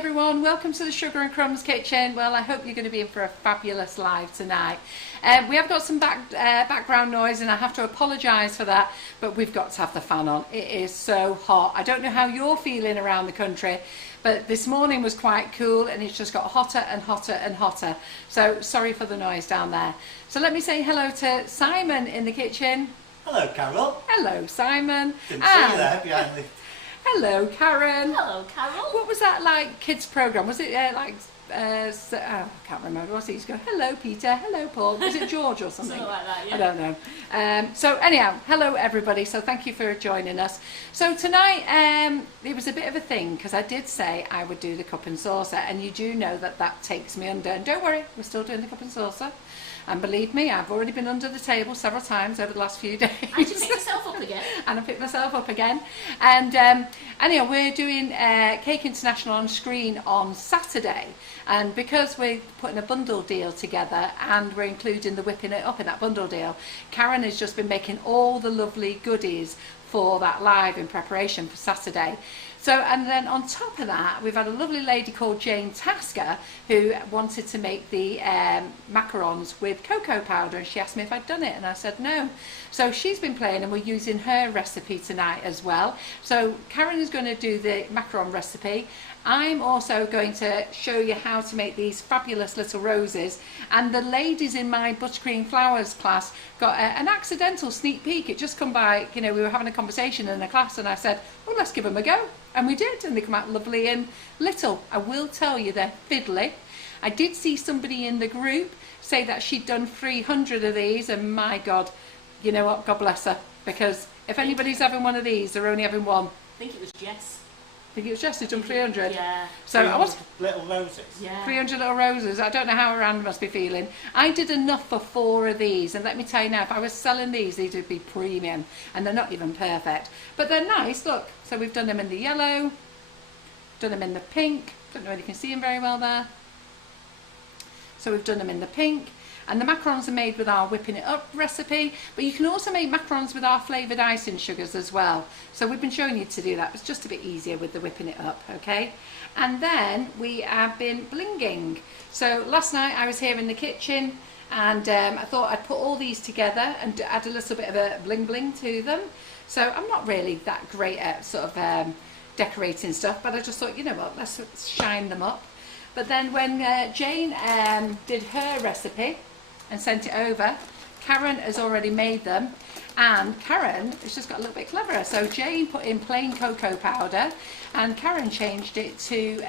everyone, welcome to the Sugar and Crumbs kitchen. Well, I hope you're going to be in for a fabulous live tonight. We have got some background noise and I have to apologise for that, but we've got to have the fan on. It is so hot. I don't know how you're feeling around the country, but this morning was quite cool and it's just got hotter and hotter and hotter. So sorry for the noise down there. So let me say hello to Simon in the kitchen. Hello, Carol. Hello, Simon. Didn't see you there behind the... Hello, Karen. Hello, Carol. What was that like kids program? Was it I can't remember. Was it? You go, hello, Peter. Hello, Paul. Was it George or something? Something like that, yeah. I don't know. So anyhow, hello everybody. So thank you for joining us. So tonight, it was a bit of a thing because I did say I would do the cup and saucer, and you do know that that takes me under. And don't worry, we're still doing the cup and saucer. And believe me, I've already been under the table several times over the last few days. And you picked yourself up again. And I picked myself up again. And anyhow, we're doing Cake International on screen on Saturday. And because we're putting a bundle deal together and we're including the whipping it up in that bundle deal, Karen has just been making all the lovely goodies for that live in preparation for Saturday. So, and then on top of that, we've had a lovely lady called Jane Tasker who wanted to make the macarons with cocoa powder, and she asked me if I'd done it, and I said no. So she's been playing, and we're using her recipe tonight as well. So Karen is going to do the macaron recipe. I'm also going to show you how to make these fabulous little roses, and the ladies in my buttercream flowers class got an accidental sneak peek. It just come by, you know, we were having a conversation in the class and I said, well, let's give them a go, and we did, and they come out lovely and little. I will tell you, they're fiddly. I did see somebody in the group say that she'd done 300 of these, and my God, you know what, God bless her, because if anybody's having one of these, they're only having one. I think it was Jess. I think it was Jess who'd done 300. Yeah. So I was little roses. Yeah. 300 little roses. I don't know how her hand must be feeling. I did enough for 4 of these, and let me tell you now, if I was selling these would be premium, and they're not even perfect, but they're nice. Look, so we've done them in the yellow, done them in the pink. Don't know whether you can see them very well there. So we've done them in the pink. And the macarons are made with our whipping it up recipe, but you can also make macarons with our flavoured icing sugars as well. So we've been showing you to do that. It's just a bit easier with the whipping it up, okay? And then we have been blinging. So last night I was here in the kitchen, and I thought I'd put all these together and add a little bit of a bling bling to them. So I'm not really that great at sort of decorating stuff, but I just thought, you know what, let's shine them up. But then when Jane did her recipe and sent it over, Karen has already made them, and Karen has just got a little bit cleverer. So Jane put in plain cocoa powder and Karen changed it to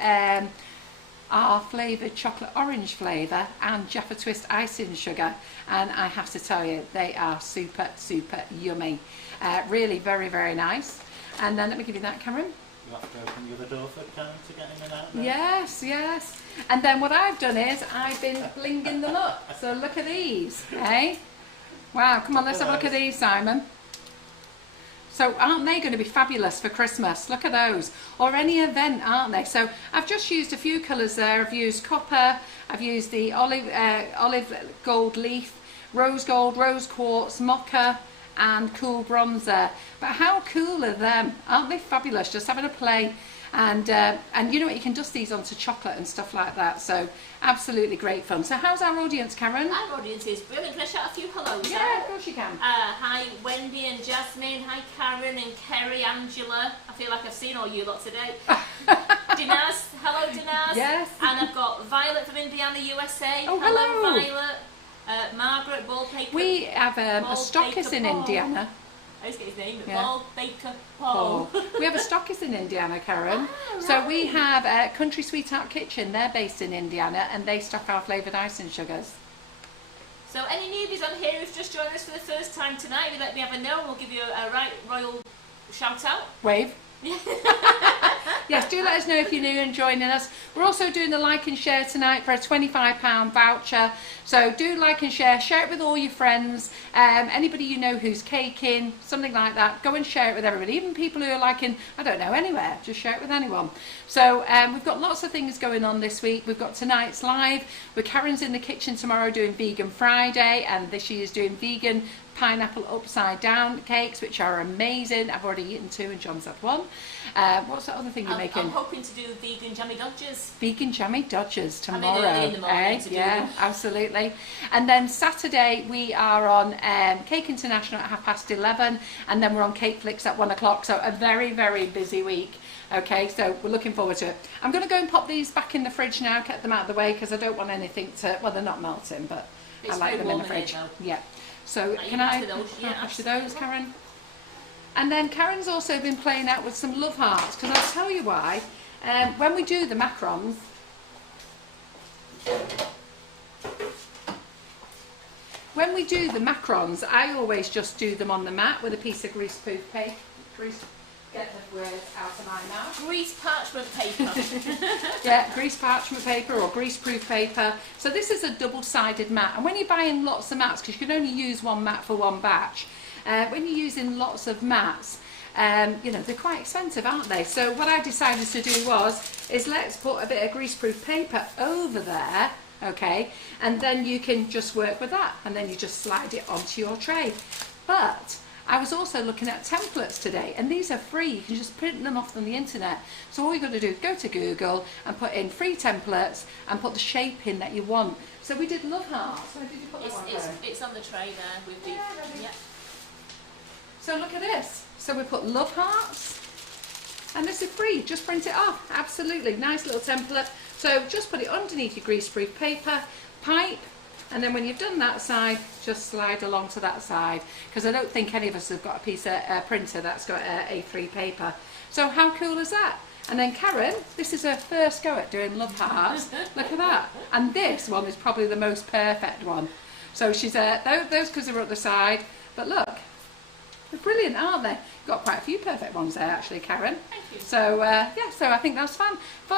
our flavoured chocolate orange flavour and Jaffa Twist icing sugar, and I have to tell you, they are super yummy. Really very, very nice. And then let me give you that, Karen. You have to open the other door for Karen to get in and out now. Yes, yes. And then what I've done is I've been blinging them up. So look at these, eh? Wow, come on, let's have a look at these, Simon. So aren't they going to be fabulous for Christmas? Look at those. Or any event, aren't they? So I've just used a few colours there. I've used copper, I've used the olive gold leaf, rose gold, rose quartz, mocha, and cool bronzer. But how cool are them? Aren't they fabulous? Just having a play. And you know what, you can dust these onto chocolate and stuff like that, so absolutely great fun. So how's our audience, Karen? Our audience is brilliant. Can I shout a few hellos? Yeah, of course you can. Hi Wendy and Jasmine, hi Karen and Kerry, Angela. I feel like I've seen all you lot today. Dinaz, hello Dinaz. Yes. And I've got Violet from Indiana, USA. Oh, hello hello. Violet. Margaret, Ball Paper. We have a stockist in Indiana. I always get his name, Yeah. Ball Baker Paul. We have a stockist in Indiana, Karen. Oh, right. So we have Country Sweetheart Kitchen. They're based in Indiana, and they stock our flavoured icing sugars. So any newbies on here who've just joined us for the first time tonight, if you let me have a know, we'll give you a right royal shout out. Wave. Yes, do let us know if you're new and joining us. We're also doing the like and share tonight for a £25 voucher. So do like and share it with all your friends. Anybody you know who's caking, something like that, go and share it with everybody. Even people who are liking, I don't know, anywhere, just share it with anyone. So we've got lots of things going on this week. We've got tonight's live with Karen's in the kitchen tomorrow doing Vegan Friday, and this year is doing vegan pineapple upside down cakes, which are amazing. I've already eaten 2 and John's had 1. What's that other thing you're making? I'm hoping to do vegan jammy dodgers. Vegan jammy dodgers tomorrow. I'm in early in the morning to do Yeah, them. absolutely. And then Saturday we are on Cake International at 11:30, and then we're on Cake Flicks at 1 o'clock. So a very, very busy week. Okay, so we're looking forward to it. I'm going to go and pop these back in the fridge now, get them out of the way, because I don't want anything to, well, they're not melting, but It's I like very them in the warm in fridge. here, Yeah. So Are you can I happy with those? Yeah, pass you those, absolutely. Karen? And then Karen's also been playing out with some love hearts, because I'll tell you why. When we do the macarons, I always just do them on the mat with a piece of greaseproof paper. Get the words out of my mouth. Grease parchment paper. Yeah, grease parchment paper or greaseproof paper. So this is a double-sided mat, and when you're buying lots of mats, because you can only use one mat for one batch, when you're using lots of mats, you know, they're quite expensive, aren't they? So what I decided to do is let's put a bit of greaseproof paper over there, okay, and then you can just work with that, and then you just slide it onto your tray. But I was also looking at templates today, and these are free. You can just print them off on the internet. So all you've got to do is go to Google and put in free templates and put the shape in that you want. So we did love hearts. Where did you put the one there? It's on the tray there with the. Yeah, ready. Yeah. So look at this. So we put love hearts, and this is free. Just print it off. Absolutely nice little template. So just put it underneath your greaseproof paper, pipe, and then when you've done that side, just slide along to that side, because I don't think any of us have got a piece of printer that's got A3 paper. So how cool is that? And then Karen, this is her first go at doing love hearts. Look at that. And this one is probably the most perfect one. So she's those because they're at the side, but look, they're brilliant, aren't they? Got quite a few perfect ones there actually, Karen. Thank you. So yeah, so I think that's fun,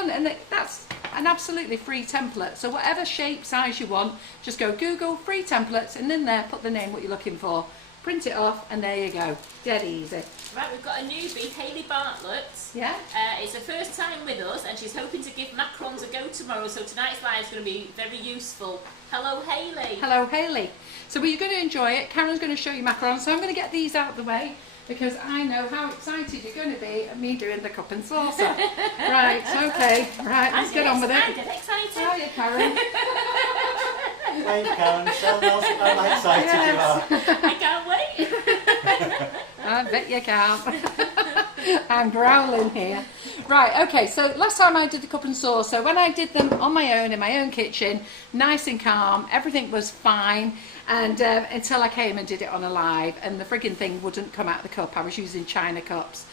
and that's an absolutely free template. So whatever shape, size you want, just go Google free templates, and in there put the name what you're looking for, print it off, and there you go. Dead easy. Right, we've got a newbie, Hayley Bartlett. Yeah. It's her first time with us, and she's hoping to give macarons a go tomorrow. So tonight's live is going to be very useful. Hello, Hayley. Hello, Hayley. So you're going to enjoy it. Karen's going to show you macarons. So I'm going to get these out of the way, because I know how excited you're going to be at me doing the cup and saucer. Right, okay, right, let's get on with it. I get excited. How are you, Karen? Wave, Karen, tell us how excited you are. I can't wait. I bet you can't. I'm growling here. Right, okay, so last time I did the cup and saucer, when I did them on my own in my own kitchen, nice and calm, everything was fine, and until I came and did it on a live, and the frigging thing wouldn't come out of the cup. I was using china cups.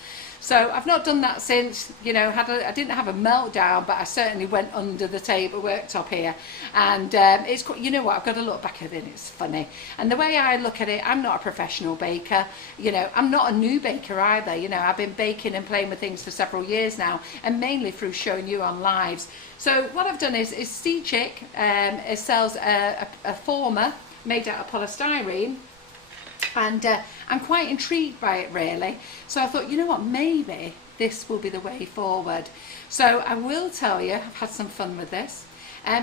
So I've not done that since, you know, I didn't have a meltdown, but I certainly went under the table worktop here. And it's, you know what, I've got to look back at it and it's funny. And the way I look at it, I'm not a professional baker, you know, I'm not a new baker either. You know, I've been baking and playing with things for several years now, and mainly through showing you on lives. So what I've done is Sea Chick it sells a former made out of polystyrene, and I'm quite intrigued by it really. So I thought, you know what, maybe this will be the way forward. So I will tell you, I've had some fun with this.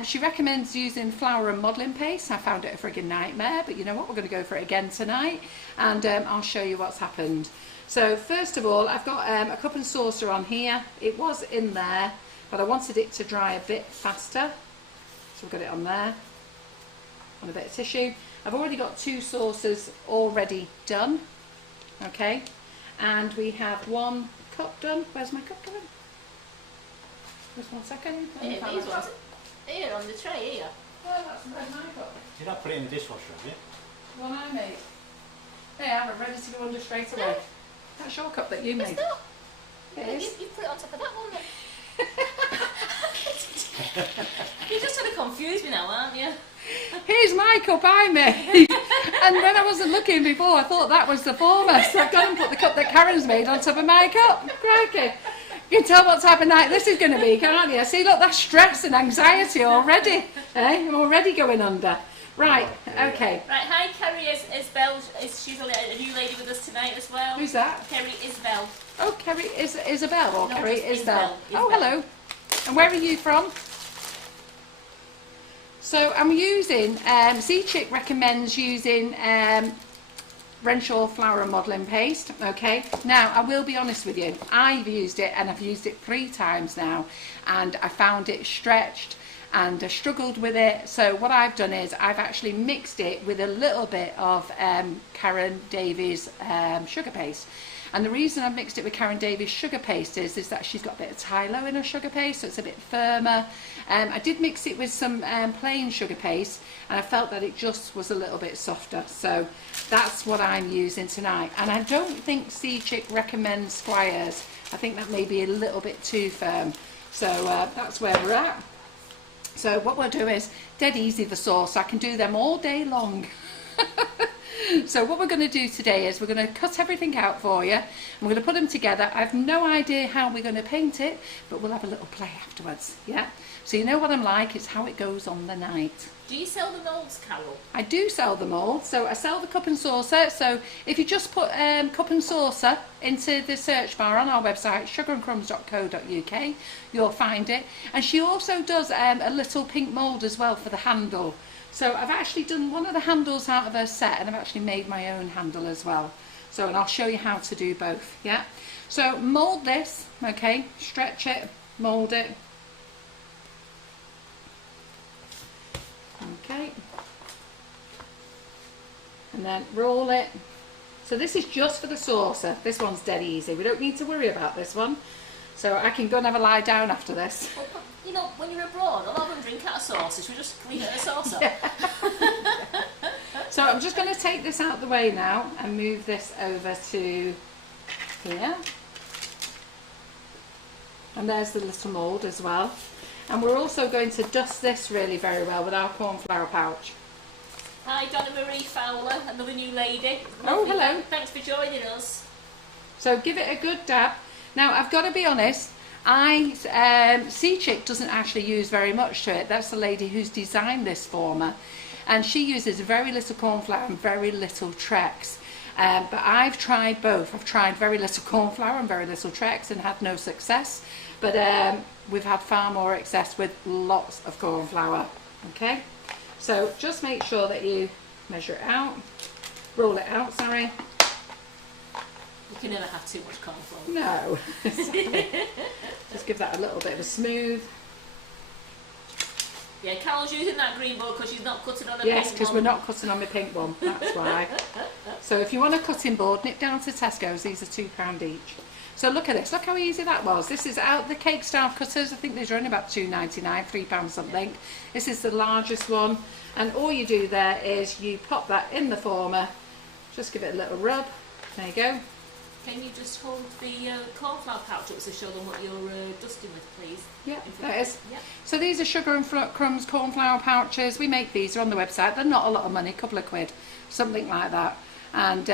She recommends using flour and modelling paste. I found it a friggin' nightmare, but you know what, we're going to go for it again tonight, and I'll show you what's happened. So first of all, I've got a cup and saucer on here. It was in there, but I wanted it to dry a bit faster, so I've got it on there, on a bit of tissue. I've already got 2 saucers already done, okay, and we have 1 cup done. Where's my cup going? Just 1 second. Here, these ones. Here, on the tray, here. Oh, where's my cup? Did you not put it in the dishwasher, have you? One I made. There, I'm ready to go under straight away. That's your cup that you made. It's not. It is. You put it on top of that one then. You're just trying to confuse me now, aren't you? Here's my cup I made. And when I wasn't looking before, I thought that was the former. So I've gone and put the cup that Karen's made on top of my cup. Crikey. You can tell what type of night this is going to be, can't you? See, look, that's stress and anxiety already. I'm already going under. Right, okay. Right, hi, Kerry Isbell. She's a new lady with us tonight as well. Who's that? Kerry Isbell. Oh, Kerry Isabel or No, Kerry just Isbel. Isbel. Oh, hello. And where are you from? So I'm using, Sea Chick recommends using Renshaw flour and modelling paste. Okay, now I will be honest with you, I've used it and I've used it 3 times now, and I found it stretched and I struggled with it. So what I've done is I've actually mixed it with a little bit of Karen Davies sugar paste. And the reason I've mixed it with Karen Davies sugar paste is that she's got a bit of Tylo in her sugar paste, so it's a bit firmer. I did mix it with some plain sugar paste, and I felt that it just was a little bit softer. So that's what I'm using tonight. And I don't think Seachick recommends Squires. I think that may be a little bit too firm. So that's where we're at. So what we'll do is dead easy the sauce. I can do them all day long. So what we're going to do today is we're going to cut everything out for you, and we're going to put them together. I have no idea how we're going to paint it, but we'll have a little play afterwards. Yeah, so you know what I'm like, it's how it goes on the night. Do you sell the moulds, Carol? I do sell them all. So I sell the cup and saucer. So if you just put cup and saucer into the search bar on our website, sugarandcrumbs.co.uk, you'll find it. And she also does a little pink mould as well for the handle. So I've actually done one of the handles out of her set, and I've actually made my own handle as well. So, and I'll show you how to do both, yeah? So mould this, okay, stretch it, mould it. Okay. And then roll it. So this is just for the saucer. This one's dead easy. We don't need to worry about this one. So I can go and have a lie down after this. Well, you know, when you're abroad, a lot of them drink out of saucers. We just leave it in a saucer. Yeah. So I'm just going to take this out of the way now and move this over to here. And there's the little mould as well. And we're also going to dust this really very well with our corn flour pouch. Hi, Donna Marie Fowler, another new lady. Oh, Lovely. hello. Thanks for joining us. So give it a good dab. Now I've got to be honest, Seachick doesn't actually use very much to it. That's the lady who's designed this for me, and she uses very little corn flour and very little Trex. But I've tried both. I've tried very little corn flour and very little Trex and had no success. But we've had far more success with lots of corn flour. Okay, so just make sure that you measure it out, roll it out. Sorry. You can never have too much corn flour. No. Just give that a little bit of a smooth. Yeah, Carol's using that green board because she's not cutting on a Yes, pink because one. we're not cutting on my pink one. That's why. So if you want a cutting board, nip down to Tesco's. These are £2 each. So look at this. Look how easy that was. This is out the cake staff cutters. I think these are only about £2.99, £3 something. This is the largest one. And all you do there is you pop that in the former. Just give it a little rub. There you go. Can you just hold the corn flour pouch up to show them what you're dusting with, please? Yeah, that is. Yeah. So these are Sugar and Crumbs corn flour pouches. We make these, they're on the website. They're not a lot of money, a couple of quid, something like that. And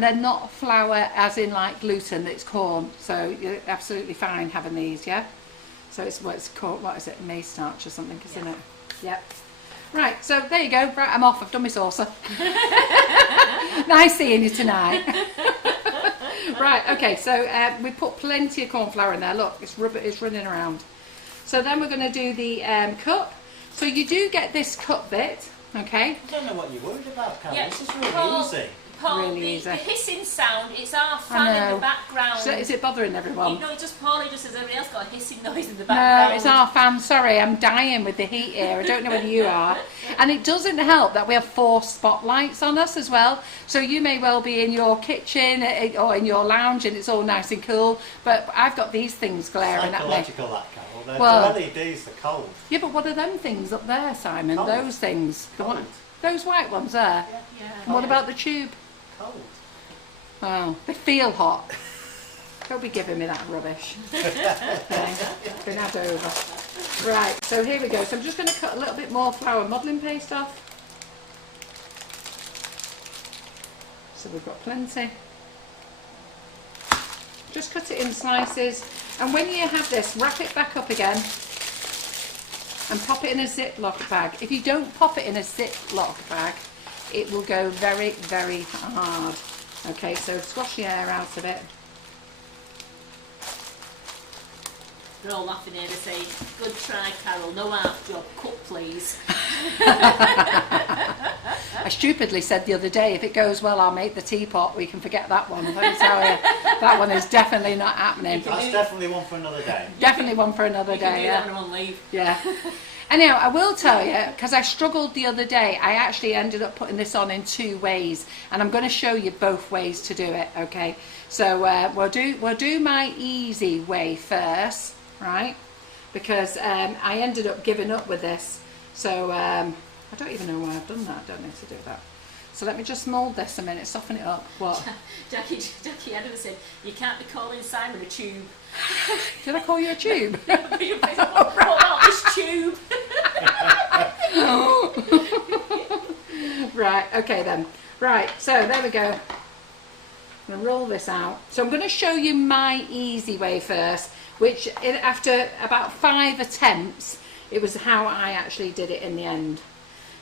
they're not flour as in like gluten, it's corn. So you're absolutely fine having these, yeah? So it's what's called, what is it, maize starch or something, isn't it? Yep. Right, so there you go. Right, I'm off. I've done my saucer. Nice seeing you tonight. Right, okay, so we put plenty of corn flour in there. Look, it's running around. So then we're going to do the cup. So you do get this cup bit, okay? I don't know what you're worried about, Karen. Yeah. This is really Paul, easy. Paul, Really the easy. hissing sound, it's our I fan in know. the background. So is it bothering everyone? No, just Paulie just as everybody else got a hissing noise in the No, background. it's our fan. Sorry, I'm dying with the heat here. I don't know whether you are. And it doesn't help that we have 4 spotlights on us as well. So you may well be in your kitchen or in your lounge and it's all nice and cool. But I've got these things glaring at me. Psychological, that, Carol. The Well- LEDs are cold. Yeah, but what are them things up there, Simon? Cold. Those things. The Cold. one, those white ones there. Yeah. And what about the tube? Cold. Oh, they feel hot. Don't be giving me that rubbish. Okay, been had over. Right, so here we go. So I'm just going to cut a little bit more flour modelling paste off. So we've got plenty. Just cut it in slices. And when you have this, wrap it back up again and pop it in a Ziploc bag. If you don't pop it in a Ziploc bag, it will go very, very hard. Okay, so squash the air out of it. They're all laughing here, they say, good try, Carol, no half job, cook please. I stupidly said the other day, if it goes well, I'll make the teapot. We can forget that one. Let me tell you, that one is definitely not happening. That's definitely one for another day. Definitely one for another You can day. do Yeah. that when I'm on leave. Yeah. Anyhow, I will tell you, because I struggled the other day, I actually ended up putting this on in 2 ways, and I'm going to show you both ways to do it. Okay. So we'll do my easy way first, right? Because I ended up giving up with this. So I don't even know why I've done that. I don't need to do that. So let me just mould this a minute, soften it up. What? Jackie Adams said, you can't be calling Simon a tube. Did I call you a tube? What about this tube? Right, okay then. Right, so there we go. I'm going to roll this out. So I'm going to show you my easy way first, which after about 5 attempts, it was how I actually did it in the end.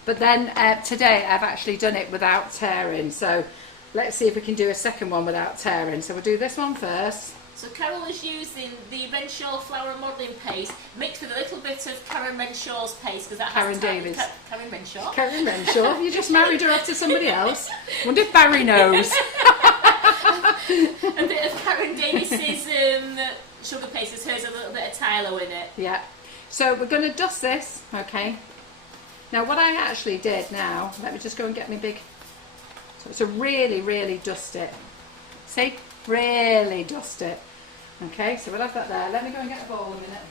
But then today I've actually done it without tearing. So let's see if we can do a second one without tearing. So we'll do this one first. So Carol is using the Renshaw flour modelling paste mixed with a little bit of Karen Renshaw's paste, because that Karen has Davies. Karen Renshaw. Karen Renshaw, you just married her off to somebody else. Wonder if Barry knows. A bit of Karen Davies's sugar paste, as hers a little bit of Tylo in it. Yeah. So we're going to dust this, okay. Now what I actually did now, let me just go and get my big, so really dust it. See? Really dust it. Okay, so we'll have that there. Let me go and get a bowl a minute.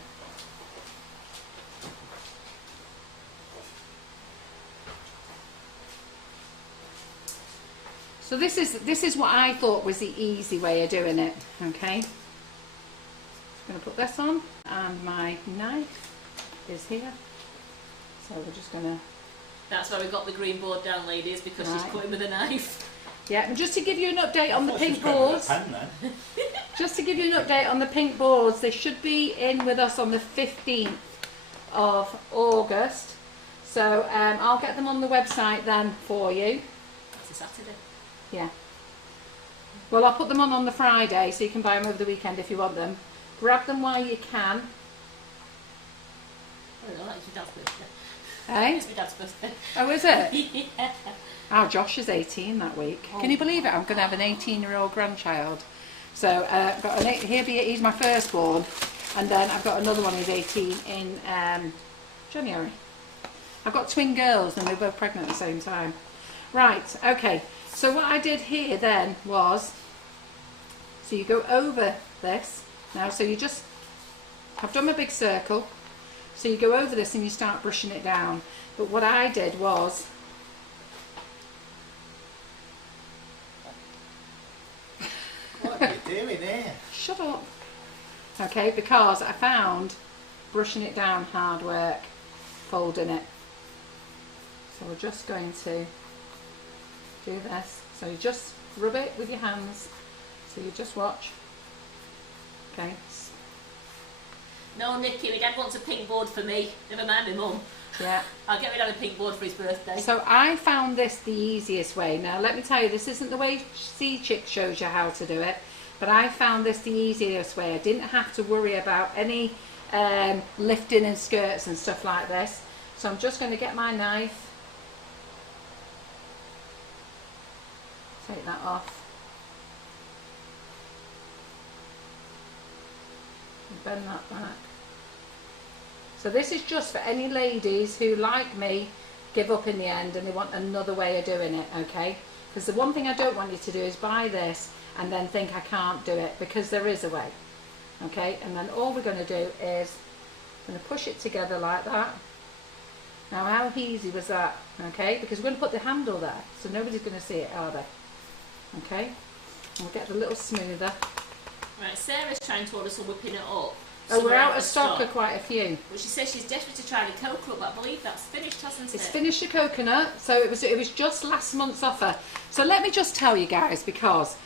So this is what I thought was the easy way of doing it, okay. I'm going to put this on, and my knife is here. So we're just going to... That's why we got the green board down, ladies, because she's Right. cutting with a knife. Yeah, and just to give you an update on the I thought she pink was going with boards, a pen then. just to give you an update on the pink boards, they should be in with us on the 15th of August. So I'll get them on the website then for you. That's a Saturday. Yeah. Well, I'll put them on the Friday, so you can buy them over the weekend if you want them. Grab them while you can. Oh no, that's your dad's birthday. Eh? It's my dad's birthday. Oh, is it? Yeah. Oh, Josh is 18 that week. Can you believe it? I'm going to have an 18-year-old grandchild. So I've got he's my firstborn, and then I've got another one who's 18 in January. I've got twin girls, and they're both pregnant at the same time. Right, okay. So what I did here then was, so you go over this now. So you just, I've done my big circle. So you go over this and you start brushing it down. But what I did was, What are you doing here? shut up. Okay, because I found brushing it down hard work, folding it. So we're just going to do this. So you just rub it with your hands. So you just watch. Okay. No, Nikki, my dad wants a pink board for me. Never mind my mum. Yeah. I'll get my dad a pink board for his birthday. So I found this the easiest way. Now let me tell you, this isn't the way Sea Chick shows you how to do it, but I found this the easiest way. I didn't have to worry about any lifting and skirts and stuff like this. So I'm just going to get my knife, take that off, and bend that back. So this is just for any ladies who, like me, give up in the end and they want another way of doing it, okay? Because the one thing I don't want you to do is buy this and then think I can't do it, because there is a way, okay? And then all we're going to do is I'm going to push it together like that. Now how easy was that, okay? Because we're going to put the handle there, so nobody's going to see it, are they? Okay? And we'll get it a little smoother. Right, Sarah's trying to order some whipping it up. Oh, we're out of stock of quite a few. But she says she's desperate to try the coconut, but I believe that's finished, hasn't it? It's finished the coconut, so it was just last month's offer. So let me just tell you guys, because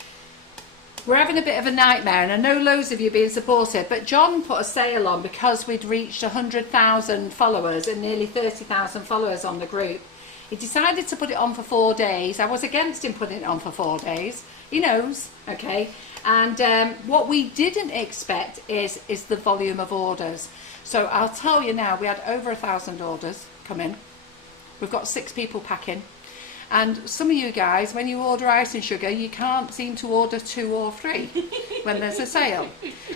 we're having a bit of a nightmare, and I know loads of you being supportive, but John put a sale on because we'd reached 100,000 followers and nearly 30,000 followers on the group. He decided to put it on for 4 days. I was against him putting it on for 4 days. He knows, okay? And what we didn't expect is the volume of orders. So I'll tell you now, we had over 1,000 orders come in. We've got 6 people packing. And some of you guys, when you order icing sugar, you can't seem to order 2 or 3 when there's a sale.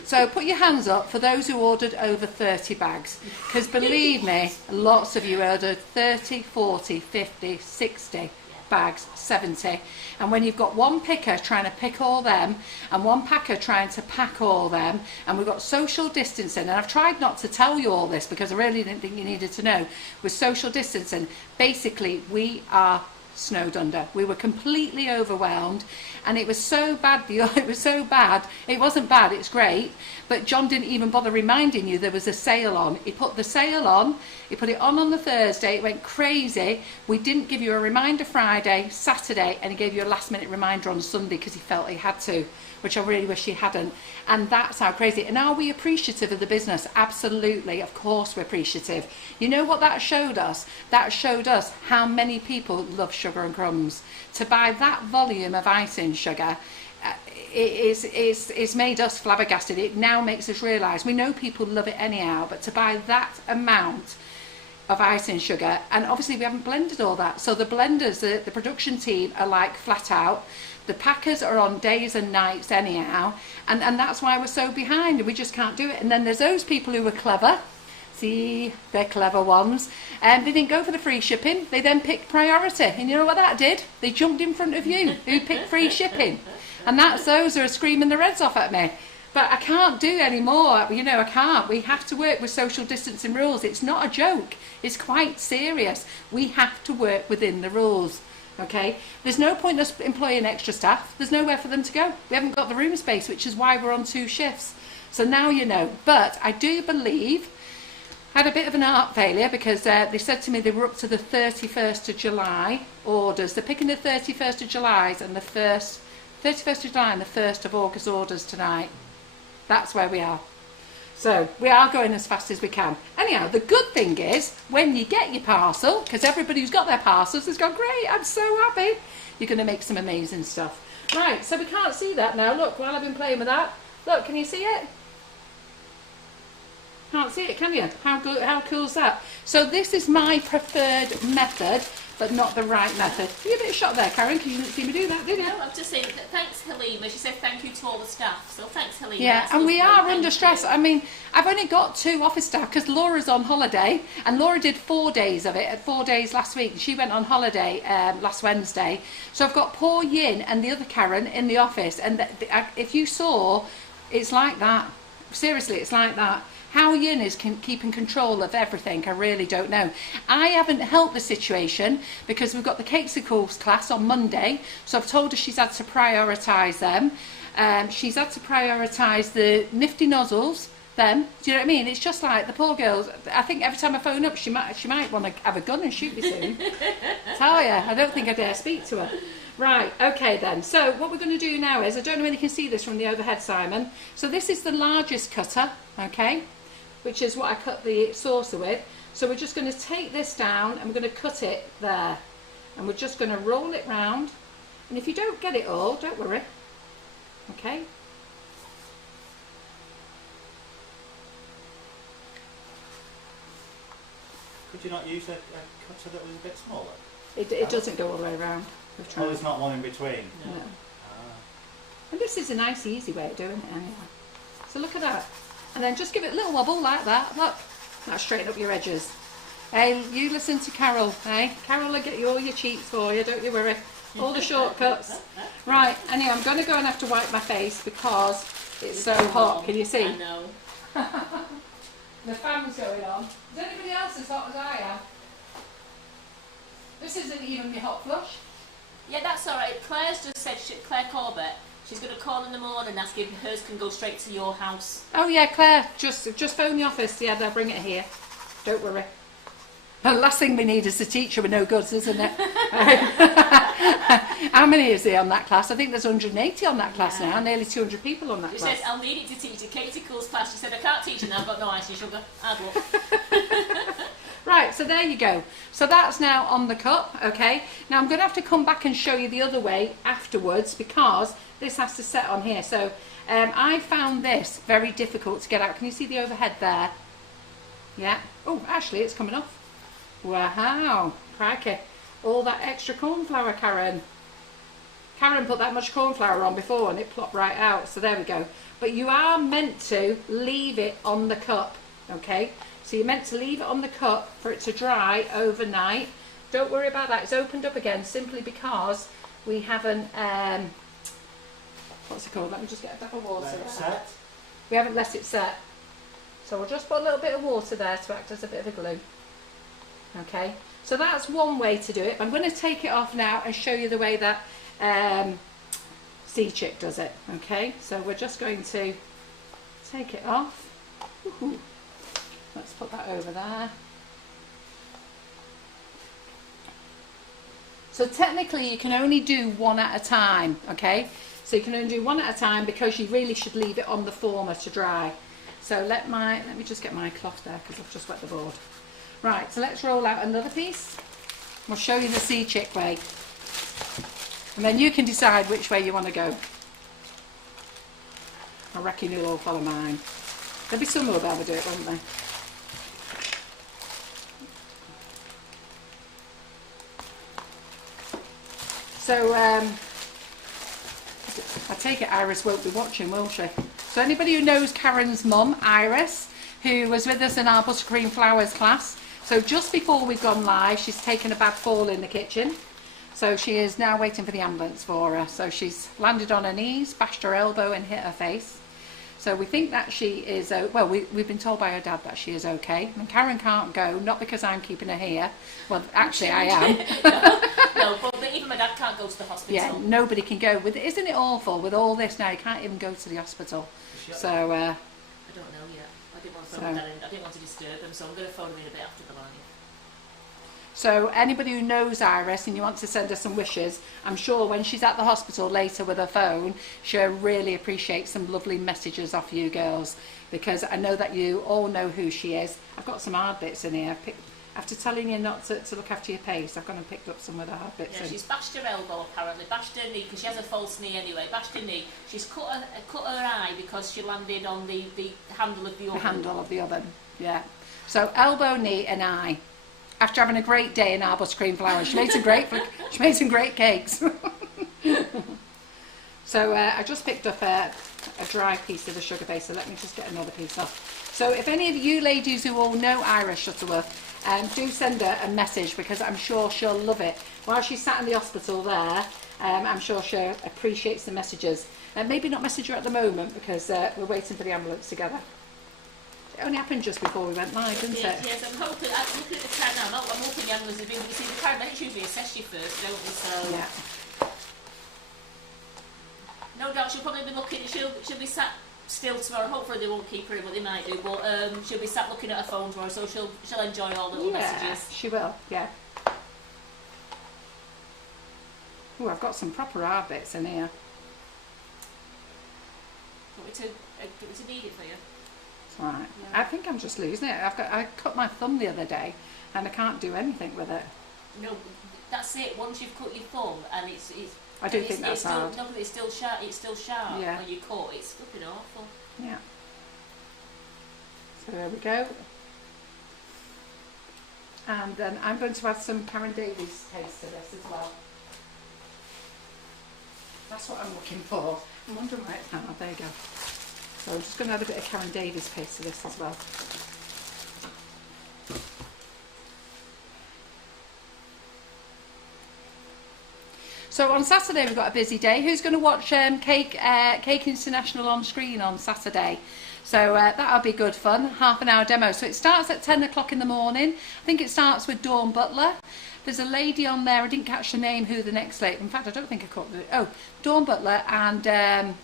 So put your hands up for those who ordered over 30 bags. Because believe me, lots of you ordered 30, 40, 50, 60 bags, 70. And when you've got one picker trying to pick all them and one packer trying to pack all them, and we've got social distancing, and I've tried not to tell you all this because I really didn't think you needed to know, with social distancing, basically we are snowed under. We were completely overwhelmed, and it was so bad. It was so bad. It wasn't bad, it's great, but John didn't even bother reminding you there was a sale on. He put the sale on, he put it on the Thursday, it went crazy. We didn't give you a reminder Friday, Saturday, and he gave you a last minute reminder on Sunday because he felt he had to, which I really wish he hadn't. And that's how crazy. And are we appreciative of the business? Absolutely, of course we're appreciative. You know what that showed us? That showed us how many people love sugar and crumbs. To buy that volume of icing sugar, it's made us flabbergasted. It now makes us realise, we know people love it anyhow, but to buy that amount of icing sugar, and obviously we haven't blended all that, so the blenders, the production team are like flat out. The packers are on days and nights anyhow, and that's why we're so behind, and we just can't do it. And then there's those people who are clever. See, they're clever ones. And they didn't go for the free shipping, they then picked priority. And you know what that did? They jumped in front of you who picked free shipping. And that's those who are screaming their heads off at me. But I can't do any more, you know, I can't. We have to work with social distancing rules. It's not a joke, it's quite serious. We have to work within the rules. Okay, there's no point us employing extra staff. There's nowhere for them to go. We haven't got the room space, which is why we're on 2 shifts. So now you know. But I do believe I had a bit of an art failure because they said to me they were up to the 31st of July orders. They're picking the 31st of July and the 31st of July and the 1st of August orders tonight. That's where we are. So we are going as fast as we can. Anyhow, the good thing is when you get your parcel, because everybody who's got their parcels has gone, great, I'm so happy, you're going to make some amazing stuff. Right, so we can't see that now. Look, while I've been playing with that, look, can you see it? Can't see it, can you? How good, how cool is that? So this is my preferred method, but not the right method. You're a bit shocked there, Karen, because you didn't see me do that, did you? No, I'm just saying thanks, Halima. She said thank you to all the staff. So thanks, Halima. Yeah, That's and we lovely. are under stress. I mean, I've only got 2 office staff because Laura's on holiday, and Laura did 4 days of it, 4 days last week. She went on holiday last Wednesday. So I've got poor Yin and the other Karen in the office, and if you saw, it's like that. Seriously, it's like that. How Yin is keeping control of everything, I really don't know. I haven't helped the situation because we've got the Cakes and Cools class on Monday, so I've told her she's had to prioritise them. She's had to prioritise the nifty nozzles, them. Do you know what I mean? It's just like the poor girls. I think every time I phone up, she might want to have a gun and shoot me soon. Tell you, I don't think I dare speak to her. Right, okay then. So what we're going to do now is, I don't know whether you can see this from the overhead, Simon. So this is the largest cutter, okay, which is what I cut the saucer with. So we're just going to take this down and we're going to cut it there. And we're just going to roll it round. And if you don't get it all, don't worry. Okay. Could you not use a cutter that was a bit smaller? It doesn't go all the way around. Oh, there's not one in between? No. Ah. And this is a nice easy way of doing it anyway. So look at that. And then just give it a little wobble like that. Look, that'll straighten up your edges. Hey, you listen to Carol, hey? Carol will get you all your cheats for you, don't you worry. All the shortcuts. Right, anyway, I'm going to go and have to wipe my face because it's so hot. Can you see? I know. The fan's going on. Is anybody else as hot as I am? This isn't even my hot flush. Yeah, that's all right. Claire's just said, Claire Corbett, she's going to call in the morning and ask if hers can go straight to your house. Oh yeah, Claire, just phone the office. Yeah, they'll bring it here. Don't worry. The last thing we need is a teacher with no goods, isn't it? How many is there on that class? I think there's 180 on that class now. Nearly 200 people on that She class. says, I'll need it to teach a Katie Cool's class. She said, I can't teach it now, I've got no icing sugar. Hard luck. Right, so there you go. So that's now on the cup, okay? Now I'm going to have to come back and show you the other way afterwards because this has to set on here. So I found this very difficult to get out. Can you see the overhead there? Yeah. Oh, actually, it's coming off. Wow, crikey. all that extra corn flour, Karen. Karen put that much corn flour on before and it plopped right out, so there we go. But you are meant to leave it on the cup, okay? So you're meant to leave it on the cup for it to dry overnight. Don't worry about that, it's opened up again simply because we haven't, what's it called? Let me just get a bit of water. Let it set. We haven't let it set. So we'll just put a little bit of water there to act as a bit of a glue. Okay, so that's one way to do it. I'm going to take it off now and show you the way that Sea Chick does it. Okay, so we're just going to take it off. Woohoo. Let's put that over there. So technically you can only do one at a time, okay? So you can only do one at a time because you really should leave it on the former to dry. So let me just get my cloth there because I've just wet the board. Right, so let's roll out another piece. We'll show you the Sea Chick way. And then you can decide which way you want to go. I reckon you'll all follow mine. There'll be some who'll be able to do it, won't they? So, I take it Iris won't be watching, will she? So anybody who knows Karen's mum, Iris, who was with us in our buttercream flowers class, so just before we've gone live, she's taken a bad fall in the kitchen. So she is now waiting for the ambulance for her. So she's landed on her knees, bashed her elbow and hit her face. So we think that she is, well, we've been told by her dad that she is okay. And Karen can't go, not because I'm keeping her here. Well, actually I am. No, but even my dad can't go to the hospital. Yeah, nobody can go. Isn't it awful with all this now? You can't even go to the hospital. So, I don't know yet. I didn't want to phone Dad in. I didn't want to disturb him, so I'm going to phone him in a bit after the line. So anybody who knows Iris and you want to send her some wishes, I'm sure when she's at the hospital later with her phone, she'll really appreciate some lovely messages off you girls, because I know that you all know who she is. I've got some hard bits in here. After telling you not to look after your pace, I've gone and picked up some of the hard bits. Yeah, she's bashed her elbow apparently, bashed her knee, because she has a false knee anyway, bashed her knee. She's cut her eye because she landed on the handle of the oven. The handle of the oven, yeah. So elbow, knee and eye. After having a great day in our buttercream flowers, she made some great cakes. So I just picked up a dry piece of the sugar base, so let me just get another piece off. So if any of you ladies who all know Iris Shuttleworth, do send her a message, because I'm sure she'll love it. While she's sat in the hospital there, I'm sure she appreciates the messages. Maybe not message her at the moment, because we're waiting for the ambulance together. It only happened just before we went live, didn't it? Yes, I'm looking at the time now. I'm hoping the ambulance has been, but you see, the paramedics usually assess you first, don't they? So Yeah. no doubt she'll probably be looking. She'll be sat still tomorrow. Hopefully they won't keep her in, but they might do. But she'll be sat looking at her phone tomorrow, so she'll enjoy all the little messages. She will. Yeah. Oh, I've got some proper hard bits in here. Want me to knead it for you? Right. Yeah. I think I'm just losing it. I cut my thumb the other day, and I can't do anything with it. No, that's it. Once you've cut your thumb, and it's I do think that's hard. No, but it's still sharp. It's still sharp Yeah. when you cut. It's flipping awful. Yeah. So there we go. And then I'm going to add some Karen Davies taste to this as well. That's what I'm looking for. I'm wondering why it's not. There you go. So I'm just going to add a bit of Karen Davies paste to this as well. So on Saturday we've got a busy day. Who's going to watch Cake International on screen on Saturday? So that'll be good fun. Half an hour demo. So it starts at 10 o'clock in the morning. I think it starts with Dawn Butler. There's a lady on there. I didn't catch the name. Who the next lady? In fact, I don't think I caught the. Oh, Dawn Butler and.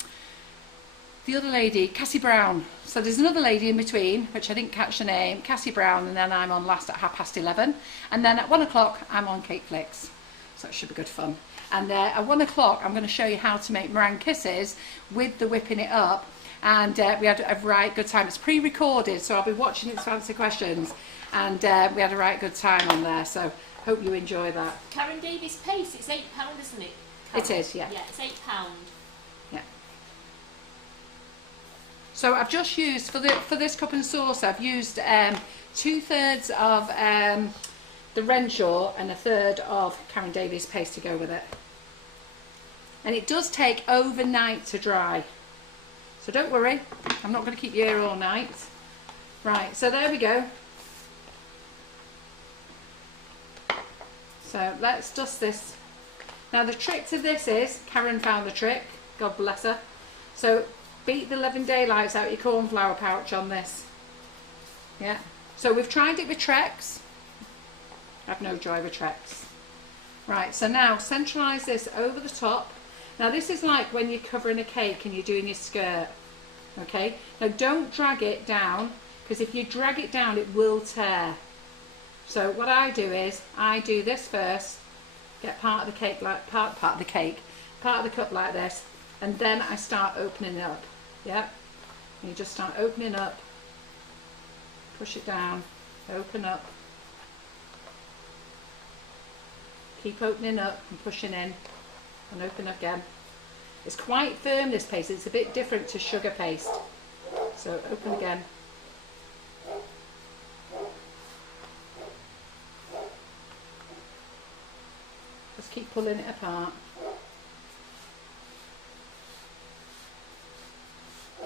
The other lady, Cassie Brown. So there's another lady in between, which I didn't catch the name, Cassie Brown, and then I'm on last at 11:30. And then at 1 o'clock, I'm on Cake Flicks. So it should be good fun. And at 1 o'clock, I'm going to show you how to make Meringue Kisses with the whipping it up. And we had a right good time. It's pre-recorded, so I'll be watching it to answer questions. And we had a right good time on there, so hope you enjoy that. Karen Davies paste, it's £8, isn't it? It is, yeah. Yeah, it's £8. Yeah. So I've just used, for this cup and saucer, I've used 2/3 of the Renshaw and a third of Karen Davies paste to go with it. And it does take overnight to dry. So don't worry, I'm not going to keep you here all night. Right, so there we go. So let's dust this. Now the trick to this is, Karen found the trick, God bless her. So beat the living daylights out your cornflour pouch on this. Yeah, so we've tried it with Trex. I've no joy with Trex. Right, so now centralise this over the top. Now this is like when you're covering a cake and you're doing your skirt. Okay, now don't drag it down, because if you drag it down it will tear. So what I do is, I do this first, get part of the cake like part of the cup like this, and then I start opening it up. Yeah, and you just start opening up, push it down, open up, keep opening up and pushing in, and open again. It's quite firm, this paste. It's a bit different to sugar paste. So open again. Just keep pulling it apart.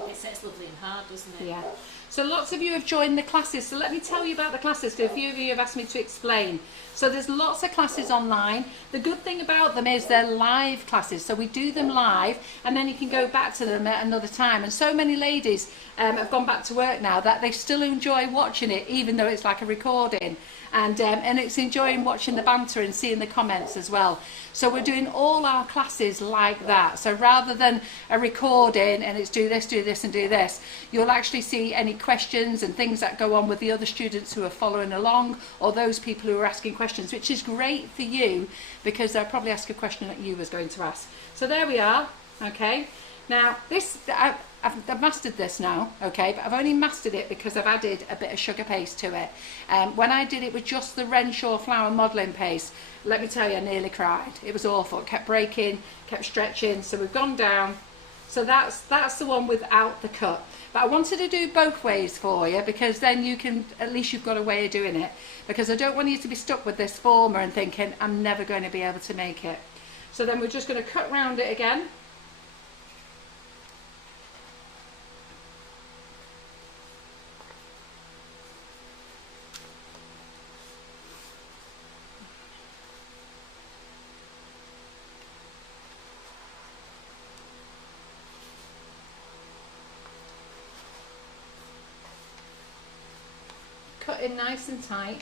It sets lovely and hard, doesn't it? Yeah. So lots of you have joined the classes. So let me tell you about the classes, because a few of you have asked me to explain. So there's lots of classes online. The good thing about them is they're live classes. So we do them live, and then you can go back to them at another time. And so many ladies have gone back to work now that they still enjoy watching it, even though it's like a recording. And it's enjoying watching the banter and seeing the comments as well. So we're doing all our classes like that. So rather than a recording and it's do this and do this, you'll actually see any questions and things that go on with the other students who are following along, or those people who are asking questions, which is great for you, because they'll probably ask a question that you was going to ask. So there we are. Okay, now this I've mastered this now, okay, but I've only mastered it because I've added a bit of sugar paste to it. When I did it with just the Renshaw flour modelling paste, let me tell you, I nearly cried. It was awful. It kept breaking, kept stretching. So we've gone down. So that's the one without the cut. But I wanted to do both ways for you, because then you can, at least you've got a way of doing it. Because I don't want you to be stuck with this former and thinking, I'm never going to be able to make it. So then we're just going to cut round it again. Cut in nice and tight.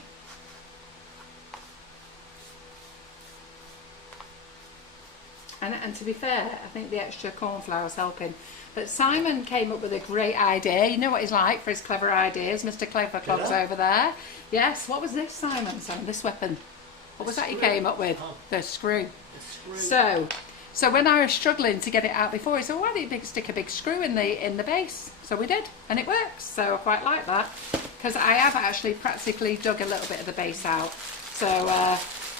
And to be fair, I think the extra cornflour is helping. But Simon came up with a great idea. You know what he's like for his clever ideas, Mr. Clever Clogs over there. Yes, what was this, Simon? This weapon. What was that you came up with? Oh. The screw. The screw. So when I was struggling to get it out before, he said, well, why don't you stick a big screw in the base? So we did, and it works. So I quite like that, because I have actually practically dug a little bit of the base out. So,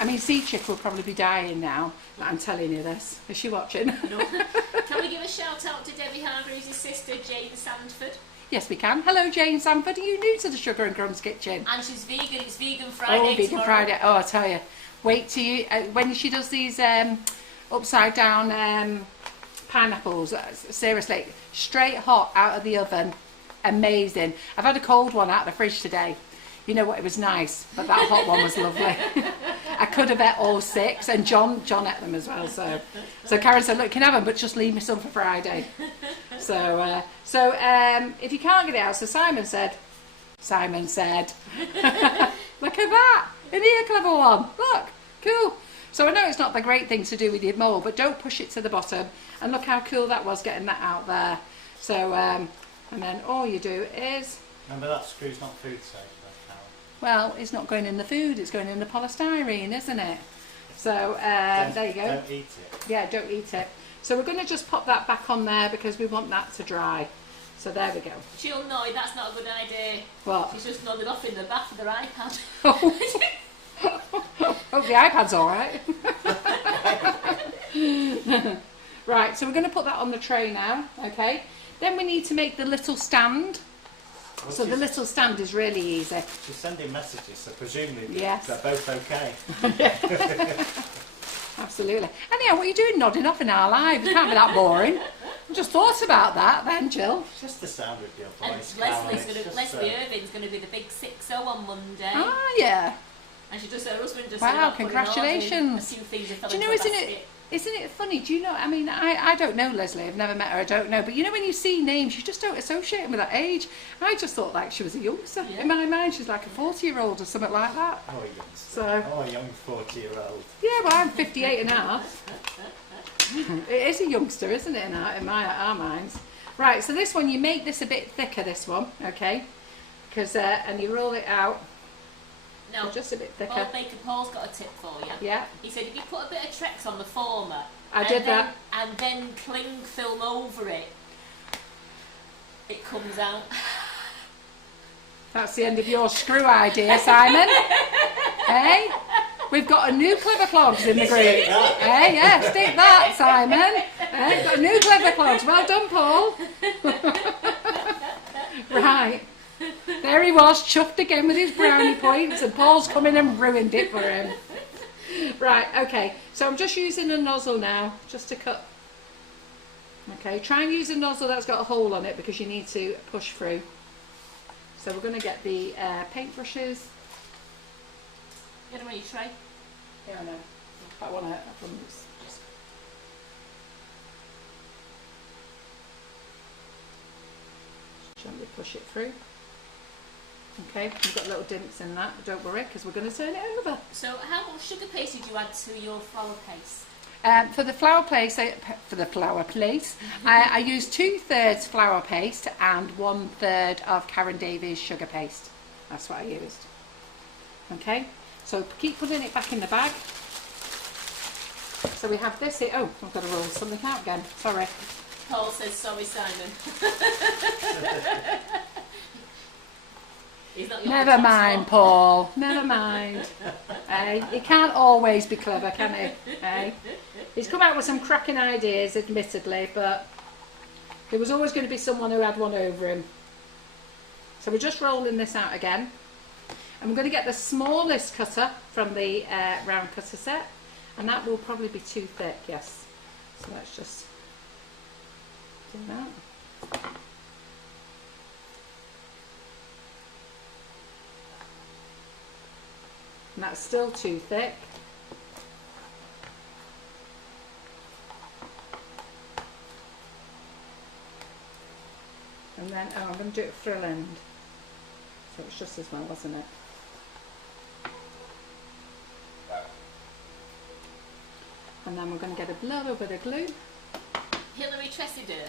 I mean, Sea Chick will probably be dying now that I'm telling you this. Is she watching? No. Can we give a shout out to Debbie Hargreaves' sister, Jane Sandford? Yes, we can. Hello, Jane Sanford. Are you new to the Sugar and Crumbs kitchen? And she's vegan. It's Vegan Friday. Oh, Vegan tomorrow. Friday. Oh, I tell you. Wait till you, when she does these upside down pineapples, seriously, straight hot out of the oven, amazing. I've had a cold one out of the fridge today. You know what, it was nice, but that hot one was lovely. I could have ate all 6, and John ate them as well. So Karen said, look, you can have them, but just leave me some for Friday. So if you can't get it out, so Simon said, look at that, isn't he a clever one? Look, cool. So I know it's not the great thing to do with your mould, but don't push it to the bottom. And look how cool that was, getting that out there. So, and then all you do is... Remember, that screw's not food safe, though, Karen. Well, it's not going in the food, it's going in the polystyrene, isn't it? So, there you go. Don't eat it. Yeah, don't eat it. So we're going to just pop that back on there, because we want that to dry. So there we go. She'll know that's not a good idea. What? She's just nodded off in the bath with her iPad. Hope the iPad's all right. Right, so we're going to put that on the tray now, okay? Then we need to make the little stand. Well, So the little stand is really easy. She's sending messages, so presumably Yes. they're both okay. Absolutely. Anyhow, what are you doing nodding off in our lives? It can't be that boring. I just thought about that then, Jill. It's just the sound of your And voice, Karen. Leslie Irvin's going to be the big 6-0 on Monday. Ah, yeah. And she just, her husband just Wow, said about congratulations. putting a few things that fell Do you know, into a isn't basket. it funny? Do you know, I mean, I don't know Leslie, I've never met her, I don't know, but you know when you see names, you just don't associate them with that age. I just thought like she was a youngster. Yeah. In my mind, she's like a 40-year-old or something like that. Oh, a youngster. So, Oh, a young 40-year-old. yeah, well, I'm 58 and a half. It is a youngster, isn't it, in our minds? Right, so this one, you make this a bit thicker, this one, okay? Because, and you roll it out. Now, Just a bit thicker. Paul Baker Paul's got a tip for you. Yeah, He said if you put a bit of Trex on the former, I did that. and then cling film over it, it comes out. That's the end of your screw idea, Simon. Hey, we've got a new clever clogs in the group. Hey, yeah, stick that, Simon. Hey, got a new clever clogs. Well done, Paul. Right. There he was, chuffed again with his brownie points, and Paul's come in and ruined it for him. Right, okay, so I'm just using a nozzle now, just to cut. Okay, try and use a nozzle that's got a hole on it because you need to push through. So we're going to get the paintbrushes. Get them on your tray. Yeah, I know. I want to just gently push it through. Okay, we've got little dimps in that, but don't worry because we're going to turn it over. So how much sugar paste did you add to your flour paste? For the flour paste, I used 2/3 flour paste and 1/3 of Karen Davies sugar paste. That's what I used. Okay, so keep putting it back in the bag. So we have this here. Oh, I've got to roll something out again. Sorry. Paul says sorry, Simon. He's not your Never top mind, score. Paul. Never mind. He can't always be clever, can he? He's come out with some cracking ideas, admittedly, but there was always going to be someone who had one over him. So we're just rolling this out again. And we're going to get the smallest cutter from the round cutter set. And that will probably be too thick, yes. So let's just do that. And that's still too thick. And then, I'm going to do it frill end. So it's just as well, wasn't it? And then we're going to get a little bit of glue. Hilary Tressider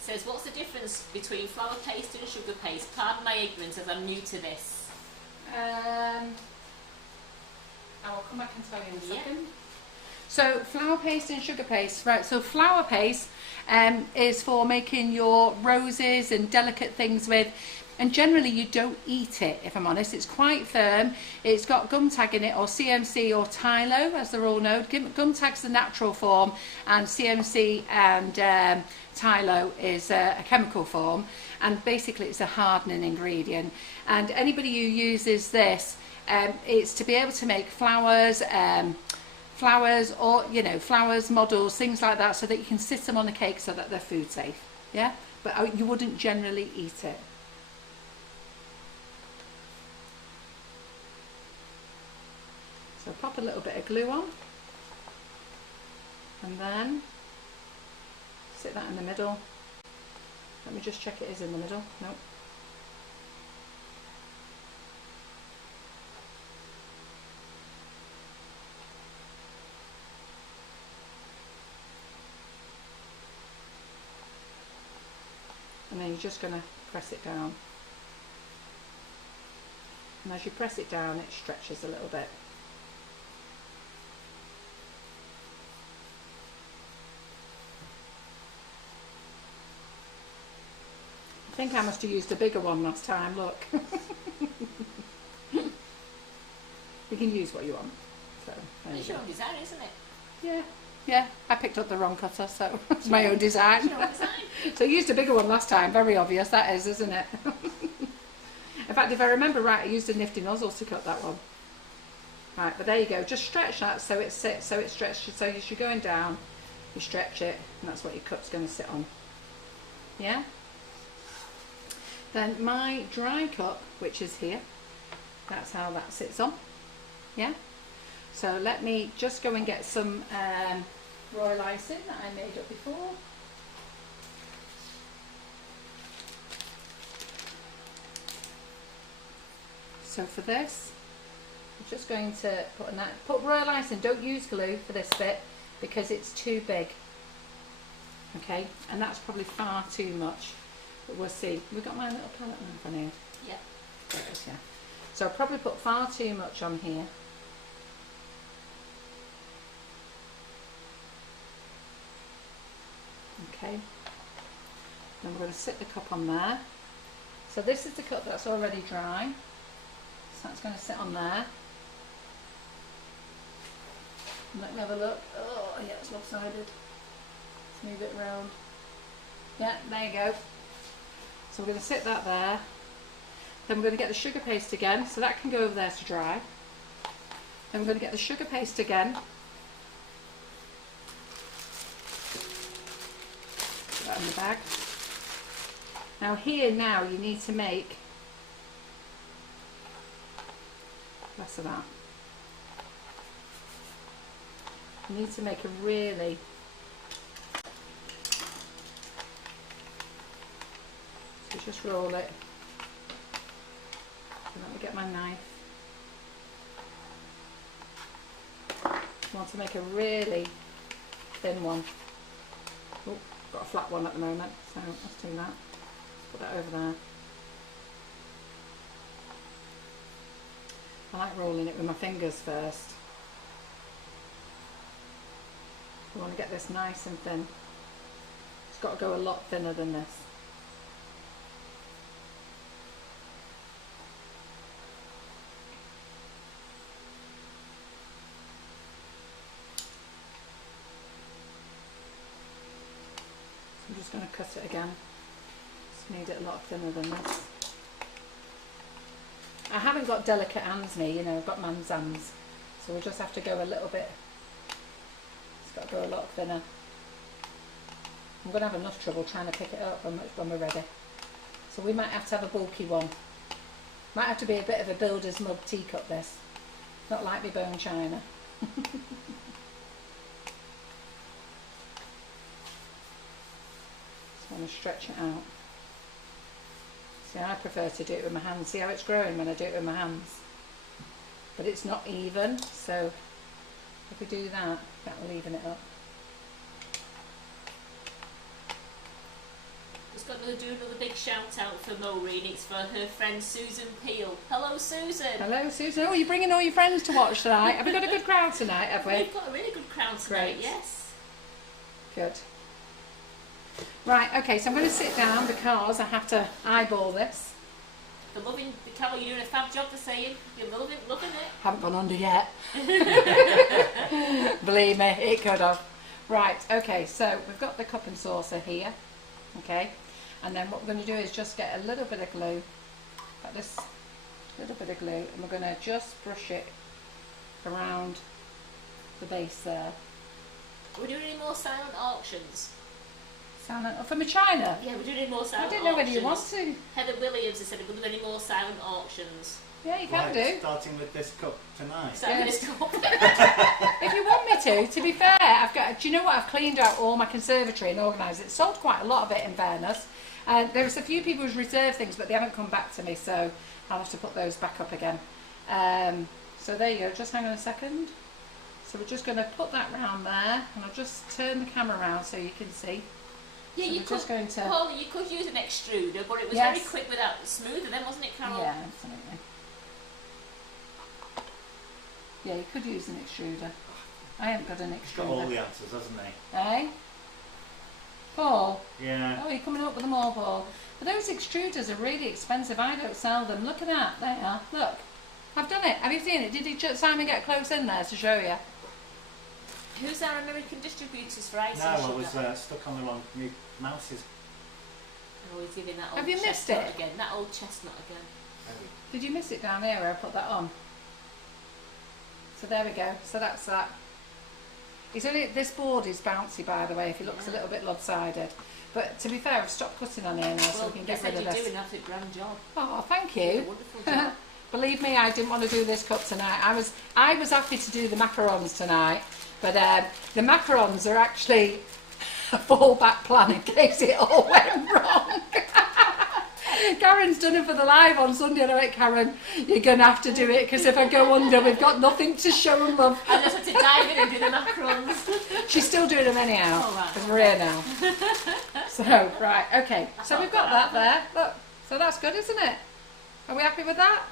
says, what's the difference between flour paste and sugar paste? Pardon my ignorance as I'm new to this. I will come back and tell you in a Yeah. second. So flour paste and sugar paste, right? So flour paste is for making your roses and delicate things with, and generally you don't eat it, if I'm honest. It's quite firm. It's got gum tag in it, or CMC or Tylo, as they're all known. Gum tag's the natural form, and CMC and Tylo is a chemical form, and basically it's a hardening ingredient. And anybody who uses this, it's to be able to make flowers, or flowers, models, things like that, so that you can sit them on a cake so that they're food safe. Yeah, but you wouldn't generally eat it. So pop a little bit of glue on, and then sit that in the middle. Let me just check it is in the middle. Nope. And then you're just going to press it down. And as you press it down, it stretches a little bit. I think I must have used a bigger one last time, look. You can use what you want. So, there you It's go. your own design, isn't it? Yeah, I picked up the wrong cutter, so it's my own design. It's your own design. So I used a bigger one last time, very obvious that is, isn't it? In fact, if I remember right, I used a nifty nozzle to cut that one. Right, but there you go. Just stretch that so it sits, so it stretches. So as you're going down, you stretch it, and that's what your cup's going to sit on. Yeah? Then my dry cup, which is here, that's how that sits on. Yeah? So let me just go and get some royal icing that I made up before. So for this, I'm just going to put royal icing. Don't use glue for this bit because it's too big. Okay, and that's probably far too much. But we'll see. We've got my little palette knife on here. Yeah. There it is, yeah. So I'll probably put far too much on here. Okay. Then we're going to sit the cup on there. So this is the cup that's already dry. So that's going to sit on there. Let me have a look. Oh, yeah, it's lopsided. Let's move it around. Yeah, there you go. So we're going to sit that there. Then we're going to get the sugar paste again. So that can go over there to dry. Then we're going to get the sugar paste again. Put that in the bag. Now here, now you need to make less of that. You need to make a really so just roll it. So let me get my knife. You want to make a really thin one. Oh, got a flat one at the moment, so let's do that. Put that over there. I like rolling it with my fingers first. I want to get this nice and thin. It's got to go a lot thinner than this. So I'm just going to cut it again. Just need it a lot thinner than this. I haven't got delicate hands me, you know, I've got man's hands. So we'll just have to go a little bit. It's got to go a lot thinner. I'm going to have enough trouble trying to pick it up when we're ready. So we might have to have a bulky one. Might have to be a bit of a builder's mug teacup this. Not like my bone china. Just want to stretch it out. See, I prefer to do it with my hands. See how it's growing when I do it with my hands? But it's not even, so if we do that, that will even it up. Just got to do another big shout out for Maureen. It's for her friend Susan Peel. Hello, Susan. Hello, Susan. Oh, you're bringing all your friends to watch tonight. Have we got a good crowd tonight, have we? We've got a really good crowd tonight, Great. yes. Good. Right, okay, so I'm going to sit down because I have to eyeball this. They're loving, Carol, you're doing a fab job, they're saying. You're loving it. Haven't gone under yet. Believe me, it could have. Right, okay, so we've got the cup and saucer here. Okay, and then what we're going to do is just get a little bit of glue, like this, little bit of glue, and we're going to just brush it around the base there. Are we doing any more silent auctions? Silent, oh, from a china? Yeah, we're doing any more silent I auctions. didn't know whether you want to. Heather Williams has said, are there any more silent auctions? Yeah, you can Right, do. starting with this cup tonight. So I'm going to stop. If you want me to be fair, I've got. Do you know what? I've cleaned out all my conservatory and organised it. Sold quite a lot of it in fairness. There's a few people who's reserved things, but they haven't come back to me, so I'll have to put those back up again. So there you go. Just hang on a second. So we're just going to put that round there, and I'll just turn the camera around so you can see. Yeah, So you we're could, just going to. Paul, you could use an extruder, but it was Yes. very quick without smoother then, wasn't it, Carol? Yeah, absolutely. Yeah, you could use an extruder. I haven't got an He's got all extruder. the answers, hasn't he? Eh? Paul? Yeah. Oh, you're coming up with them all, Paul. But those extruders are really expensive. I don't sell them. Look at that. They are. Look. I've done it. Have you seen it? Did Simon get close in there to show you? Who's our American distributors for ice No, and I sugar? was stuck on the wrong mouses. Oh, he's giving that old Have you missed chestnut it? again. That old chestnut again. Did you miss it down here where I put that on? So there we go. So that's that. It's only, this board is bouncy, by the way, if it looks a little bit lopsided. But to be fair, I've stopped cutting on here now, so we can get rid of this. You're doing a grand job. Oh, thank you. Wonderful job. Believe me, I didn't want to do this cup tonight. I was happy to do the macarons tonight, but the macarons are actually a fallback plan in case it all went wrong. Karen's done it for the live on Sunday, and I went, Karen, you're going to have to do it, because if I go under, we've got nothing to show them, love. I just had to dive in and do the macarons. She's still doing them anyhow, because we're here now. So, right, okay. So we've got that there. Look, so that's good, isn't it? Are we happy with that?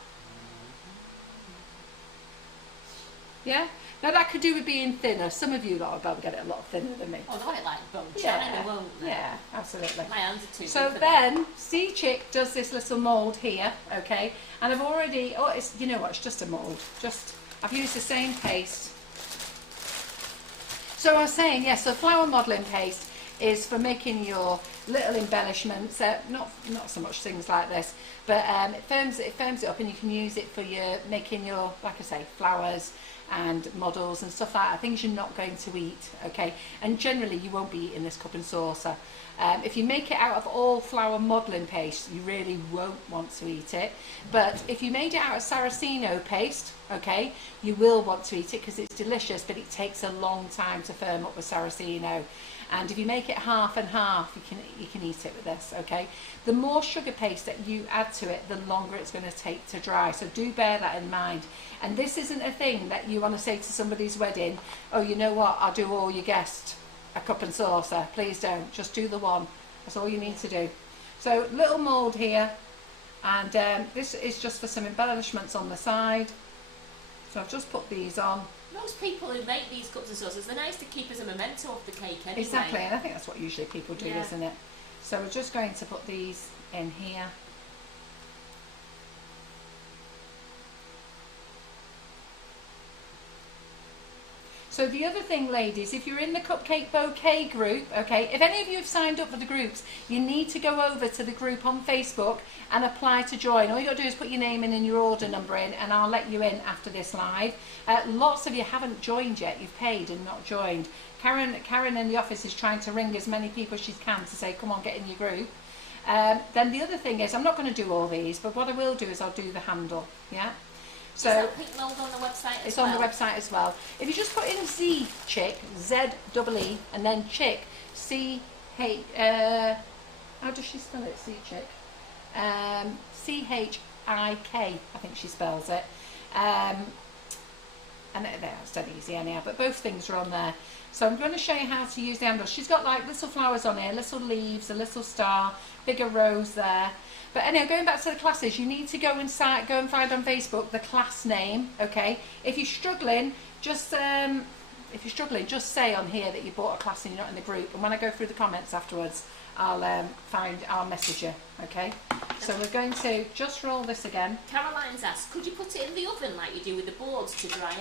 Yeah? Now that could do with being thinner. Some of you lot will be able to get it a lot thinner than me. Oh, they want it like bone Yeah, won't they? yeah, absolutely. My hands are too So big for then, C Chick does this little mould here, okay? And I've already, oh, it's, you know what, it's just a mould. I've used the same paste. So I was saying, yes, so flour modelling paste is for making your little embellishments, not so much things like this, but it firms it up, and you can use it for making your, like I say, flowers and models and stuff like that, things you're not going to eat, okay? And generally you won't be eating this cup and saucer. If you make it out of all flour modelling paste, you really won't want to eat it. But if you made it out of Saraceno paste, okay, you will want to eat it because it's delicious, but it takes a long time to firm up with Saraceno. And if you make it half and half, you can eat it with this, okay? The more sugar paste that you add to it, the longer it's going to take to dry. So do bear that in mind. And this isn't a thing that you want to say to somebody's wedding, oh, you know what, I'll do all your guests a cup and saucer. Please don't. Just do the one. That's all you need to do. So little mould here. And this is just for some embellishments on the side. So I've just put these on. Most people who make these cups and saucers, they're nice to keep as a memento of the cake anyway. Exactly, and I think that's what usually people do, isn't it? So we're just going to put these in here. So the other thing, ladies, if you're in the Cupcake Bouquet group, okay, if any of you have signed up for the groups, you need to go over to the group on Facebook and apply to join. All you got to do is put your name in and your order number in, and I'll let you in after this live. Lots of you haven't joined yet. You've paid and not joined. Karen in the office is trying to ring as many people as she can to say, come on, get in your group. Then the other thing is, I'm not going to do all these, but what I will do is I'll do the handle, yeah? So is that pink mould on the website as well? It's on the website as well. If you just put in Z Chick, Z-E-E, and then Chick, C-H, how does she spell it, C Chick? C-H-I-K, I think she spells it. And it's dead easy anyhow, but both things are on there. So I'm going to show you how to use the handle. She's got like little flowers on here, little leaves, a little star, bigger rose there. But anyway, going back to the classes, you need to go and find on Facebook the class name, okay? If you're struggling, just say on here that you bought a class and you're not in the group. And when I go through the comments afterwards, I'll message you, okay? So we're going to just roll this again. Caroline's asked, could you put it in the oven like you do with the boards to dry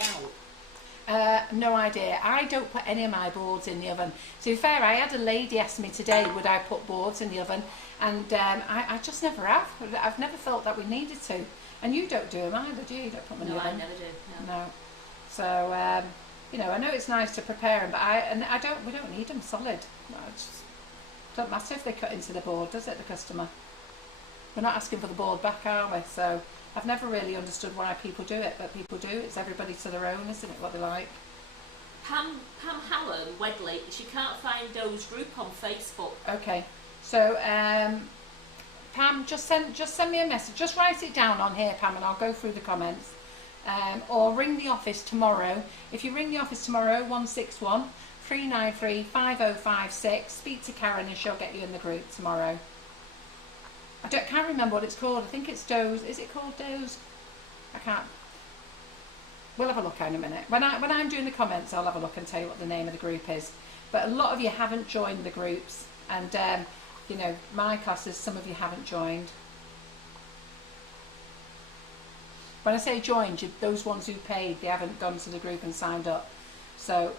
out? No idea. I don't put any of my boards in the oven. To be fair, I had a lady ask me today, would I put boards in the oven? And I just never have. I've never felt that we needed to. And you don't do them either, do you? You don't put them in the oven? No, I never do. No. So, you know, I know it's nice to prepare them, but we don't need them solid. No, it just don't matter if they cut into the board, does it, the customer? We're not asking for the board back, are we? So I've never really understood why people do it, but people do. It's everybody to their own, isn't it, what they like? Pam Hallam, Wedley, she can't find Doe's group on Facebook. Okay. So, Pam, just send me a message. Just write it down on here, Pam, and I'll go through the comments. Or ring the office tomorrow. If you ring the office tomorrow, 161 393 5056, speak to Karen and she'll get you in the group tomorrow. I can't remember what it's called. I think it's Doe's. Is it called Doe's? I can't. We'll have a look in a minute. When I'm doing the comments, I'll have a look and tell you what the name of the group is. But a lot of you haven't joined the groups, and you know, my classes, some of you haven't joined. When I say joined, those ones who paid, they haven't gone to the group and signed up. So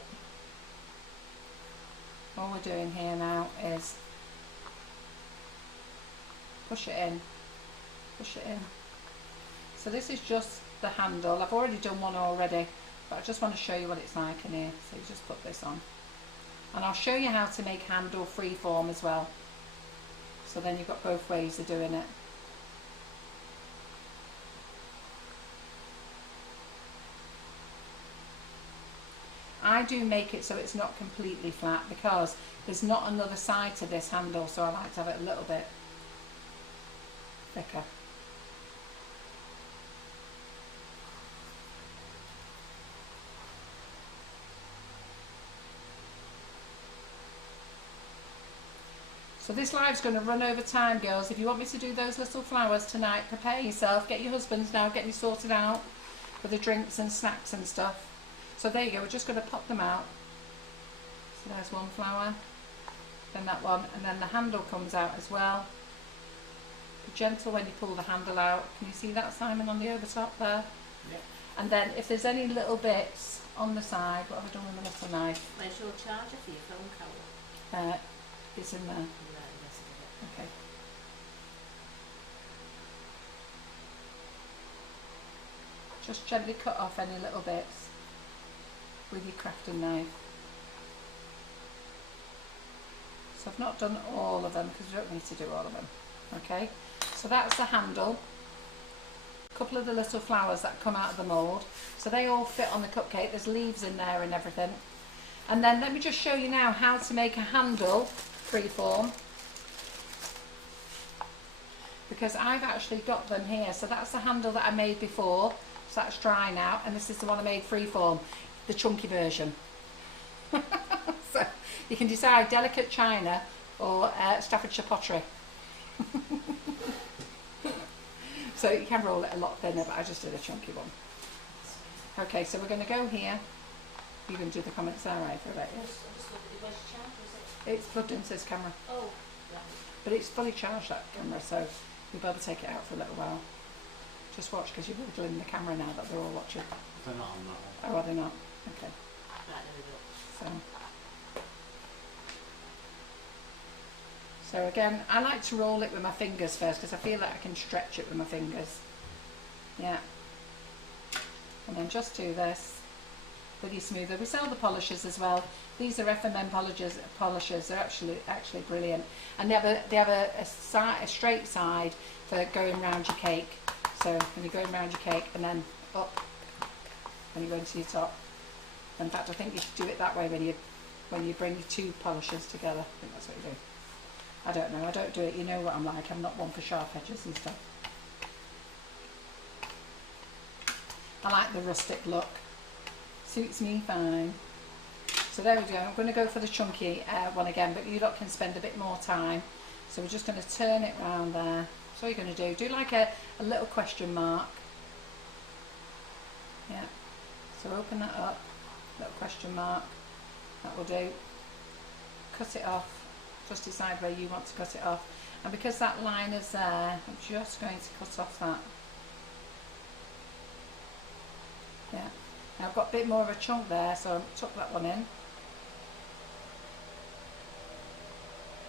all we're doing here now is push it in, push it in. So this is just the handle. I've already done one already, but I just want to show you what it's like in here. So you just put this on. And I'll show you how to make handle freeform as well. So then you've got both ways of doing it. I do make it so it's not completely flat because there's not another side to this handle, so I like to have it a little bit thicker. So this live's going to run over time, girls. If you want me to do those little flowers tonight, prepare yourself, get your husbands now, get you sorted out for the drinks and snacks and stuff. So there you go, we're just going to pop them out. So there's one flower, then that one, and then the handle comes out as well. Be gentle when you pull the handle out. Can you see that, Simon, on the overtop there? Yeah. And then if there's any little bits on the side, what have I done with the little knife? Where's your charger for your phone cover? It's in there. Okay. Just gently cut off any little bits with your crafting knife. So I've not done all of them because we don't need to do all of them. Okay, so that's the handle. A couple of the little flowers that come out of the mould. So they all fit on the cupcake. There's leaves in there and everything. And then let me just show you now how to make a handle freeform, because I've actually got them here. So that's the handle that I made before, so that's dry now, and this is the one I made freeform, the chunky version. So you can decide delicate china or Staffordshire pottery. So you can roll it a lot thinner, but I just did a chunky one. Okay, so we're going to go here. You can do the comments there, right, for a bit. It's plugged into this camera. Oh, right. But it's fully charged, that camera, so you'll be able to take it out for a little while. Just watch, because you're wiggling the camera now that they're all watching. They're not on that one. Oh, are they not? Okay. Right, there we go. So again, I like to roll it with my fingers first, because I feel like I can stretch it with my fingers. Yeah. And then just do this. Really smoother. We sell the polishers as well. These are FMM polishers. They're actually brilliant, and they have a straight side for going round your cake. So when you're going round your cake and then up when you go into your top. In fact, I think you should do it that way when you bring your two polishers together. I think that's what you do. I don't know. I don't do it. You know what I'm like. I'm not one for sharp edges and stuff. I like the rustic look. Suits me fine. So there we go. I'm going to go for the chunky one again, but you lot can spend a bit more time. So we're just going to turn it round there. So what you're going to do like a little question mark. Yeah. So open that up, little question mark. That will do. Cut it off. Just decide where you want to cut it off. And because that line is there, I'm just going to cut off that. Yeah. Now I've got a bit more of a chunk there, so I'll tuck that one in.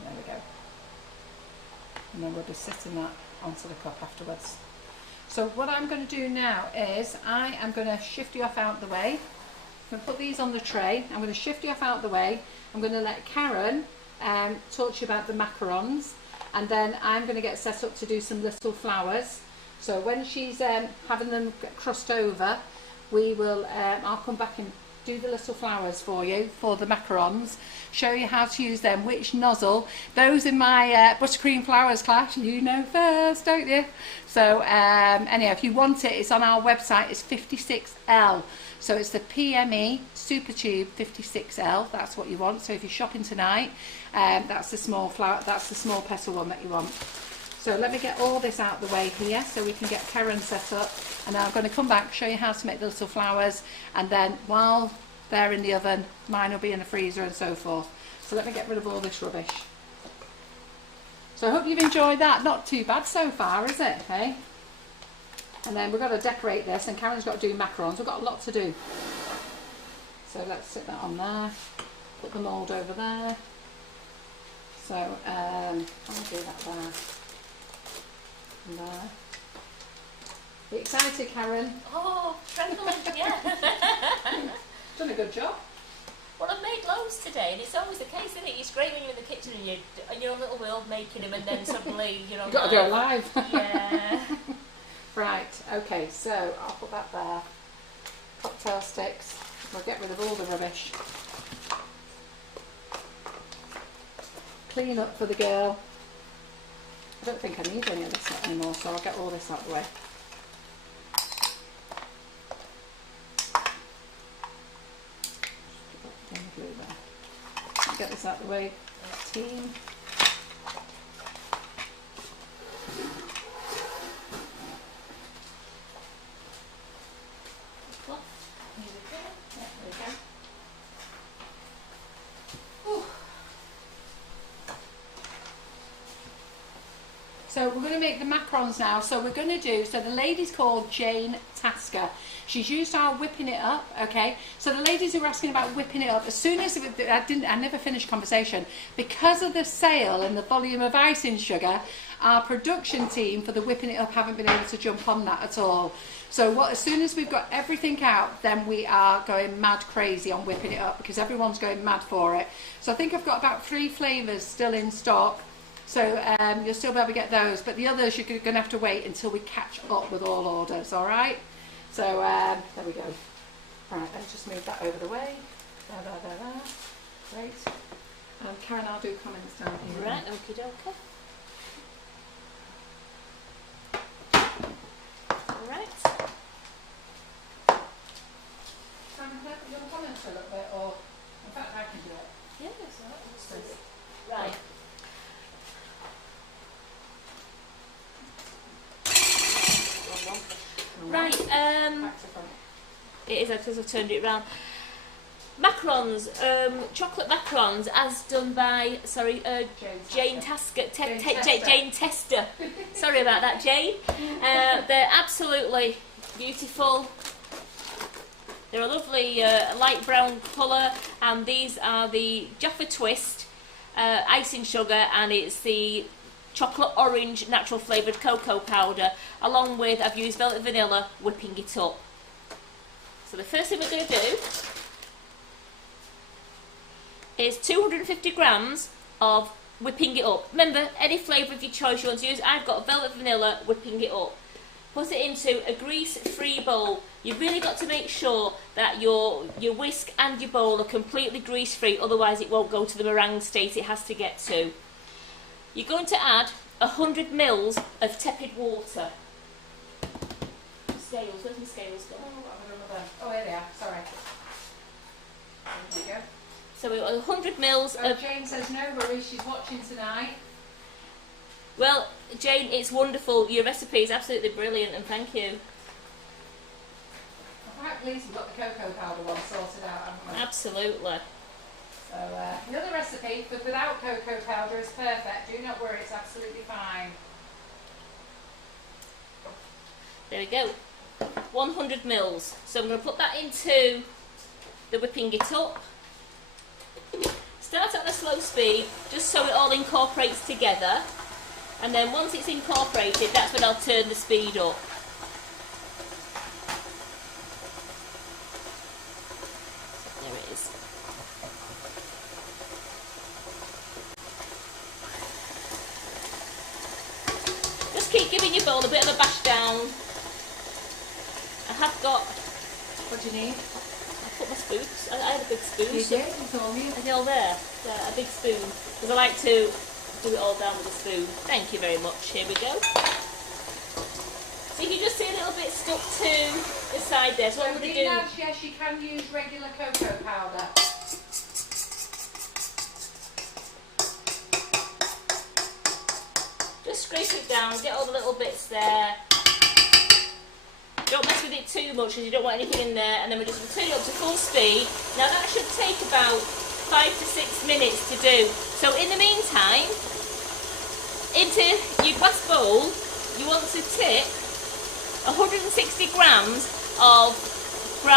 There we go. And then we'll be sitting that onto the cup afterwards. So what I'm going to do now is I am going to shift you off out the way. I'm going to put these on the tray. I'm going to shift you off out the way. I'm going to let Karen talk to you about the macarons, and then I'm going to get set up to do some little flowers. So when she's having them crossed over, we will, I'll come back and do the little flowers for you, for the macarons, show you how to use them, which nozzle. Those in my buttercream flowers class, you know first, don't you? So anyhow, if you want it, it's on our website. It's 56L. So it's the PME Super Tube 56L. That's what you want. So if you're shopping tonight, that's the small flower, that's the small petal one that you want. So let me get all this out the way here so we can get Karen set up, and then I'm going to come back, show you how to make the little flowers, and then while they're in the oven, mine will be in the freezer and so forth. So let me get rid of all this rubbish. So I hope you've enjoyed that. Not too bad so far, is it? Hey? And then we've got to decorate this, and Karen's got to do macarons. We've got a lot to do. So let's sit that on there. Put the mould over there. So I'll do that there. And there. You excited, Karen? Oh, trembling, yeah. Done a good job. Well, I've made loads today, and it's always the case, isn't it? It's great when you're in the kitchen and you're in your little world making them, and then suddenly you're on You've got to do it live. Yeah. Right, okay, so I'll put that there. Cocktail sticks. We'll get rid of all the rubbish. Clean up for the girl. I don't think I need any of this anymore, so I'll get all this out of the way. Get this out of the way. Team. So we're going to make the macarons now. So we're going to do, so the lady's called Jane Tasker. She's used our whipping it up, okay? So the ladies who were asking about whipping it up, as soon as I never finished conversation, because of the sale and the volume of icing sugar, our production team for the whipping it up haven't been able to jump on that at all. So as soon as we've got everything out, then we are going mad crazy on whipping it up because everyone's going mad for it. So I think I've got about 3 flavours still in stock. So you'll still be able to get those, but the others you're going to have to wait until we catch up with all orders, all right? So there we go. Right, let's just move that over the way. There. Great. Karen, I'll do comments down here. Right, okie dokie. Right. Karen, can I put your comments a little bit, or in fact I can do it. Yeah, that's all right. Right. Right, it is because I've turned it around. Macarons, chocolate macarons, as done by, Jane Tasker. Jane Tester. Sorry about that, Jane. They're absolutely beautiful. They're a lovely light brown colour, and these are the Jaffa Twist icing sugar, and it's the chocolate orange natural flavoured cocoa powder, along with, I've used velvet vanilla, whipping it up. So the first thing we're going to do is 250 grams of whipping it up. Remember, any flavour of your choice you want to use. I've got velvet vanilla, whipping it up. Put it into a grease-free bowl. You've really got to make sure that your whisk and your bowl are completely grease-free, otherwise it won't go to the meringue state it has to get to. You're going to add 100 mils of tepid water. Scales, where's my scales go? Oh, here they are, sorry. There you go. So we've got 100 mils of... Jane says no worries, she's watching tonight. Well, Jane, it's wonderful. Your recipe is absolutely brilliant, and thank you. I'm quite pleased we've got the cocoa powder one sorted out, haven't we? Absolutely. So the other recipe, but without cocoa powder, is perfect. Do not worry, it's absolutely fine. There we go. 100 mils. So I'm going to put that into the whipping it up. Start at a slow speed, just so it all incorporates together. And then once it's incorporated, that's when I'll turn the speed up. There it is. Just keep giving your bowl a bit of a bash down. I have got... What do you need? I put my spoons. I had a big spoon. You did? You told me. Are they all there? Yeah, a big spoon. Because I like to do it all down with a spoon. Thank you very much. Here we go. So you can just see a little bit stuck to the side there. So what I'm going to do... Yes, you can use regular cocoa powder. Just scrape it down, get all the little bits there. Don't mess with it too much because you don't want anything in there, and then we're just going to turn it up to full speed. Now that should take about 5 to 6 minutes to do. So in the meantime, into your glass bowl, you want to tip 160 grams of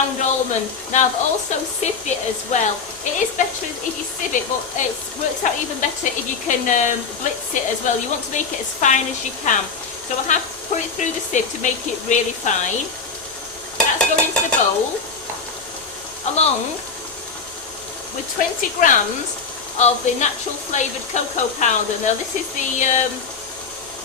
ground almond. Now I've also sieved it as well. It is better if you sieve it, but it works out even better if you can blitz it as well. You want to make it as fine as you can. So I have put it through the sieve to make it really fine. That's going into the bowl, along with 20 grams of the natural flavoured cocoa powder. Now this is the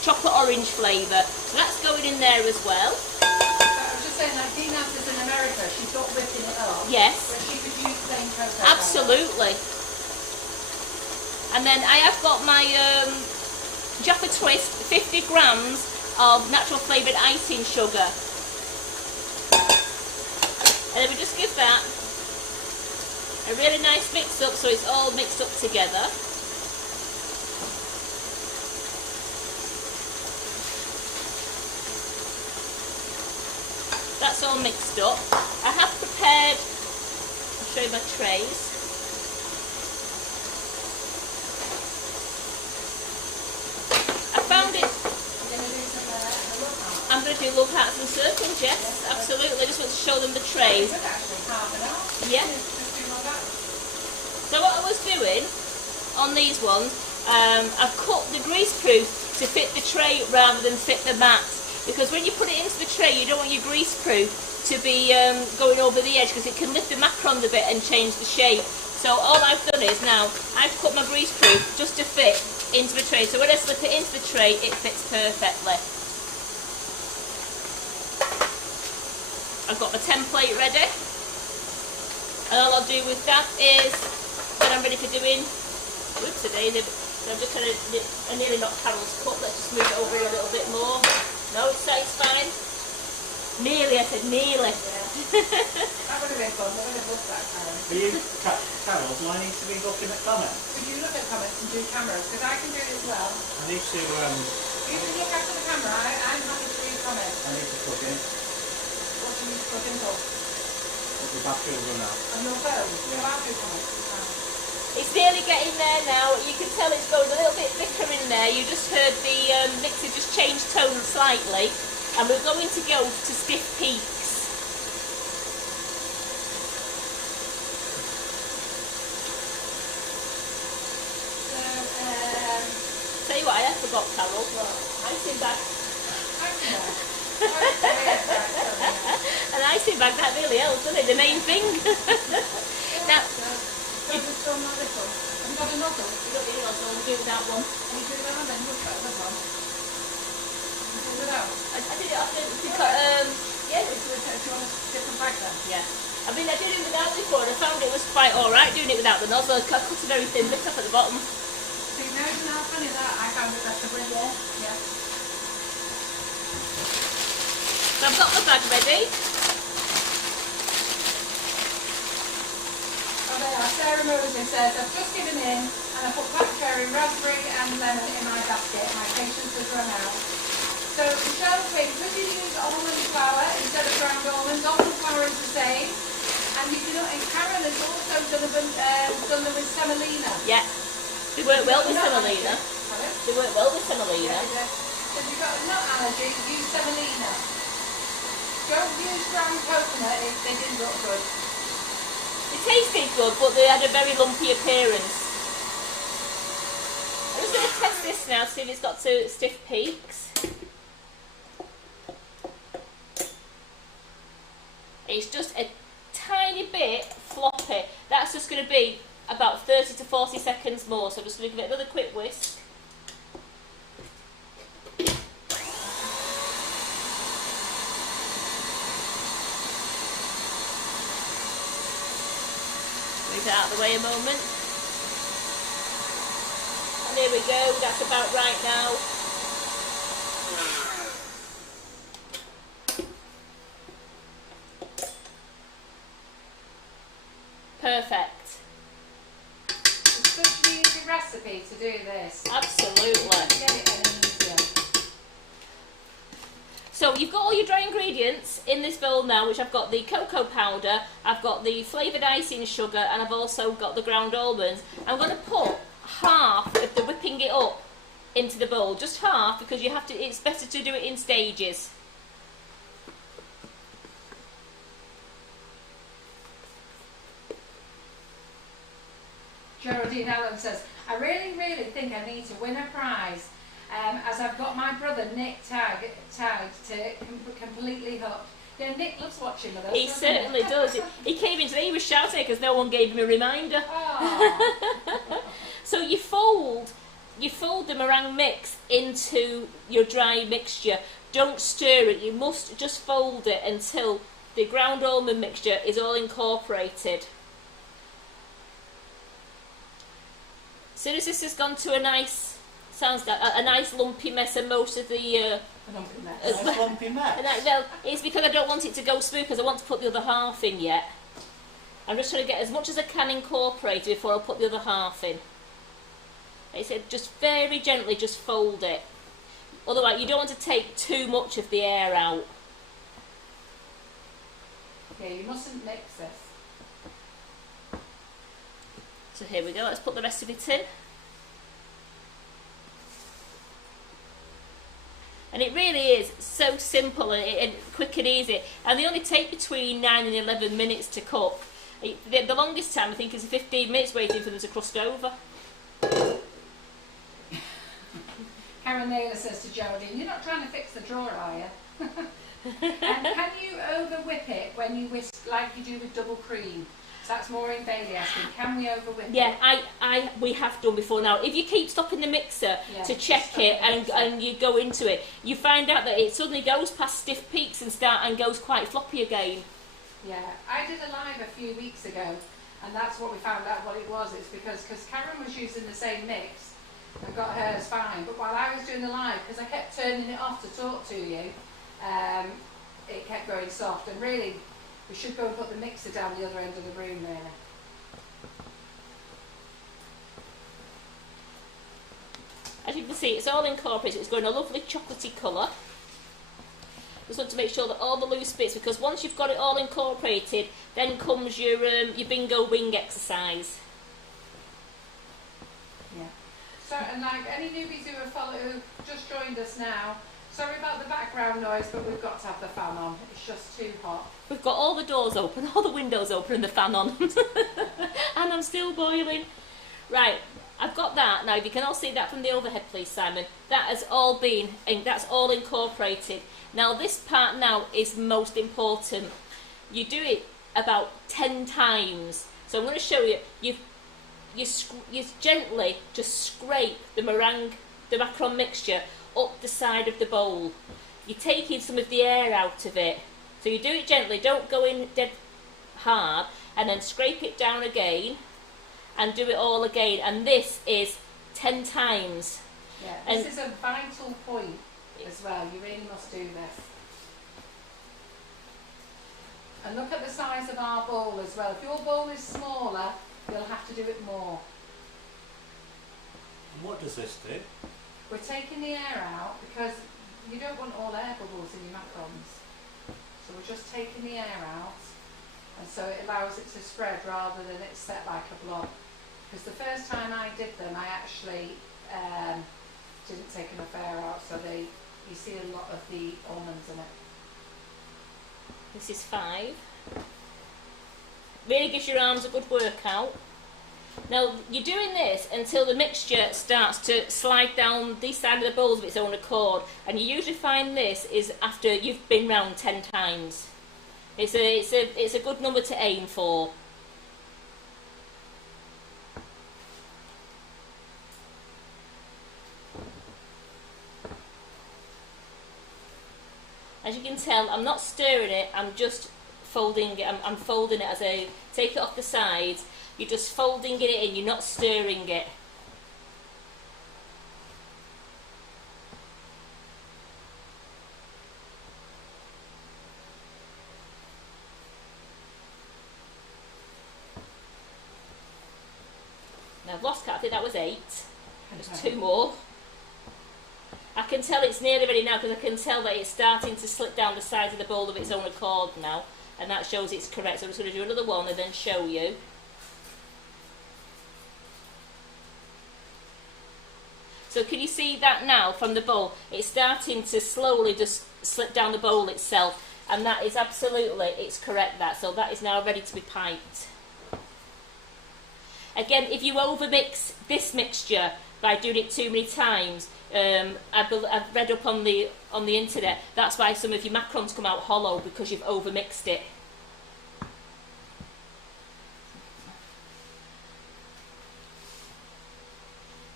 chocolate orange flavour, so that's going in there as well. I was just saying that Dean has this in America, she's got whipping it up. Yes. But she could use plain cocoa. Absolutely. And then I have got my Jaffa Twist, 50 grams of natural flavoured icing sugar. And then we just give that a really nice mix up so it's all mixed up together. That's all mixed up. I have prepared, I'll show you my trays. I found it. I'm going to do love hearts and circles, yes, absolutely. I just want to show them the trays. Yeah. So what I was doing on these ones, I've cut the greaseproof to fit the tray rather than fit the mat. Because when you put it into the tray, you don't want your greaseproof to be going over the edge, because it can lift the macarons a bit and change the shape. So all I've done is now, I've cut my greaseproof just to fit into the tray. So when I slip it into the tray, it fits perfectly. I've got my template ready. And all I'll do with that is, when I'm ready for doing, whoops a daisy, so I'm just kind of, I nearly knocked Carol's cut, let's just move it over a little bit more. No, it's fine. Nearly, I said nearly. Yeah. That would have been fun, we're going to book that, Karen. Are you, Carol, do I need to be looking at comments? Could you look at comments and do cameras? Because I can do it as well. I need to, You can look after the camera, I'm happy to read comments. I need to plug in. What do you need to plug in for? The battery will run out. On your phone? Yeah. I'll do comments. It's nearly getting there now. You can tell it's going a little bit thicker in there. You just heard the mixer just change tone slightly. And we're going to go to stiff peaks. So, Tell you what, I forgot, Carol. Icing bag. An icing bag, that really helps, doesn't it? The main thing. Now, have you got a nozzle? you don't need a nozzle, we'll do that one. You do that one, then look at that one. I did it after, because, yeah. Do you want a different bag then? Yeah. I mean, I did it without before, and I found it was quite alright doing it without the nozzle. I cut a very thin bit off at the bottom. See, now isn't that funny that? I found it better with it. Yeah. So I've got the bag ready. Oh, there are. Sarah Moses says, I've just given in and I put blackberry, raspberry and lemon in my basket. My patience has run out. So Michelle said, could you use almond flour instead of ground almonds? Almond flour is the same. And you can, and Karen has also done them with semolina. Yeah. They work well with semolina. Pardon? They work well with semolina. Yeah, if you've got a nut allergy, use semolina. Don't use ground coconut if they didn't look good. They tasted good, but they had a very lumpy appearance. I'm just going to test this now, see if it's got to stiff peaks. It's just a tiny bit floppy. That's just going to be about 30 to 40 seconds more, so I'm just going to give it another quick whisk. Move it out of the way a moment. And there we go, that's about right now. Perfect. It's such an easy recipe to do this. Absolutely. Get it any easier. So you've got all your dry ingredients in this bowl now, which I've got the cocoa powder, I've got the flavoured icing sugar, and I've also got the ground almonds. I'm going to put half of the whipping it up into the bowl, just half, because you have to. It's better to do it in stages. Geraldine Allen says, I really, really think I need to win a prize, as I've got my brother Nick tagged to completely hooked. Yeah, Nick loves watching with us. He certainly does. He came in today, he was shouting because no one gave him a reminder. Oh. So you fold the meringue mix into your dry mixture. Don't stir it. You must just fold it until the ground almond mixture is all incorporated. As soon as this has gone to a nice, sounds like a nice lumpy mess, and most of the Nice lumpy mess. well, it's because I don't want it to go smooth because I want to put the other half in yet. I'm just trying to get as much as I can incorporated before I put the other half in. Like I said, just very gently just fold it. Otherwise, you don't want to take too much of the air out. Yeah, you mustn't mix this. So here we go, let's put the rest of it in. And it really is so simple and quick and easy. And they only take between 9 and 11 minutes to cook. The longest time I think is 15 minutes waiting for them to crust over. Karen Naylor says to Geraldine, you're not trying to fix the drawer, are you? And can you over whip it when you whisk like you do with double cream? So that's Maureen Bailey asking, can we over whip it? Yeah, we have done before now. If you keep stopping the mixer to check it and you go into it, you find out that it suddenly goes past stiff peaks and goes quite floppy again. Yeah, I did a live a few weeks ago, and that's what we found out what it was. It's because Karen was using the same mix and got hers fine, but while I was doing the live, because I kept turning it off to talk to you, it kept going soft, and really we should go and put the mixer down the other end of the room really. As you can see, it's all incorporated. It's going a lovely chocolatey colour. Just want to make sure that all the loose bits, because once you've got it all incorporated, then comes your bingo wing exercise. Yeah. So, and like any newbies who just joined us now, sorry about the background noise, but we've got to have the fan on. It's just too hot. We've got all the doors open, all the windows open and the fan on. And I'm still boiling. Right, I've got that. Now, if you can all see that from the overhead, please, Simon. That has all been, that's all incorporated. Now, this part now is most important. You do it about 10 times. So I'm going to show you. You gently just scrape the macaron mixture up the side of the bowl. You're taking some of the air out of it. So you do it gently, don't go in dead hard, and then scrape it down again and do it all again. And this is 10 times. Yeah, this is a vital point as well. You really must do this. And look at the size of our bowl as well. If your bowl is smaller, you'll have to do it more. And what does this do? We're taking the air out because you don't want all air bubbles in your macarons. So we're just taking the air out, and so it allows it to spread rather than it set like a blob. Because the first time I did them, I actually didn't take enough air out, so you see a lot of the almonds in it. This is 5. Really gives your arms a good workout. Now, you're doing this until the mixture starts to slide down this side of the bowls of its own accord, and you usually find this is after you've been round 10 times. It's a good number to aim for. As you can tell, I'm not stirring it, I'm just folding it. I'm folding it as I take it off the sides. You're just folding it in, you're not stirring it. Now I've lost count, I think that was 8. There's 2 more. I can tell it's nearly ready now because I can tell that it's starting to slip down the sides of the bowl of its own accord now, and that shows it's correct. So I'm just going to do another one and then show you. So can you see that now from the bowl? It's starting to slowly just slip down the bowl itself, and that is absolutely, it's correct that. So that is now ready to be piped. Again, if you overmix this mixture by doing it too many times, I've read up on the internet, that's why some of your macarons come out hollow, because you've overmixed it.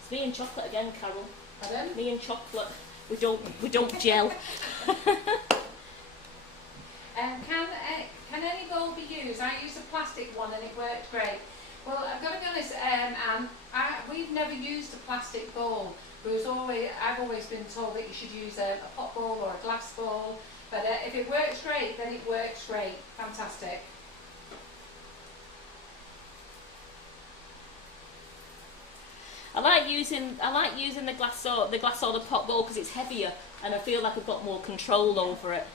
It's me and chocolate again, Carol. Pardon? Me and chocolate. We don't gel. Can any bowl be used? I used a plastic one and it worked great. Well, I've got to be honest, Anne, we've never used a plastic bowl. I've always been told that you should use a pot bowl or a glass bowl. But if it works great, then it works great. Fantastic. I like using the glass or the pot bowl because it's heavier and I feel like I've got more control over it.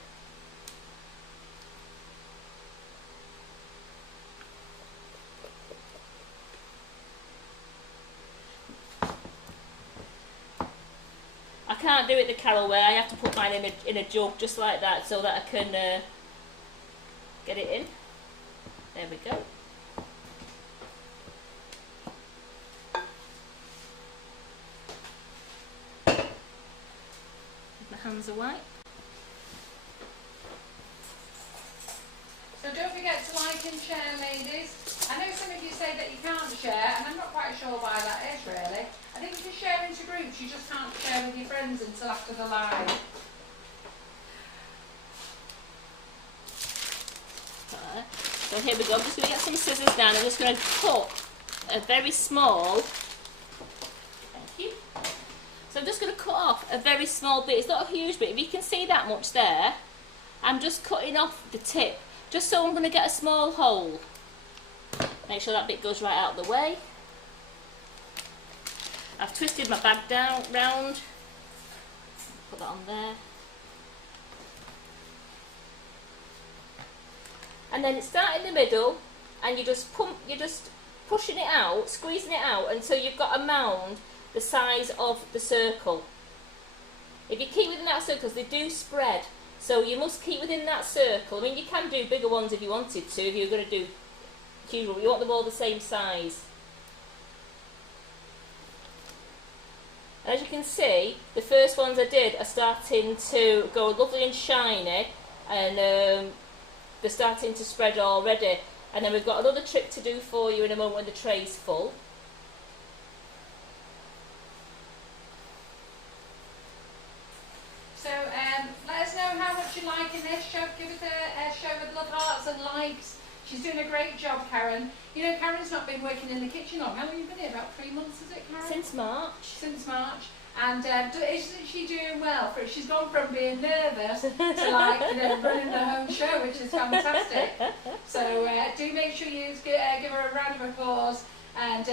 I can't do it the Carol way. I have to put mine in a jug just like that so that I can get it in. There we go. My hands are white. So don't forget to like and share, ladies. I know some of you say that you can't share, and I'm not quite sure why that is really. I think if you share into groups, you just can't share with your friends until after the live. So here we go. I'm just going to get some scissors now, and I'm just going to cut a very small. Thank you. So I'm just going to cut off a very small bit. It's not a huge bit. If you can see that much there, I'm just cutting off the tip, just so I'm going to get a small hole. Make sure that bit goes right out of the way. I've twisted my bag down round. Put that on there. And then start in the middle, and you're just pushing it out, squeezing it out until you've got a mound the size of the circle. If you keep within that circle, they do spread, so you must keep within that circle. I mean, you can do bigger ones if you wanted to, if you're going to do huge ones, but you want them all the same size. And as you can see, the first ones I did are starting to go lovely and shiny, and they're starting to spread already. And then we've got another trick to do for you in a moment when the tray's full. So let us know how much you like in this show. Give it a show with love hearts and likes. She's doing a great job, Karen. You know, Karen's not been working in the kitchen long. How long have you been here? About 3 months, is it, Karen? Since March. Since March. And isn't she doing well? She's gone from being nervous to running her own show, which is fantastic. So do make sure you give her a round of applause. And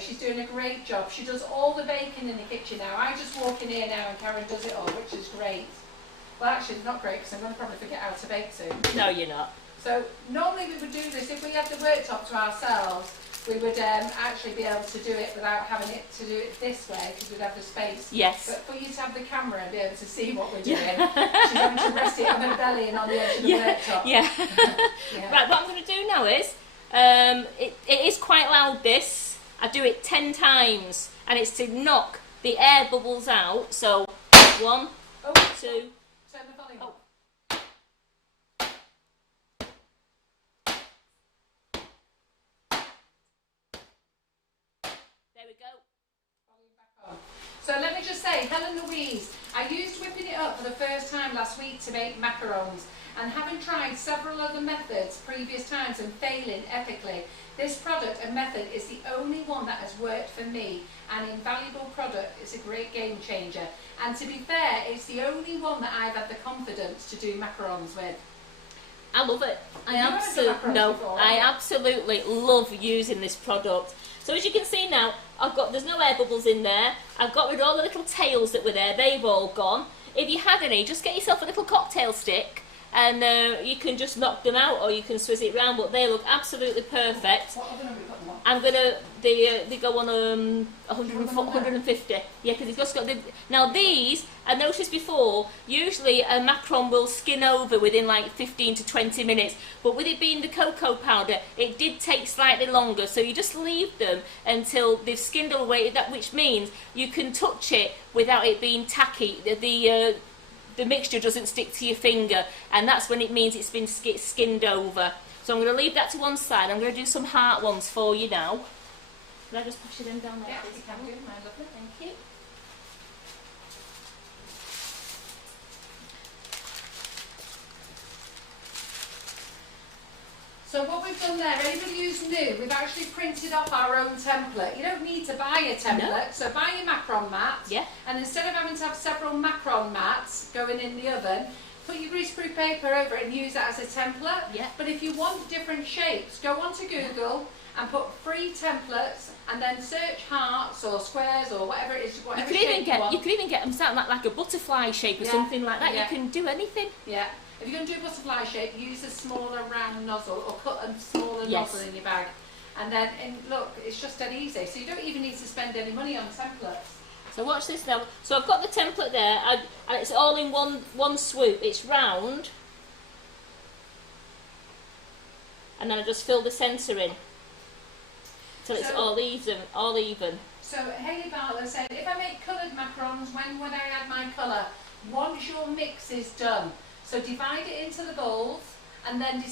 she's doing a great job. She does all the baking in the kitchen now. I just walk in here now and Karen does it all, which is great. Well, actually, it's not great because I'm going to probably forget how to bake soon. No, you're not. So normally we would do this if we had the worktop to ourselves. We would actually be able to do it without having it to do it this way because we'd have the space. Yes. But for you to have the camera and be able to see what we're doing, she's having to rest it on her belly and on the edge of the worktop. Yeah. Yeah. Right, what I'm going to do now is, it is quite loud this. I do it 10 times and it's to knock the air bubbles out. So 1, 2. Turn the volume up. There we go. So let me just say, Helen Louise, I used whipping it up for the first time last week to make macarons, and having tried several other methods previous times and failing epically, this product and method is the only one that has worked for me. An invaluable product. It's a great game changer, and to be fair, it's the only one that I've had the confidence to do macarons with. I love it. I I absolutely love using this product. So as you can see now, there's no air bubbles in there. I've got rid of all the little tails that were there. They've all gone. If you had any, just get yourself a little cocktail stick and you can just knock them out or you can swizz it round, but they look absolutely perfect. What oven have we got them on? I'm gonna, they go on 150, yeah, because it's just got the, now these, I noticed before, usually a macaron will skin over within like 15 to 20 minutes, but with it being the cocoa powder, it did take slightly longer, so you just leave them until they've skinned away, that, which means you can touch it without it being tacky. The mixture doesn't stick to your finger, and that's when it means it's been skinned over. So I'm going to leave that to one side. I'm going to do some heart ones for you now. Can I just push them down like this? You can do, my lovely. Thank you. So what we've done there, anybody who's new, we've actually printed off our own template. You don't need to buy a template, No. so buy your macaron mat, Yeah. and instead of having to have several macaron mats going in the oven, put your greaseproof paper over it and use that as a template. Yeah. But if you want different shapes, go onto Google and put free templates and then search hearts or squares or whatever it is, whatever You could even get them sound like a butterfly shape or Yeah. something like that. Yeah. You can do anything. Yeah. If you're going to do a butterfly shape, use a smaller round nozzle or cut a smaller Yes. nozzle in your bag. And then, look, it's just dead easy. So you don't even need to spend any money on templates. So watch this now. So I've got the template there, and it's all in one swoop. It's round, and then I just fill the centre in till it's So- all even. So Hayley Bartlett said, if I make coloured macarons, when would I add my colour? Once your mix is done. So divide it into the bowls and then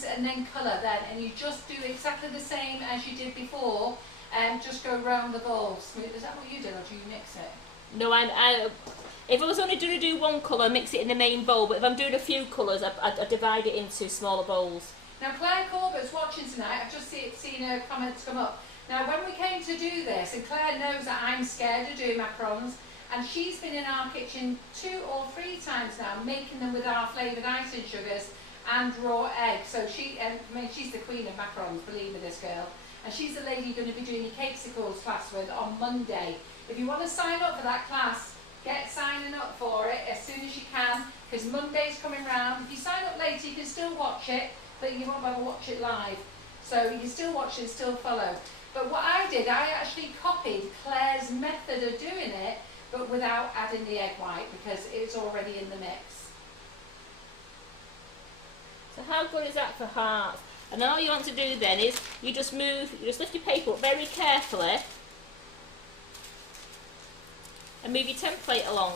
colour then. And you just do exactly the same as you did before and just go round the bowls. Is that what you did or do you mix it? No, if I was only going to do one colour, mix it in the main bowl. But if I'm doing a few colours, I divide it into smaller bowls. Now Claire Corbett's watching tonight. I've just seen her comments come up. Now when we came to do this, and Claire knows that I'm scared of doing macarons, and she's been in our kitchen 2 or 3 times now, making them with our flavoured icing sugars and raw egg. So she's the queen of macarons, believe me, this girl. And she's the lady you're going to be doing your cakesicles class with on Monday. If you want to sign up for that class, get signing up for it as soon as you can, because Monday's coming round. If you sign up later, you can still watch it, but you won't be able to watch it live. So you can still watch it, still follow. But what I did, I actually copied Claire's method of doing it, but without adding the egg white because it's already in the mix. So how good is that for hearts? And all you want to do then is you just lift your paper up very carefully and move your template along.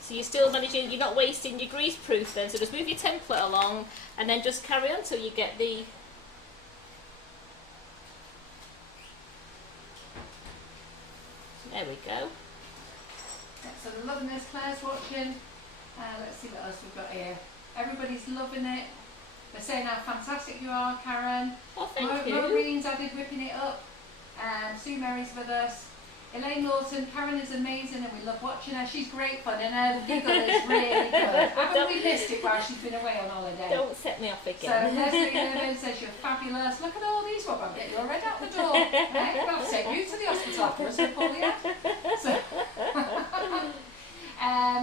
So you're still managing, you're not wasting your greaseproof then, so just move your template along and then just carry on till you get the... There we go. So they're loving this. Claire's watching. Let's see what else we've got here. Everybody's loving it. They're saying how fantastic you are, Karen. Oh, thank you. Maureen's added whipping it up. Sue Mary's with us. Elaine Lawson, Karen is amazing and we love watching her. She's great fun and her giggle is really good. Haven't we missed it while she's been away on holiday? Don't set me off So again. Leslie Irvin says you're fabulous. Look at all these. Well, I'll get you already out the door. Right? I'll take you to the hospital afterwards before the end. So,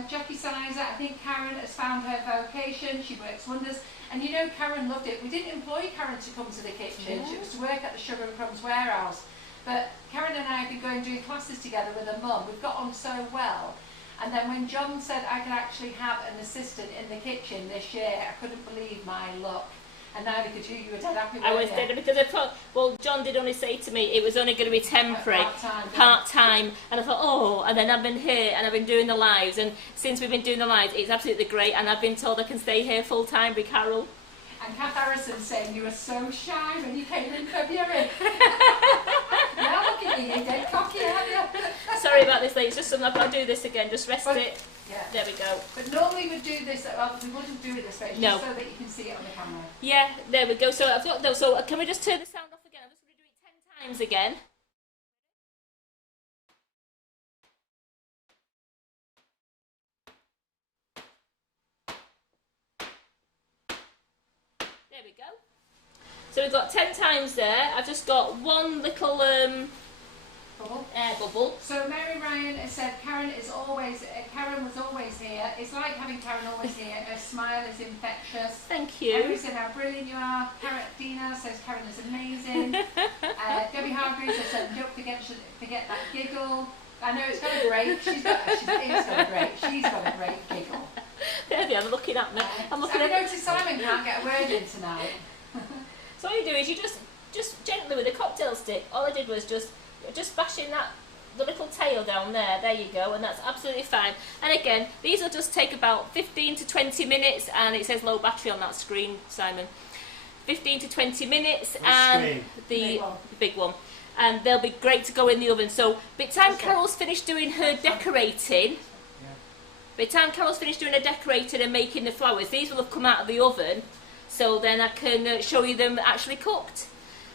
Jackie Sizer, I think Karen has found her vocation. She works wonders. And you know Karen loved it. We didn't employ Karen to come to the kitchen. She was to work at the Sugar and Crumbs warehouse. But Karen and I have been going doing classes together with her mum. We've got on so well. And then when John said I could actually have an assistant in the kitchen this year, I couldn't believe my luck. And neither could you. You were dead happy with it. I was dead because I thought, well, John did only say to me it was only going to be temporary, part-time, and I thought, oh, and then I've been here and I've been doing the lives, and since we've been doing the lives, it's absolutely great, and I've been told I can stay here full-time with Carol. And Kath Harrison saying you were so shy when you came in February. Yeah, look at you, you're dead cocky, aren't you? Sorry about this, ladies, just something I've got to do this again, just rest it. Yeah. There we go. But normally we'd do this, we wouldn't do it this way, No. just so that you can see it on the camera. Yeah, there we go. So I've got those. So can we just turn the sound off again? I'm just going to do it 10 times again. There we go. So we've got 10 times there. I've just got one little bubble. Air bubble. So Mary Ryan has said Karen was always here. It's like having Karen always here. Her smile is infectious. Thank you. Everybody said how brilliant you are. Dina says Karen is amazing. Debbie Hargreaves has said don't forget that giggle. I know it's got a great. She's got a great giggle. There they are, they're looking at me. I'm looking Have at. you noticed Simon can't get a word in tonight? So what you do is you just gently with a cocktail stick. All I did was just bashing the little tail down there. There you go, and that's absolutely fine. And again, these will just take about 15 to 20 minutes, and it says low battery on that screen, Simon. 15 to 20 minutes, and the big one. And they'll be great to go in the oven. So by the time Carol's finished doing her decorating, and making the flowers, these will have come out of the oven. So then I can show you them actually cooked.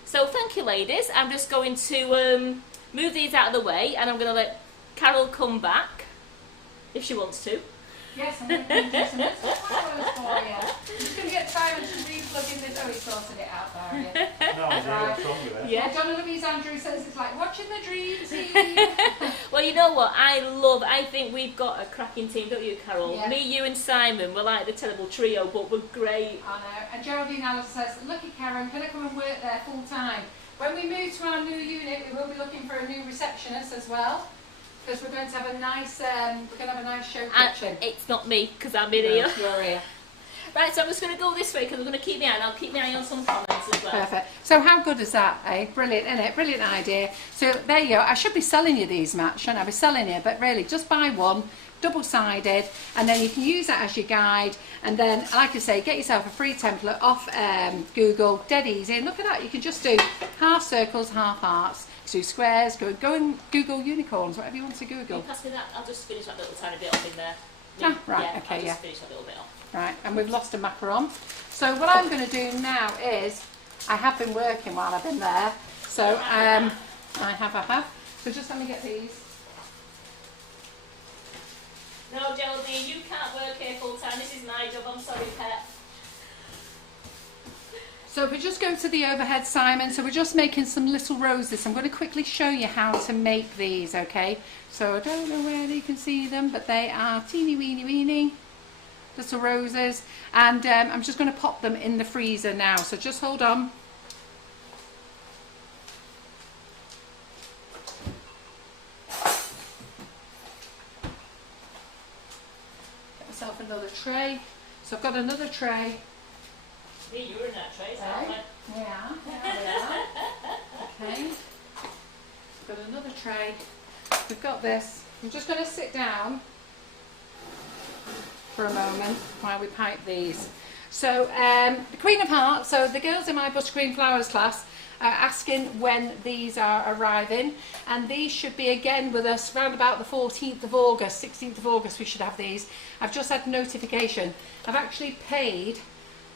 So thank you, ladies. I'm just going to move these out of the way, and I'm going to let Carol come back if she wants to. Yes, I'm going to do some little flowers for you. I'm just going to get Simon to re-plug in this. Oh, he sorted it out there. No, what's wrong with it? Yeah. John Louise Andrew says it's like watching the dream team. Well, you know what? I think we've got a cracking team, don't you, Carol? Yeah. Me, you and Simon, we're like the terrible trio, but we're great. I know. And Geraldine Alice says, lucky Karen, can I come and work there full time? When we move to our new unit, we will be looking for a new receptionist as well. Because we're going to have a nice, show kitchen. It's not me, because I'm in here. You're here. Right, so I'm just going to go this way, because I'm going to keep my eye, and I'll keep my eye on some comments as well. Perfect. So how good is that, eh? Brilliant, isn't it? Brilliant idea. So there you go. I should be selling you these, Matt, shouldn't I? Be selling you, but really, just buy one, double-sided, and then you can use that as your guide. And then, like I say, get yourself a free template off Google, dead easy. And look at that, you can just do half circles, half hearts. Do squares, go and Google unicorns, whatever you want to Google. Can you pass me that? I'll just finish that little tiny bit off in there. Ah, right, yeah, okay, I'll just finish that little bit off. Right, and we've lost a macaron. So what I'm going to do now is, I have been working while I've been there. So I have. So just let me get these. No, Geraldine, you can't work here full time. This is my job. I'm sorry, pet. So we just go to the overhead, Simon. So we're just making some little roses. I'm going to quickly show you how to make these, okay? So I don't know where you can see them, but they are teeny weeny little roses. And I'm just going to pop them in the freezer now. So just hold on. Get myself another tray. So I've got another tray. Me, you're in that tray, aren't we? Yeah. Okay. We've got another tray. We've got this. I'm just going to sit down for a moment while we pipe these. So the Queen of Hearts, so the girls in my Buttercream Flowers class are asking when these are arriving, and these should be again with us around about the 14th of August, 16th of August we should have these. I've just had notification. I've actually paid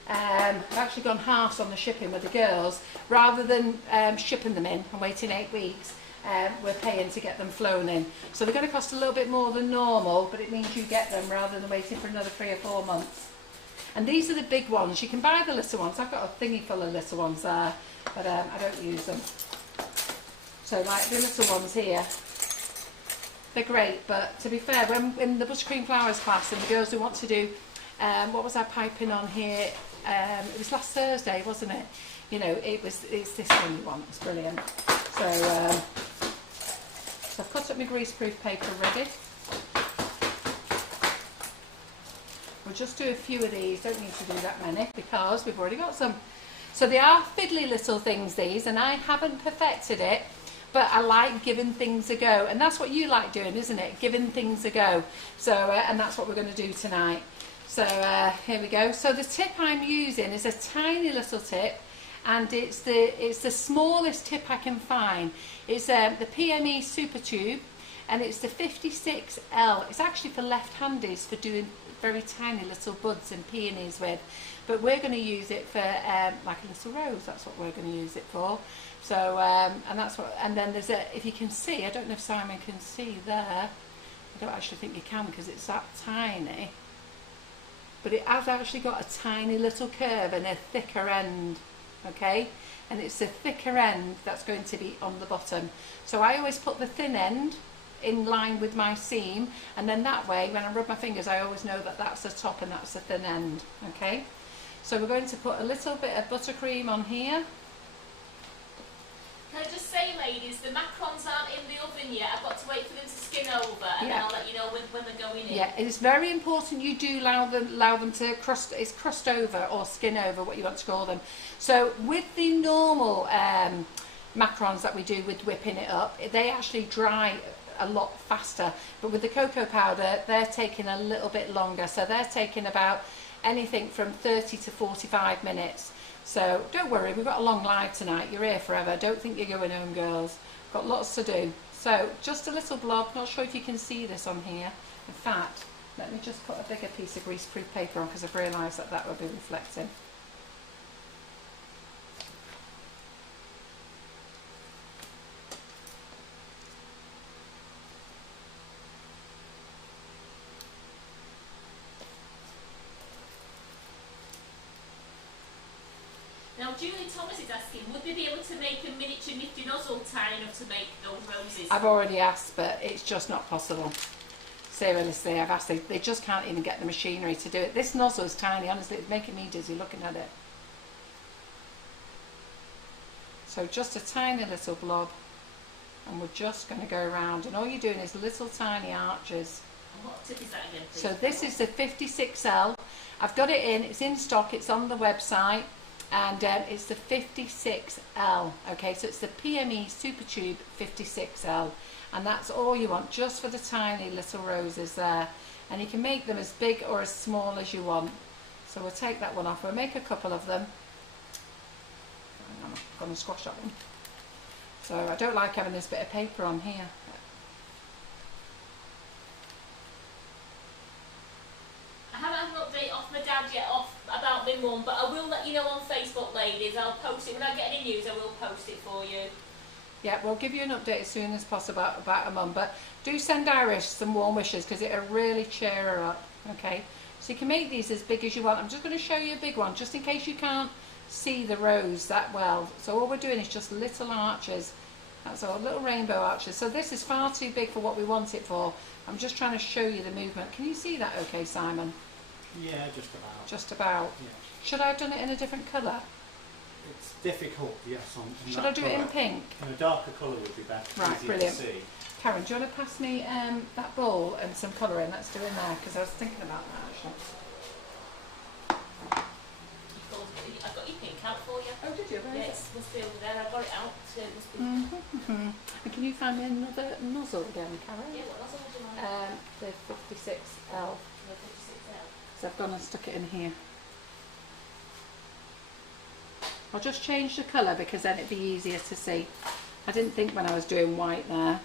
I've actually gone halves on the shipping with the girls. Rather than shipping them in and waiting 8 weeks, we're paying to get them flown in. So they're going to cost a little bit more than normal, but it means you get them rather than waiting for another 3 or 4 months. And these are the big ones. You can buy the little ones. I've got a thingy full of little ones there, but I don't use them. So like the little ones here, they're great, but to be fair, when in the Buttercream Flowers class and the girls who want to do, what was I piping on here? It was last Thursday, wasn't it? You know, it's this one you want. It's brilliant. So, so I've cut up my greaseproof paper ready. We'll just do a few of these. Don't need to do that many because we've already got some. So they are fiddly little things, these, and I haven't perfected it, but I like giving things a go, and that's what you like doing, isn't it? Giving things a go. So, and that's what we're going to do tonight. So here we go. So the tip I'm using is a tiny little tip, and it's the smallest tip I can find. It's the PME Super Tube, and it's the 56L. It's actually for left-handers for doing very tiny little buds and peonies with, but we're going to use it for like a little rose. That's what we're going to use it for. So and that's what. And then there's a. If you can see, I don't know if Simon can see there. I don't actually think you can because it's that tiny. But it has actually got a tiny little curve and a thicker end. okay? And it's the thicker end that's going to be on the bottom. So I always put the thin end in line with my seam, and then that way when I rub my fingers I always know that that's the top and that's the thin end, okay? So we're going to put a little bit of buttercream on here. Can I just say, ladies, the macarons aren't in the oven yet. I've got to wait for them to skin over, and then I'll let you know when they're going in. Yeah, it's very important you do allow them to crust over or skin over, what you want to call them. So with the normal macarons that we do with whipping it up, they actually dry a lot faster, but with the cocoa powder they're taking a little bit longer, so they're taking about anything from 30 to 45 minutes. So don't worry, we've got a long live tonight, you're here forever, don't think you're going home, girls, got lots to do. So just a little blob, not sure if you can see this on here. In fact, let me just put a bigger piece of greaseproof paper on because I've realised that that will be reflecting. Now, Julie Thomas is asking, would they be able to make a miniature nifty nozzle tiny enough to make those roses? I've already asked, but it's just not possible. Seriously, I've asked. They just can't even get the machinery to do it. This nozzle is tiny, honestly, it's making me dizzy looking at it. So just a tiny little blob, and we're just going to go around, and all you're doing is little tiny arches. And what tip is that again, please? So this is the 56L. I've got it in, it's in stock, it's on the website. And it's the 56L, okay, so it's the PME Super Tube 56L, and that's all you want, just for the tiny little roses there, and you can make them as big or as small as you want. So we'll take that one off, we'll make a couple of them. I'm going to squash that one. So I don't like having this bit of paper on here. I haven't had an update off my dad yet about my mum, but I will let you know on Facebook, ladies. I'll post it when I get any news. I will post it for you. Yeah, we'll give you an update as soon as possible about her mum, but do send Irish some warm wishes because it'll really cheer her up, okay? So you can make these as big as you want. I'm just going to show you a big one just in case you can't see the rose that well. So all we're doing is just little arches. That's all, little rainbow arches. So this is far too big for what we want it for. I'm just trying to show you the movement. Can you see that okay, Simon? Yeah, just about. Just about. Yeah. Should I have done it in a different colour? It's difficult, yes. On Should that I do it in colour. pink? In a darker colour would be better. Right, easier brilliant. To see. Karen, do you want to pass me that bowl and some colouring? Let's do it in there because I was thinking about that actually. I've got your pink out for you. Oh, did you? Yeah, it must be over there. I got it out. So it must be. And can you find me another nozzle again, Karen? Yeah, what nozzle would you like? The 56L. No, 56L. So I've gone and stuck it in here. I'll just change the colour because then it'd be easier to see. I didn't think when I was doing white there.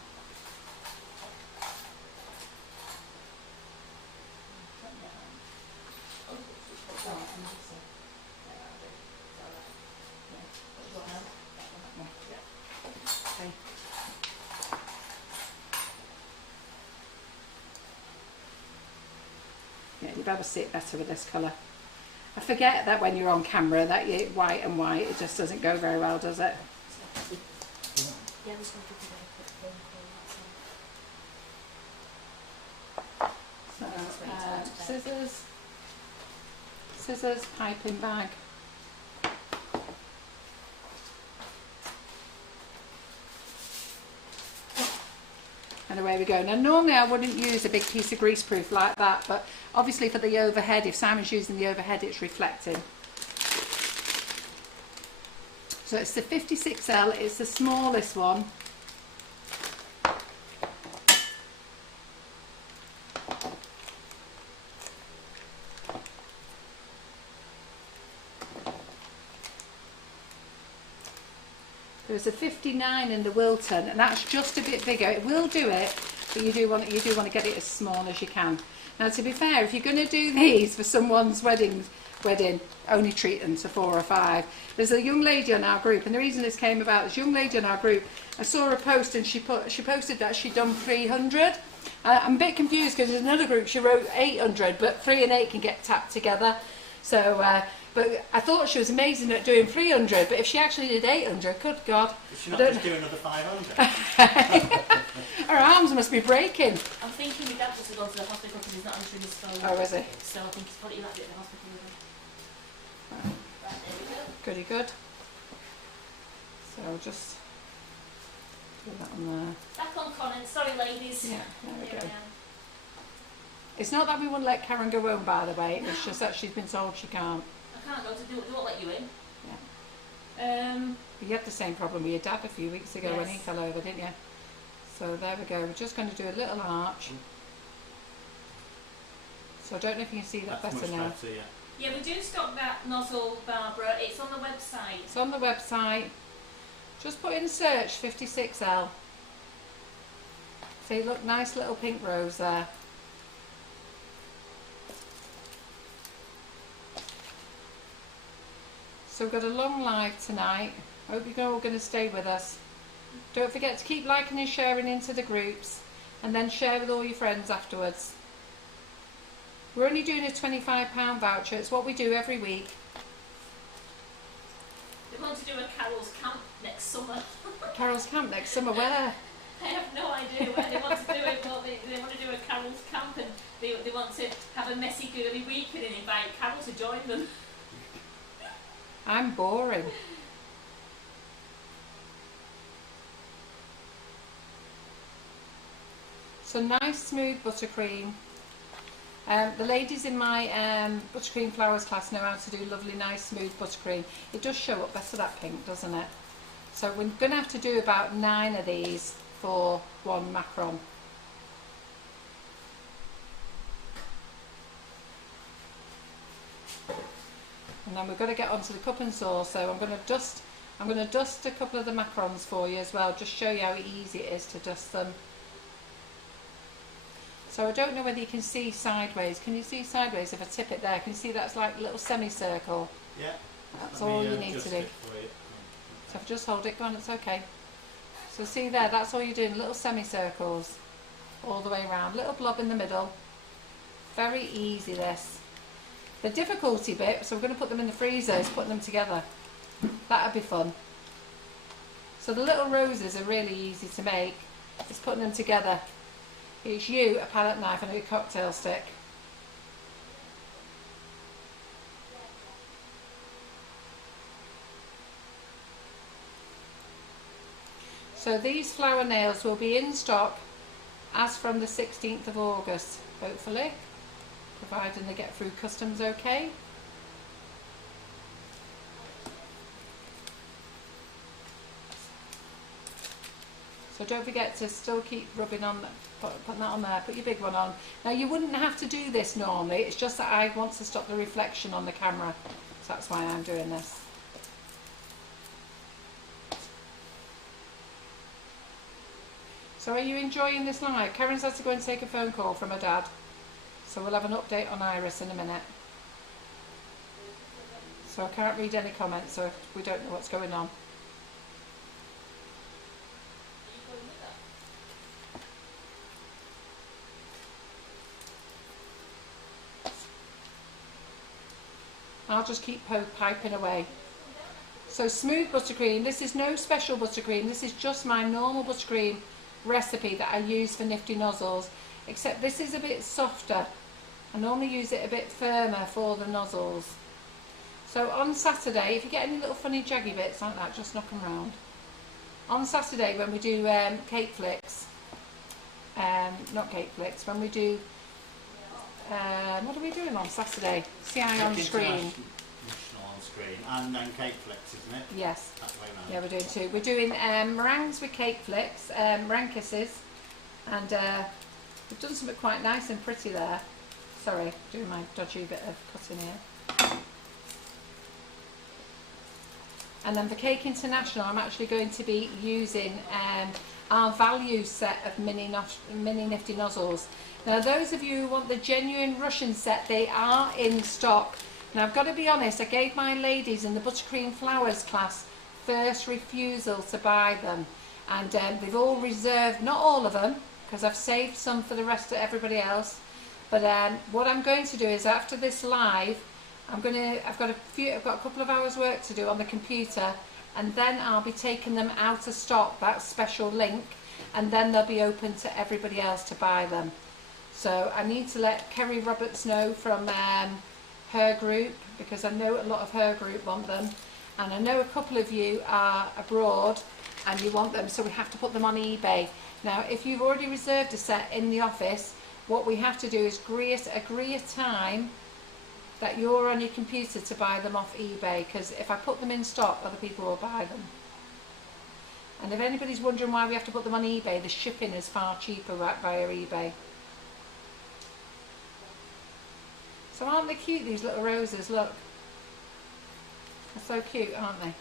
Yeah, you'll be able to see it better with this colour. I forget that when you're on camera that you white and white, it just doesn't go very well, does it? Yeah, this one could be very quick. So, scissors, piping bag. And away we go. Now normally I wouldn't use a big piece of greaseproof like that, but obviously for the overhead, if Simon's using the overhead, it's reflecting. So it's the 56L, it's the smallest one. There's a 59 in the Wilton, and that's just a bit bigger. It will do it, but you do want to get it as small as you can. Now, to be fair, if you're going to do these for someone's wedding, only treat them to 4 or 5. There's a young lady on our group, and the reason this came about, this young lady on our group, I saw her post, and she posted that she'd done 300. I'm a bit confused because in another group she wrote 800, but 3 and 8 can get tapped together. So But I thought she was amazing at doing 300, but if she actually did 800, good God. Did she not just do another 500? Her arms must be breaking. I'm thinking my dad just to go to the hospital because he's not answering his phone. Oh, is he? So I think he's probably might be at the hospital with him. Right, there we go. Goody good. So just do that on there. Back on Conan. Sorry, ladies. Yeah, there we Here go. I am. It's not that we wouldn't let Karen go home, by the way. It's just that she's been told she can't. I can't go to do it. They won't let you in. Yeah. You had the same problem with your dad a few weeks ago when he Yes. fell over, didn't you? So there we go. We're just going to do a little arch. So I don't know if you can see that That's better much now. better, yeah. Yeah, we do stock that nozzle, Barbara. It's on the website. It's on the website. Just put in search 56L. See, look, nice little pink rose there. So we've got a long live tonight. Hope you're all going to stay with us. Don't forget to keep liking and sharing into the groups, and then share with all your friends afterwards. We're only doing a £25 voucher. It's what we do every week. They want to do a Carol's camp next summer. Carol's camp next summer, where? I have no idea where they want to do it, but they want to do a Carol's camp, and they want to have a messy girly weekend and invite Carol to join them. I'm boring. So nice smooth buttercream. The ladies in my buttercream flowers class know how to do lovely nice smooth buttercream. It does show up better, that pink, doesn't it? So we're going to have to do about 9 of these for one macaron. And then we've got to get onto the cup and sauce. So I'm going to dust a couple of the macarons for you as well, just show you how easy it is to dust them. So I don't know whether you can see sideways. Can you see sideways if I tip it there? Can you see that's like a little semicircle? Yeah. That's all you need to do. So if I just hold it, go on, it's okay. So see there, that's all you're doing, little semicircles all the way around, little blob in the middle. Very easy this. The difficulty bit, so we're going to put them in the freezer, is putting them together. That'd be fun. So the little roses are really easy to make. It's putting them together. It's you, a palette knife and a cocktail stick. So these flower nails will be in stock as from the 16th of August, hopefully, providing they get through customs okay. So don't forget to still keep rubbing on, putting that on there, put your big one on. Now you wouldn't have to do this normally, it's just that I want to stop the reflection on the camera, so that's why I'm doing this. So are you enjoying this live? Karen's had to go and take a phone call from her dad, so we'll have an update on Iris in a minute. So I can't read any comments, so we don't know what's going on. I'll just keep piping away. So smooth buttercream, this is no special buttercream, this is just my normal buttercream recipe that I use for nifty nozzles, except this is a bit softer. I normally use it a bit firmer for the nozzles. So on Saturday, if you get any little funny jaggy bits like that, just knock them round. On Saturday when we do cake flicks, not cake flicks, when we do, what are we doing on Saturday? CI on screen. On screen, and then cake flicks, isn't it? Yes. That way round. Yeah, we're doing 2. We're doing meringues with cake flicks, meringue kisses, and we've done something quite nice and pretty there. Sorry, doing my dodgy bit of cutting here. And then for Cake International, I'm actually going to be using our value set of mini nifty nozzles. Now, those of you who want the genuine Russian set, they are in stock. Now, I've got to be honest, I gave my ladies in the Buttercream Flowers class first refusal to buy them. And they've all reserved, not all of them, because I've saved some for the rest of everybody else. But what I'm going to do is after this live, I've got a couple of hours work to do on the computer, and then I'll be taking them out of stock, that special link, and then they'll be open to everybody else to buy them. So I need to let Kerry Roberts know from her group, because I know a lot of her group want them, and I know a couple of you are abroad and you want them, so we have to put them on eBay. Now if you've already reserved a set in the office, what we have to do is agree a time that you're on your computer to buy them off eBay, because if I put them in stock, other people will buy them. And if anybody's wondering why we have to put them on eBay, the shipping is far cheaper via eBay. So aren't they cute, these little roses? Look. They're so cute, aren't they?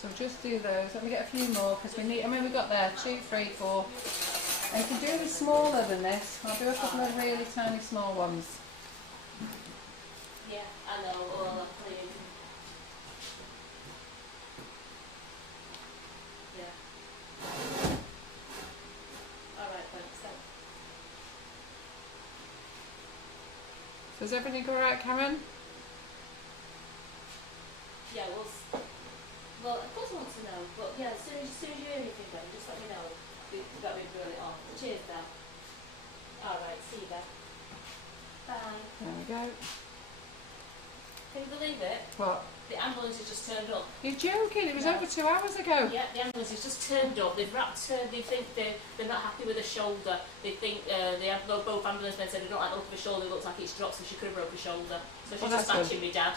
So just do those. Let me get a few more, because we need, I mean, we've got there 2, 3, 4. And you can do them smaller than this. I'll do a couple of really tiny small ones. Yeah, I know, all please. Yeah. Alright, thanks. So is everything alright, Karen? Yeah, well, of course I want to know, but yeah, as soon as you hear anything, then just let me know. That would be brilliant. Oh, cheers, Dan. Alright, see you then. Bye. There we go. Can you believe it? What? The ambulance has just turned up. You're joking, it was No. over 2 hours ago. Yeah, the ambulance has just turned up. They've wrapped her, they think they're not happy with her shoulder. They think both ambulance men said they don't like the look of her shoulder, it looks like it's dropped, so she could have broke her shoulder. So she's Well, that's dispatching me dad.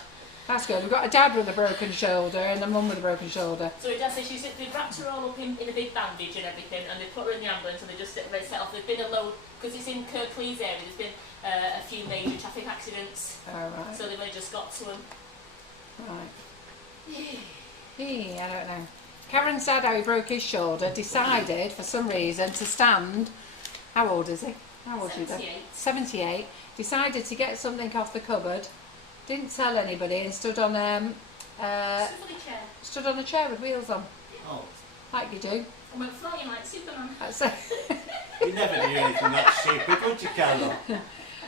That's good. We've got a dad with a broken shoulder and a mum with a broken shoulder. So dad says they've wrapped her all up in a big bandage and everything, and they've put her in the ambulance and they just set off. There's been a load, because it's in Kirklees area, there's been a few major traffic accidents. Oh, right. So they've only just got to them. Right. I don't know. Karen's dad, how he broke his shoulder, decided for some reason to stand. How old is he? How old is he then? 78. Decided to get something off the cupboard. Didn't tell anybody and stood on stood on a chair with wheels on. Oh. Like you do. I went flying like Superman. That's You never knew anything that stupid, would you, Carol?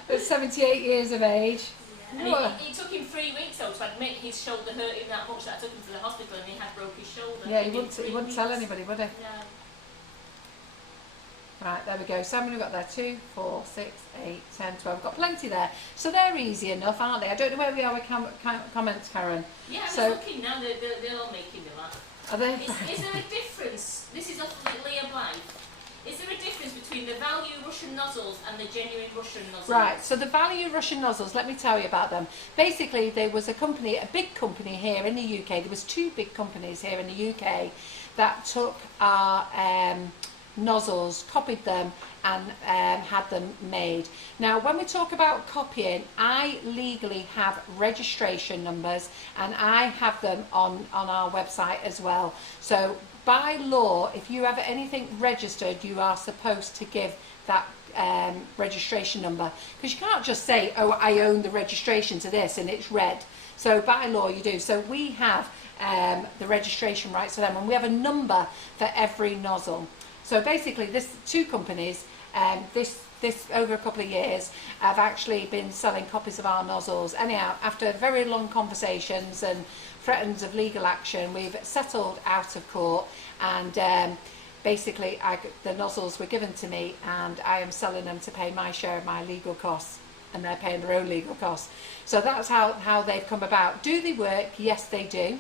At 78 years of age. Yeah. And it took him 3 weeks though to admit his shoulder hurt him that much that I took him to the hospital and he had broke his shoulder. Yeah, he wouldn't tell anybody, would he? Yeah. Right, there we go. So how many we've got there? 2, 4, 6, 8, 10, 12. We've got plenty there. So they're easy enough, aren't they? I don't know where we are with comments, Karen. Yeah, I'm so, looking now, they're all making me laugh. Are they? Is there a difference? This is off Leah Blythe. Is there a difference between the value Russian nozzles and the genuine Russian nozzles? Right, so the value Russian nozzles, let me tell you about them. Basically, there was a company, a big company here in the UK. There was 2 big companies here in the UK that took our nozzles, copied them and had them made. Now when we talk about copying, I legally have registration numbers and I have them on our website as well. So by law, if you have anything registered, you are supposed to give that registration number, because you can't just say, oh, I own the registration to this and it's red. So by law you do. So we have the registration rights for them, and we have a number for every nozzle. So basically, this 2 companies, this over a couple of years, have actually been selling copies of our nozzles. Anyhow, after very long conversations and threats of legal action, we've settled out of court, and basically, the nozzles were given to me, and I am selling them to pay my share of my legal costs, and they're paying their own legal costs. So that's how they've come about. Do they work? Yes, they do.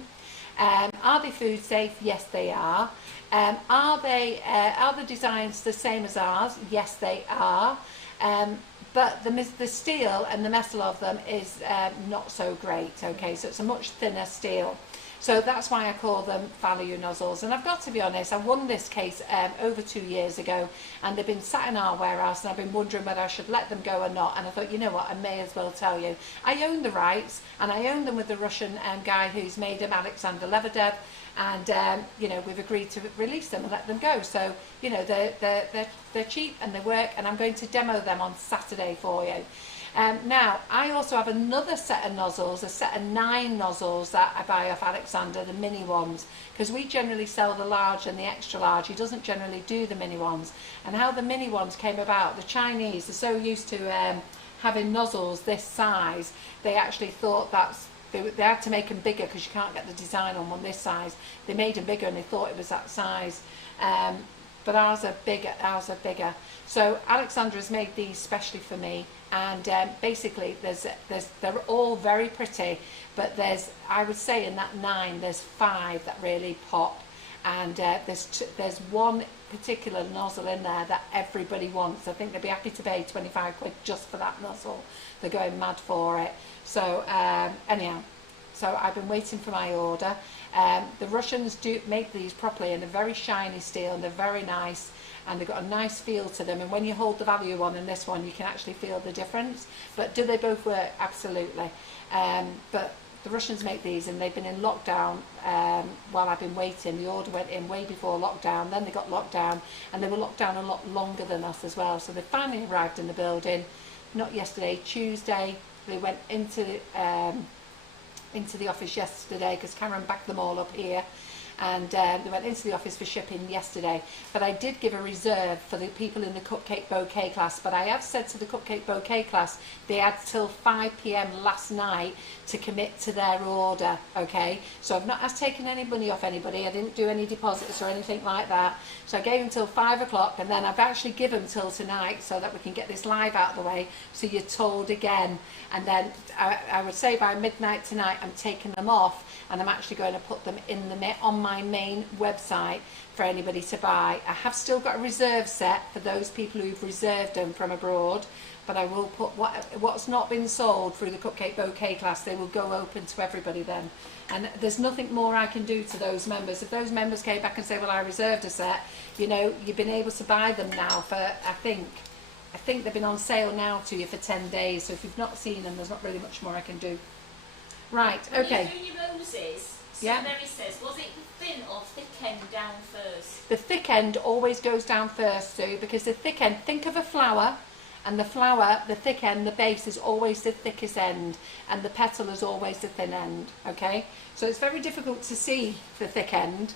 Are they food safe? Yes, they are. Are the designs the same as ours? Yes, they are. But the steel and the metal of them is not so great. Okay, so it's a much thinner steel. So that's why I call them value nozzles. And I've got to be honest, I won this case over 2 years ago, and they've been sat in our warehouse, and I've been wondering whether I should let them go or not. And I thought, you know what, I may as well tell you. I own the rights, and I own them with the Russian guy who's made them, Alexander Lebedev, and you know, we've agreed to release them and let them go. So you know, they're cheap and they work, and I'm going to demo them on Saturday for you. Now, I also have another set of nozzles, a set of 9 nozzles that I buy off Alexander, the mini ones, because we generally sell the large and the extra large. He doesn't generally do the mini ones. And how the mini ones came about, the Chinese are so used to having nozzles this size, they actually thought they had to make them bigger because you can't get the design on one this size. They made them bigger and they thought it was that size. But ours are bigger. So Alexandra's made these specially for me, and basically they're all very pretty, but I would say in that 9 there's 5 that really pop, and there's one particular nozzle in there that everybody wants. I think they'd be happy to pay 25 quid just for that nozzle. They're going mad for it. So anyhow, so I've been waiting for my order. The Russians do make these properly, and they're very shiny steel, and they're very nice, and they've got a nice feel to them, and when you hold the value one and this one, you can actually feel the difference. But do they both work? Absolutely. But the Russians make these, and they've been in lockdown while I've been waiting. The order went in way before lockdown, then they got locked down, and they were locked down a lot longer than us as well. So they finally arrived in the building, not yesterday, Tuesday. They went into the office yesterday because Karen backed them all up here, and they went into the office for shipping yesterday. But I did give a reserve for the people in the cupcake bouquet class, but I have said to the cupcake bouquet class they had till 5 p.m. last night to commit to their order, okay? So I've not taken any money off anybody. I didn't do any deposits or anything like that. So I gave them till 5 o'clock, and then I've actually given them till tonight so that we can get this live out of the way, so you're told again. And then I would say by midnight tonight I'm taking them off, and I'm actually going to put them on my main website for anybody to buy. I have still got a reserve set for those people who've reserved them from abroad, but I will put what's not been sold through the cupcake bouquet class, they will go open to everybody then. And there's nothing more I can do to those members. If those members came back and say, well, I reserved a set, you know, you've been able to buy them now for, I think they've been on sale now to you for 10 days. So if you've not seen them, there's not really much more I can do. Right, okay. When you're doing your roses, yeah. Mary says, was it the thin or thick end down first? The thick end always goes down first, Sue, because the thick end, think of a flower, and the flower, the thick end, the base is always the thickest end, and the petal is always the thin end, okay? So it's very difficult to see the thick end,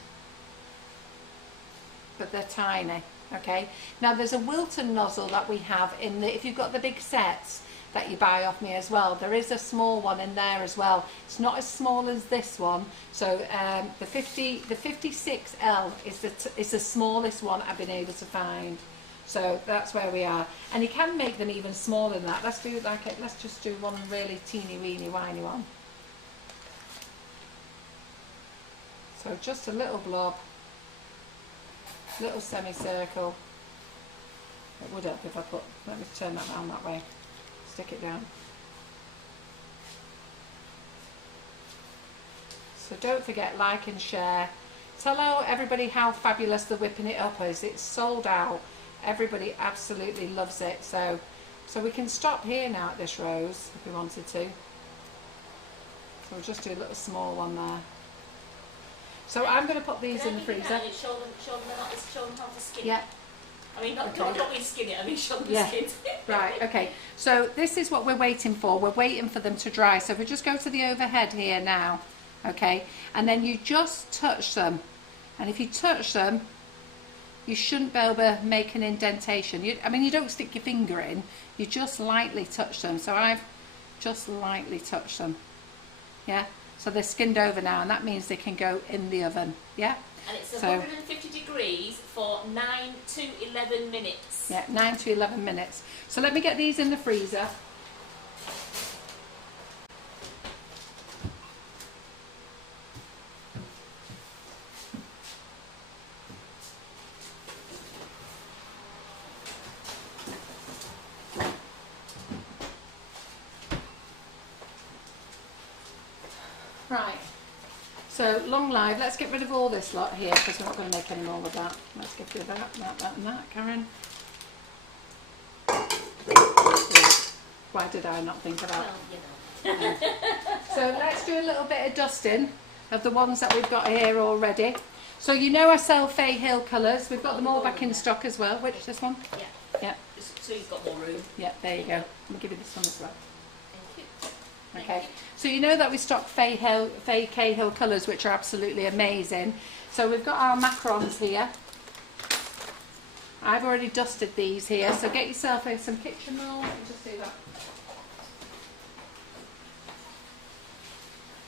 but they're tiny, okay? Now there's a Wilton nozzle that we have in the, if you've got the big sets that you buy off me as well, there is a small one in there as well. It's not as small as this one, so the 56L is the smallest one I've been able to find. So that's where we are, and you can make them even smaller than that. Let's just do one really teeny weeny whiny one. So just a little blob, little semicircle. It would help if I put, let me turn that round that way, stick it down. So don't forget, like and share. Tell everybody how fabulous the whipping it up is. It's sold out. Everybody absolutely loves it. So we can stop here now at this rose if we wanted to. So we'll just do a little small one there. So I'm going to put these in the freezer. Show them how to skin it. Yeah. I mean, not me skin it, I mean show them Yeah. skin. Right, okay. So this is what we're waiting for. We're waiting for them to dry. So if we just go to the overhead here now, okay, and then you just touch them. And if you touch them, you shouldn't be able to make an indentation. I mean, you don't stick your finger in, you just lightly touch them. So I've just lightly touched them, yeah? So they're skinned over now, and that means they can go in the oven, yeah? And it's 150 degrees for 9 to 11 minutes. Yeah, 9 to 11 minutes. So let me get these in the freezer. Right, so long live, let's get rid of all this lot here because we're not going to make any more of that. Let's get rid of that and that, Karen. Why did I not think of that? Well, you know. So let's do a little bit of dusting of the ones that we've got here already. So you know I sell Fay Hill colours, we've got them all back in stock as well. Which, this one? Yeah. Yeah. So you've got more room. Yeah, there you go. Let me give you this one as well. Thank Okay, you. so you know that we stock Fay Hill colours, which are absolutely amazing. So we've got our macarons here. I've already dusted these here, so get yourself some kitchen roll. Just do that.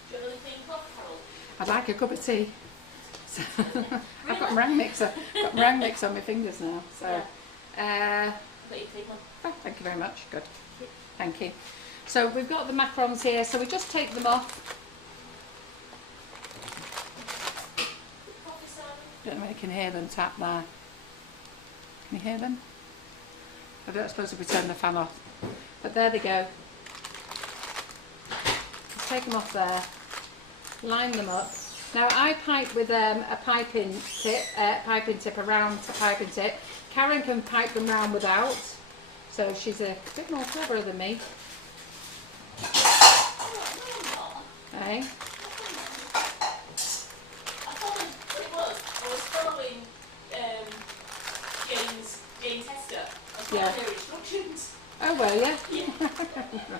Do you want anything off, Carol? I'd like a cup of tea. So I've got meringue mixer. Got meringue mix on my fingers now. So, Let you take one. oh, thank you very much. Good. Thank you. So we've got the macarons here. So we just take them off. Don't know if you can hear them tap there. Can you hear them? I don't suppose if we turn the fan off. But there they go. Just take them off there. Line them up. Now I pipe with a piping tip, a round piping tip. Karen can pipe them round without, so she's a bit more clever than me. Okay. I was following Jane's Hester. I was following her instructions. Oh well, yeah. Yeah.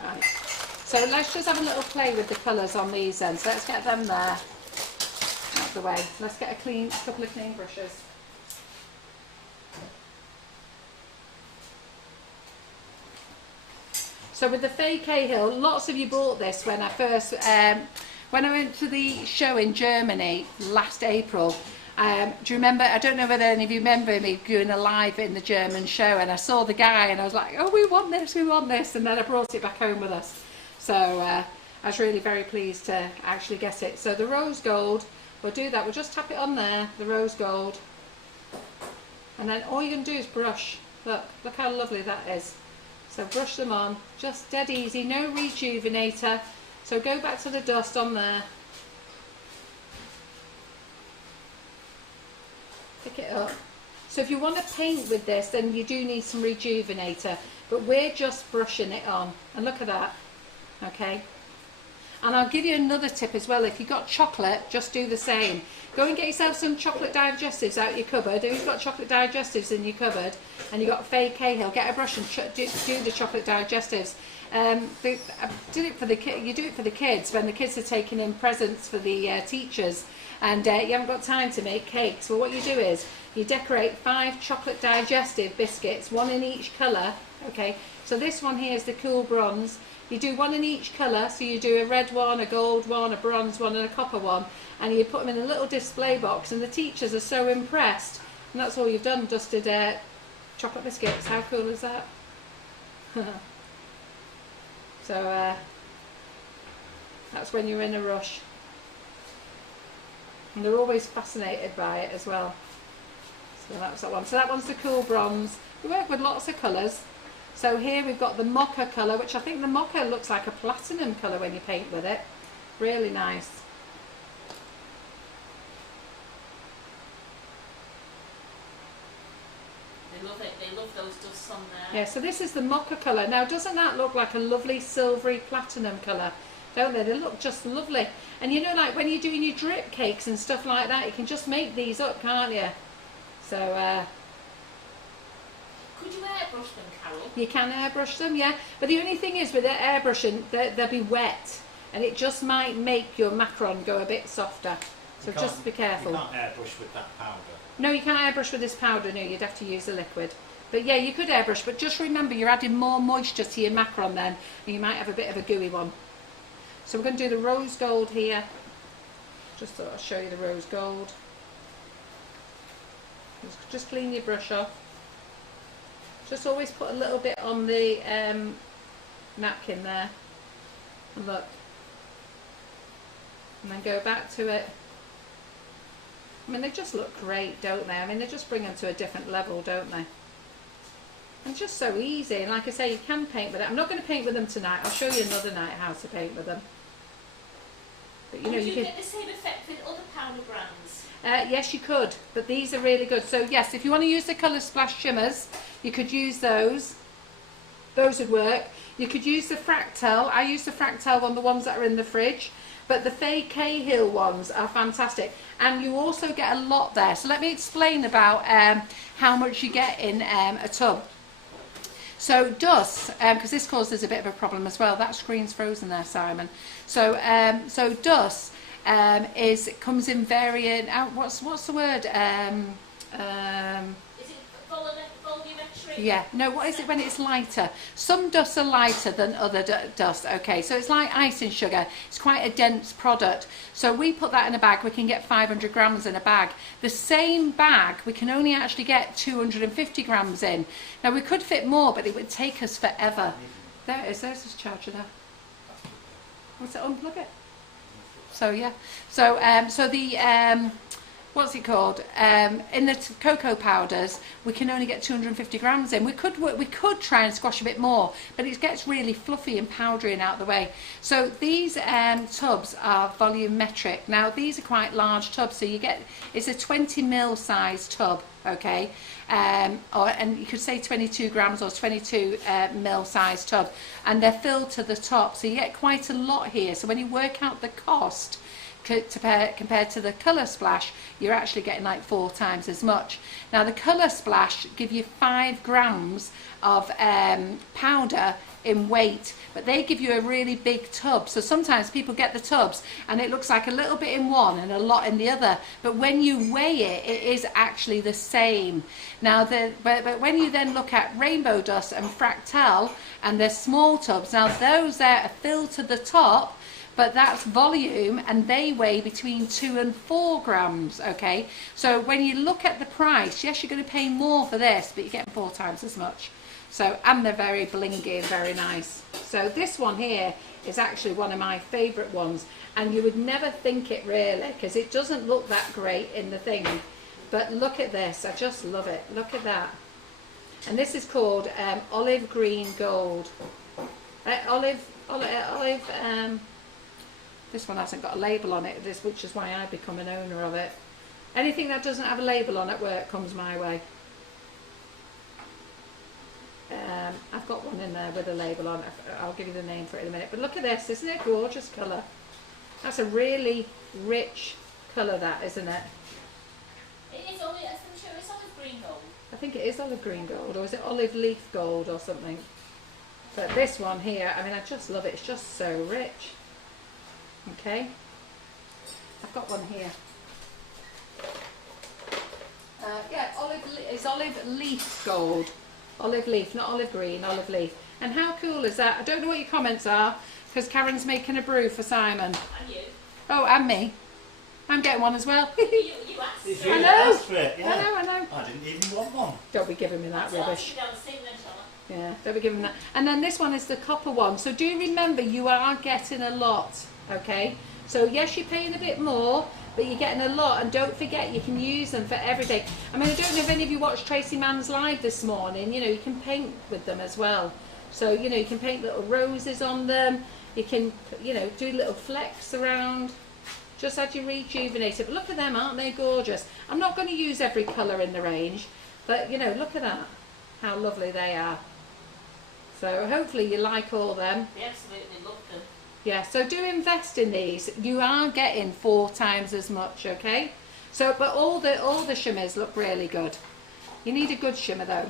Right. So let's just have a little play with the colours on these then. So let's get them there. Out of the way. Let's get a couple of clean brushes. So with the Fay Cahill, lots of you bought this when I first, when I went to the show in Germany last April. Do you remember, I don't know whether any of you remember me doing a live in the German show, and I saw the guy and I was like, oh, we want this, and then I brought it back home with us. So I was really very pleased to actually get it. So the rose gold, we'll do that, we'll just tap it on there, the rose gold, and then all you're going to do is brush. Look how lovely that is. So brush them on, just dead easy, no rejuvenator. So go back to the dust on there. Pick it up. So if you want to paint with this, then you do need some rejuvenator, but we're just brushing it on. And look at that, okay? And I'll give you another tip as well. If you've got chocolate, just do the same. Go and get yourself some chocolate digestives out your cupboard. Who's got chocolate digestives in your cupboard? And you've got Fay Cahill, get a brush and do the chocolate digestives. I did it for you do it for the kids when the kids are taking in presents for the teachers, and you haven't got time to make cakes. Well, what you do is you decorate 5 chocolate digestive biscuits, 1 in each colour. Okay, so this one here is the cool bronze. You do 1 in each colour, so you do a red one, a gold one, a bronze one and a copper one, and you put them in a little display box, and the teachers are so impressed. And that's all you've done, dusted chocolate biscuits. How cool is that? So that's when you're in a rush. And they're always fascinated by it as well. So that's that one. So that one's the cool bronze. We work with lots of colours. So here we've got the mocha colour, which I think the mocha looks like a platinum colour when you paint with it. Really nice. They love it. They love those dusts on there. Yeah, so this is the mocha colour. Now, doesn't that look like a lovely silvery platinum colour? Don't they? They look just lovely. And you know, like when you're doing your drip cakes and stuff like that, you can just make these up, can't you? So, could you airbrush them, Carol? you can airbrush them, yeah. But the only thing is with the airbrushing, they'll be wet. And it just might make your macaron go a bit softer. So just be careful. You can't airbrush with that powder. No, you can't airbrush with this powder, no, you'd have to use the liquid. But yeah, you could airbrush, but just remember you're adding more moisture to your macaron then, and you might have a bit of a gooey one. So we're going to do the rose gold here. Just thought I'd show you the rose gold. Just clean your brush off. Just always put a little bit on the napkin there. And look. And then go back to it. I mean, they just look great, don't they? I mean, they just bring them to a different level, don't they? And just so easy. And like I say, you can paint with it. I'm not going to paint with them tonight. I'll show you another night how to paint with them. But you know, you can get the same effect with other powder brands? Yes, you could. But these are really good. So yes, if you want to use the Colour Splash shimmers, you could use those. Those would work. You could use the Fractal. I use the Fractal one, the ones that are in the fridge. But the Fay Cahill ones are fantastic. And you also get a lot there. So let me explain about how much you get in a tub. So dust, because this causes a bit of a problem as well. That screen's frozen there, Simon. So so dust comes in varying. What's the word? Is it volumetric? Yeah, no, what is it when it's lighter? Some dusts are lighter than other dust. Okay, so it's like icing sugar. It's quite a dense product. So we put that in a bag. We can get 500 grams in a bag. The same bag, we can only actually get 250 grams in. Now, we could fit more, but it would take us forever. There it is. There's this charger there. What's it? Unplug it. So, yeah. So the... what's it called? In the cocoa powders, we can only get 250 grams in. We could try and squash a bit more, but it gets really fluffy and powdery and out of the way. So these tubs are volumetric. Now these are quite large tubs, so it's a 20 ml size tub, okay? And you could say 22 grams or 22 ml size tub, and they're filled to the top, so you get quite a lot here. So when you work out the cost, compared to the colour splash, you're actually getting like 4 times as much. Now the colour splash give you 5 grams of powder in weight, but they give you a really big tub. So sometimes people get the tubs and it looks like a little bit in one and a lot in the other, but when you weigh it, it is actually the same. Now but when you then look at rainbow dust and fractal and the small tubs, now those there are filled to the top, but that's volume, and they weigh between 2 and 4 grams, okay? So when you look at the price, yes, you're going to pay more for this, but you're getting 4 times as much. So, and they're very blingy and very nice. So this one here is actually one of my favourite ones, and you would never think it really, because it doesn't look that great in the thing. But look at this, I just love it. Look at that. And this is called olive green gold. This one hasn't got a label on it, which is why I become an owner of it. Anything that doesn't have a label on at work comes my way. I've got one in there with a label on it. I'll give you the name for it in a minute. But look at this, isn't it a gorgeous colour? That's a really rich colour, that, isn't it? It is olive, I'm sure it's olive green gold. I think it is olive green gold, or is it olive leaf gold or something? But this one here, I mean, I just love it. It's just so rich. Okay, I've got one here. Yeah, it's olive leaf gold. Olive leaf, not olive green, olive leaf. And how cool is that? I don't know what your comments are, because Karen's making a brew for Simon. And you. Oh, and me. I'm getting one as well. You asked. It's I really know. asked for it, yeah. I know. I didn't even want one. Don't be giving me that rubbish. Down the sink then, shall I? Yeah, don't be giving that. And then this one is the copper one. So do remember, you are getting a lot, okay? So yes, you're paying a bit more, but you're getting a lot. And don't forget, you can use them for every day. I mean, I don't know if any of you watched Tracy Mann's live this morning. You know, you can paint with them as well. So, you know, you can paint little roses on them. You can, you know, do little flecks around, just as you rejuvenate it. But look at them, aren't they gorgeous? I'm not going to use every colour in the range, but, you know, look at that, how lovely they are. So hopefully you like all them. We absolutely love them. Yeah, so do invest in these. You are getting 4 times as much, okay? So, but all the shimmers look really good. You need a good shimmer though.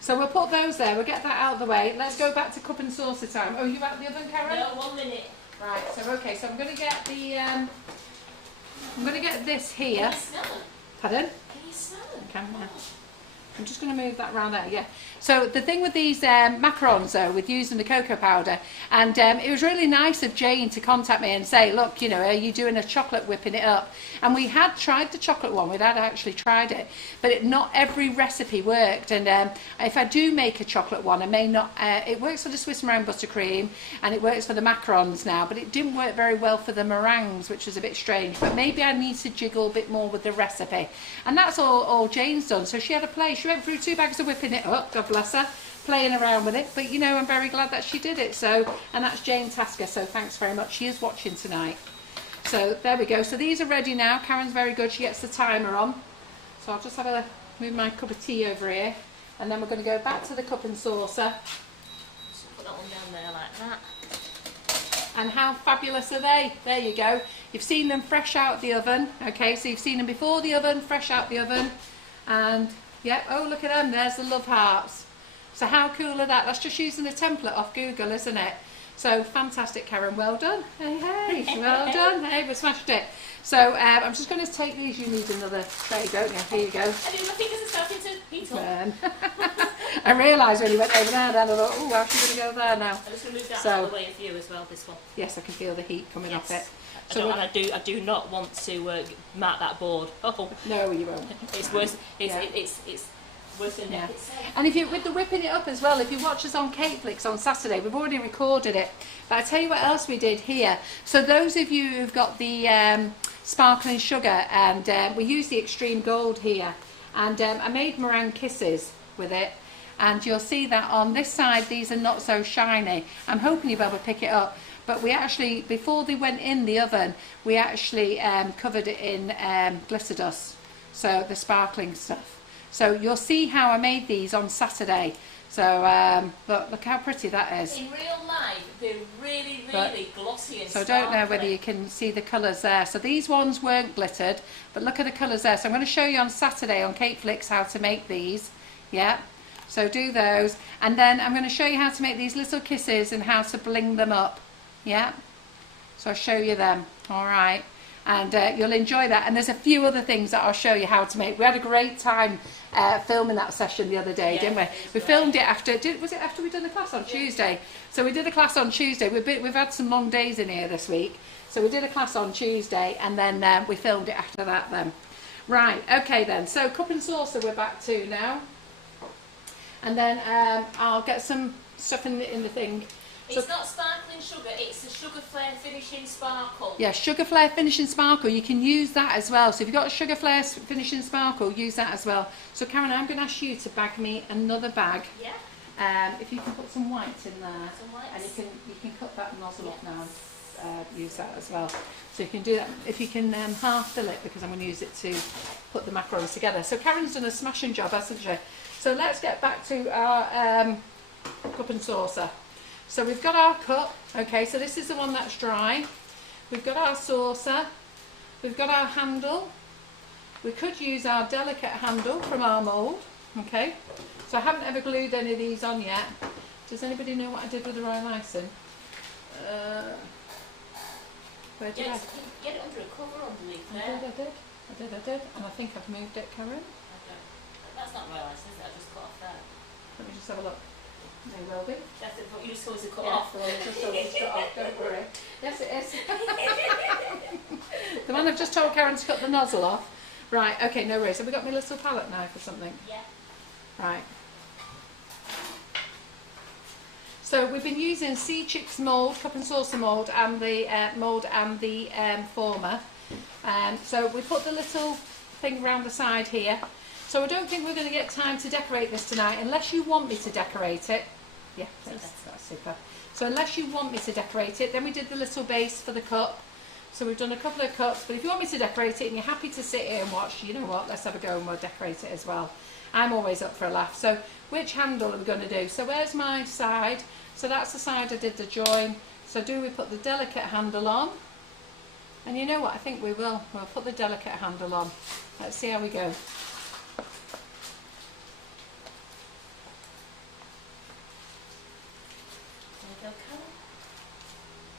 So we'll put those there. We'll get that out of the way. Let's go back to cup and saucer time. Oh, you out the oven, Karen? No, 1 minute. Right. So okay. So I'm going to get the. I'm going to get this here. Can you smell them? Pardon? Can you smell them? Can I? I'm just going to move that around there, yeah. So the thing with these macarons though, with using the cocoa powder, and it was really nice of Jane to contact me and say, look, you know, are you doing a chocolate whipping it up? And we had tried the chocolate one, we'd had actually tried it, but not every recipe worked. And if I do make a chocolate one, I may not, it works for the Swiss meringue buttercream, and it works for the macarons now, but it didn't work very well for the meringues, which was a bit strange. But maybe I need to jiggle a bit more with the recipe. And that's all Jane's done. So she had a play. She went through 2 bags of whipping it up, God bless her, playing around with it. But you know, I'm very glad that she did it. So, and that's Jane Tasker, so thanks very much. She is watching tonight. So there we go. So these are ready now. Karen's very good. She gets the timer on. So I'll just have a move my cup of tea over here, and then we're going to go back to the cup and saucer. Just put that one down there like that. And how fabulous are they? There you go. You've seen them fresh out the oven. Okay, so you've seen them before the oven, fresh out the oven. And yeah, oh look at them, there's the love hearts. So how cool are that? That's just using a template off Google, isn't it? So fantastic, Karen, well done. Hey, well done. Hey, we smashed it. So I'm just going to take these. You need another tray, don't you? Here you go. I mean, my fingers are starting to heat up. I realised when you went over there, then I thought, oh, how's she going to go there now? I'm just going to move that So- out of the way of you as well, this one. Yes, I can feel the heat coming off it. I, So don't, and I do not want to mark that board. Oh, No, you won't. it's worse. It's, Yeah. it's worse than Yeah. it itself. And if you with the whipping it up as well, if you watch us on Cake Flicks on Saturday, we've already recorded it. But I tell you what else we did here. So those of you who've got the sparkling sugar, and we use the extreme gold here, and I made meringue kisses with it. And you'll see that on this side, these are not so shiny. I'm hoping you'll be able to pick it up. But we actually, before they went in the oven, we actually covered it in glitter dust. So the sparkling stuff. So you'll see how I made these on Saturday. So look how pretty that is. In real life, they're really, really glossy and So I don't know whether sparkly. you can see the colours there. So these ones weren't glittered, but look at the colours there. So I'm going to show you on Saturday on Cake Flicks how to make these. Yeah. So do those, and then I'm going to show you how to make these little kisses and how to bling them up. Yeah. So I'll show you them. All right. And you'll enjoy that. And there's a few other things that I'll show you how to make. We had a great time filming that session the other day, didn't we? We filmed it after. Was it after we did the class on Tuesday? So we did a class on Tuesday. We've had some long days in here this week. So we did a class on Tuesday, and then we filmed it after that. Then, right? Okay then. So cup and saucer we're back to now. And then I'll get some stuff in the thing. It's not sparkling sugar, it's the sugar flare finishing sparkle. Yeah, sugar flare finishing sparkle. You can use that as well. So if you've got a sugar flare finishing sparkle, use that as well. So Karen, I'm going to ask you to bag me another bag. Yeah. If you can put some whites in there, Some whites. and you can cut that nozzle off now. Use that as well. So you can do that. If you can half fill it, because I'm going to use it to put the macarons together. So Karen's done a smashing job, hasn't she? So let's get back to our cup and saucer. So we've got our cup, okay, so this is the one that's dry. We've got our saucer, we've got our handle. We could use our delicate handle from our mould, okay. So I haven't ever glued any of these on yet. Does anybody know what I did with the royal icing? Where did I? Get it under a cover underneath there. I did, and I think I've moved it, Karen. That's not real ice, is it? I just cut off there. Let me just have a look. May well be. That's it, but you just always cut Yeah, off. well, just always cut off, don't worry. Yes, it is. The one I've just told Karen to cut the nozzle off. Right, okay, no worries. Have we got my little palette knife or something? Yeah. Right. So we've been using Sea Chicks mould, cup and saucer mould, and the former. So we put the little thing around the side here. So I don't think we're going to get time to decorate this tonight, unless you want me to decorate it. Yeah, that's super. So unless you want me to decorate it, then we did the little base for the cup. So we've done a couple of cups, but if you want me to decorate it and you're happy to sit here and watch, you know what, let's have a go and we'll decorate it as well. I'm always up for a laugh. So which handle are we going to do? So where's my side? So that's the side I did the join. So do we put the delicate handle on? And you know what, I think we will. We'll put the delicate handle on. Let's see how we go.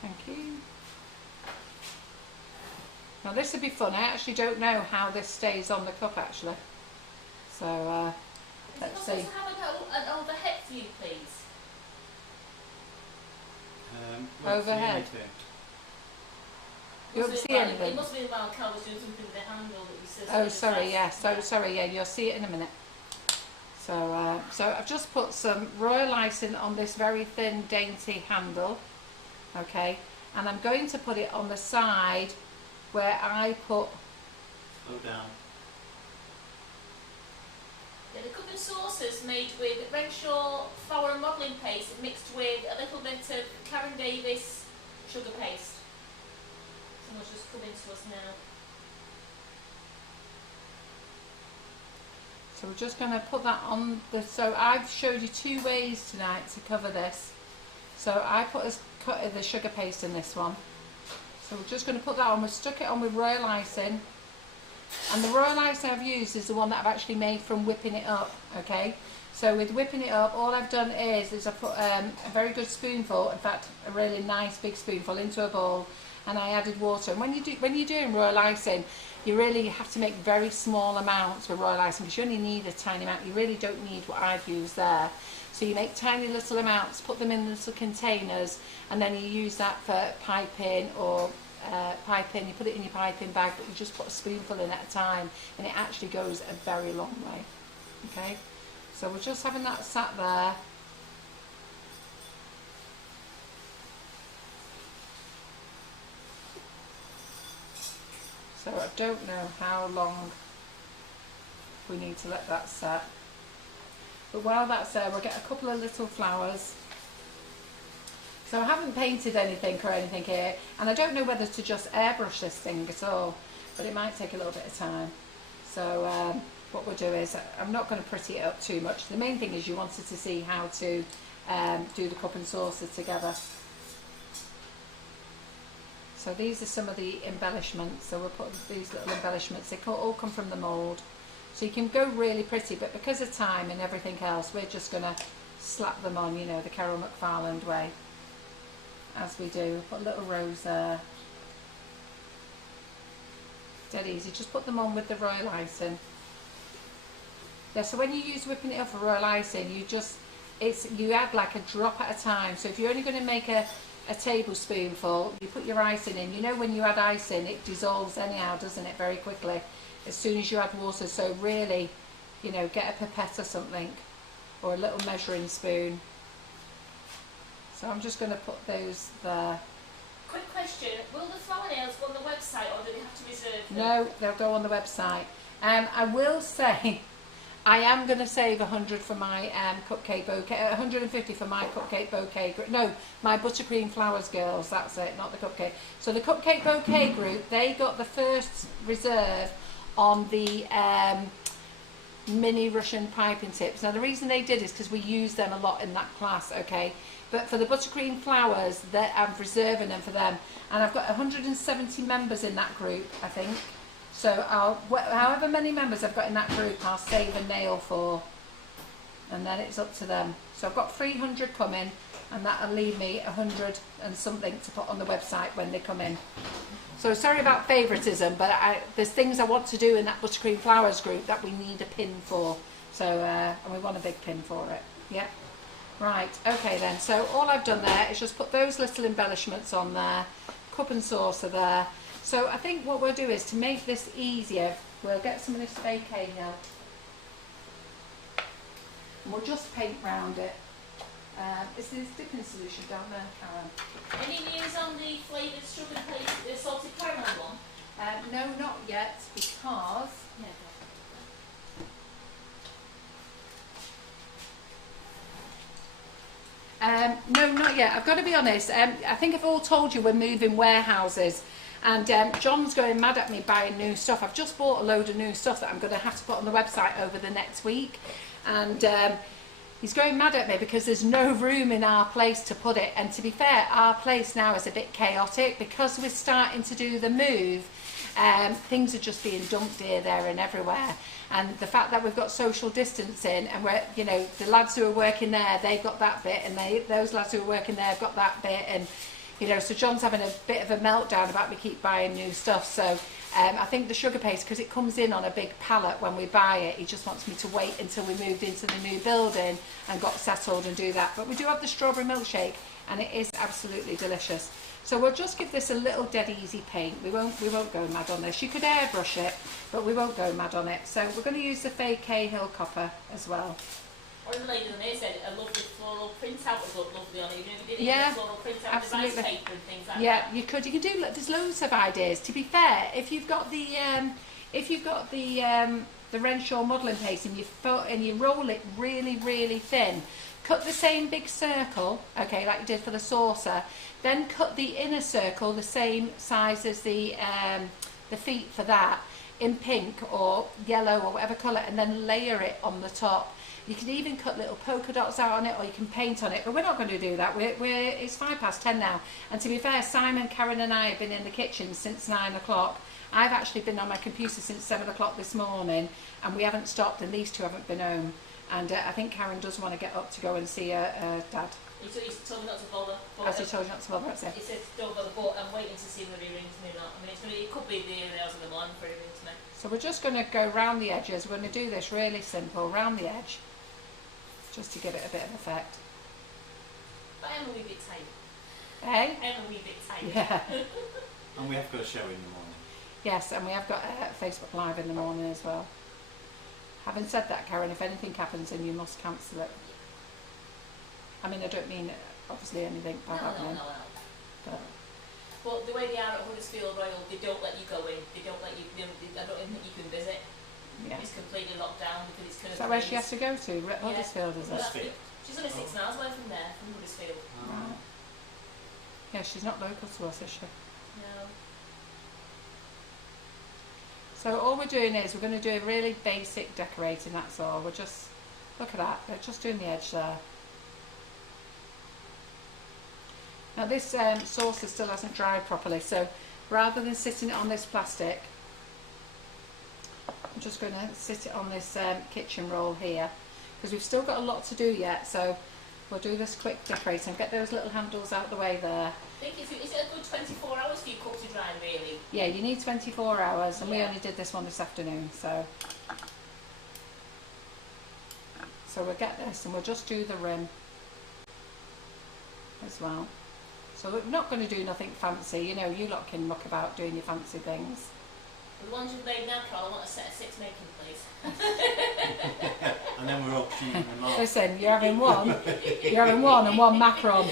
Thank you. Now this would be fun. I actually don't know how this stays on the cup actually. So let's see. Have an overhead view, please. Overhead. You won't see anything. It must be while Cal was doing something with the handle that you said. Oh, sorry, yeah. So sorry, yeah. You'll see it in a minute. So so I've just put some royal icing on this very thin, dainty handle. Okay, and I'm going to put it on the side where I put. Slow down. Yeah, the cup and saucers made with Renshaw flour and modelling paste mixed with a little bit of Karen Davis sugar paste. Someone's just come into us now. So we're just going to put that on the. So I've showed you two ways tonight to cover this. So I put the sugar paste in this one. So we're just going to put that on. We've stuck it on with royal icing. And the royal icing I've used is the one that I've actually made from whipping it up. Okay. So with whipping it up, all I've done is I put a very good spoonful, in fact a really nice big spoonful into a bowl, and I added water. And when you're doing royal icing, you really have to make very small amounts with royal icing, because you only need a tiny amount. You really don't need what I've used there. So you make tiny little amounts, put them in little containers, and then you use that for piping or piping. You put it in your piping bag, but you just put a spoonful in at a time, and it actually goes a very long way. Okay, so we're just having that sat there. So I don't know how long we need to let that set. But while that's there, we'll get a couple of little flowers. So I haven't painted anything or anything here, and I don't know whether to just airbrush this thing at all, but it might take a little bit of time. So what we'll do is, I'm not going to pretty it up too much. The main thing is you wanted to see how to do the cup and saucer together. So these are some of the embellishments. So we'll put these little embellishments. They all come from the mould. So you can go really pretty, but because of time and everything else, we're just going to slap them on, you know, the Carol McFarland way, as we do. Put a little rose there. Dead easy. Just put them on with the royal icing. Yeah, so when you use whipping it up for royal icing, you add like a drop at a time. So if you're only going to make a tablespoonful, you put your icing in. You know, when you add icing, it dissolves anyhow, doesn't it, very quickly as soon as you add water. So really, you know, get a pipette or something, or a little measuring spoon. So I'm just going to put those there. Quick question, will the flower nails go on the website, or do they have to reserve them? No, they'll go on the website. I will say, I am going to save 100 for my cupcake bouquet, 150 for my cupcake bouquet. No, my buttercream flowers girls, that's it, not the cupcake. So the cupcake bouquet group, they got the first reserve on the mini Russian piping tips. Now the reason they did is because we use them a lot in that class, okay? But for the buttercream flowers, I'm reserving them for them. And I've got 170 members in that group, I think. So however many members I've got in that group, I'll save a nail for. And then it's up to them. So I've got 300 coming, and that'll leave me 100 and something to put on the website when they come in. So sorry about favouritism, but there's things I want to do in that buttercream flowers group that we need a pin for. So and we want a big pin for it. Yeah. Right. Okay then. So all I've done there is just put those little embellishments on there, cup and saucer there. So I think what we'll do is, to make this easier, we'll get some of this fake hay here, and we'll just paint round it. Is this dipping solution down there, Karen? Any news on the flavoured sugar paste, salted caramel one? No, not yet, because no, not yet. I've got to be honest. I think I've all told you we're moving warehouses, and John's going mad at me buying new stuff. I've just bought a load of new stuff that I'm going to have to put on the website over the next week, and he's going mad at me because there's no room in our place to put it. And to be fair, our place now is a bit chaotic because we're starting to do the move. Things are just being dumped here, there and everywhere, and the fact that we've got social distancing, and we're, you know, the lads who are working there, they've got that bit, and those lads who are working there have got that bit, and you know, so John's having a bit of a meltdown about me keep buying new stuff. So I think the sugar paste, because it comes in on a big pallet when we buy it, he just wants me to wait until we moved into the new building and got settled and do that. But we do have the strawberry milkshake, and it is absolutely delicious. So we'll just give this a little dead easy paint. We won't go mad on this. You could airbrush it, but we won't go mad on it. So we're going to use the fake Cahill copper as well. One of the ladies on there said a lovely floral printout would look lovely on it. You know, we did Yeah, floral printout absolutely. with rice paper and things like Yeah, that. you could do. There's loads of ideas. To be fair, if you've got the Renshaw modelling paste and you roll it really, really thin, cut the same big circle, okay, like you did for the saucer. Then cut the inner circle the same size as the feet for that, in pink or yellow or whatever colour, and then layer it on the top. You can even cut little polka dots out on it, or you can paint on it, but we're not going to do that. It's 10:05 now, and to be fair, Simon, Karen and I have been in the kitchen since 9 o'clock. I've actually been on my computer since 7 o'clock this morning, and we haven't stopped, and these two haven't been home. And I think Karen does want to get up to go and see her dad. He's told me not to bother. As he told you not to bother, that's it. He said don't bother, but I'm waiting to see whether he rings me or not. I mean, it could be the early hours of the morning before he rings me. So we're just going to go round the edges. We're going to do this really simple, round the edge, just to give it a bit of effect. But I'm a wee bit tired. Eh? I'm a wee bit tired. Yeah. And we have got a show in the morning. Yes, and we have got Facebook Live in the morning as well. Having said that, Karen, if anything happens then you must cancel it. I mean, I don't mean obviously anything bad happening. No. But the way they are at Huddersfield Royal, they don't let you go in. They don't let you. I don't even think you can visit. Yeah. It's completely locked down because it's kind of. Is that where she has to go to? Huddersfield, is it? Huddersfield. She's only 6 miles away from there, from Huddersfield. Right. Yeah, she's not local to us, is she? No. So all we're doing is we're going to do a really basic decorating, that's all. We're just, look at that, we're just doing the edge there. Now this saucer still hasn't dried properly, so rather than sitting it on this plastic, I'm just going to sit it on this kitchen roll here, because we've still got a lot to do yet, so we'll do this quick decorating. Get those little handles out the way there. I think is it a good 24 hours for your cup to dry, really? Yeah, you need 24 hours, and we only did this one this afternoon, so we'll get this and we'll just do the rim as well. So we're not going to do nothing fancy, you know, you lot can muck about doing your fancy things. The ones you've made now, Carl, I want a set of 6 making, please. And then we're auctioning them off. Listen, you're having one and one macaron.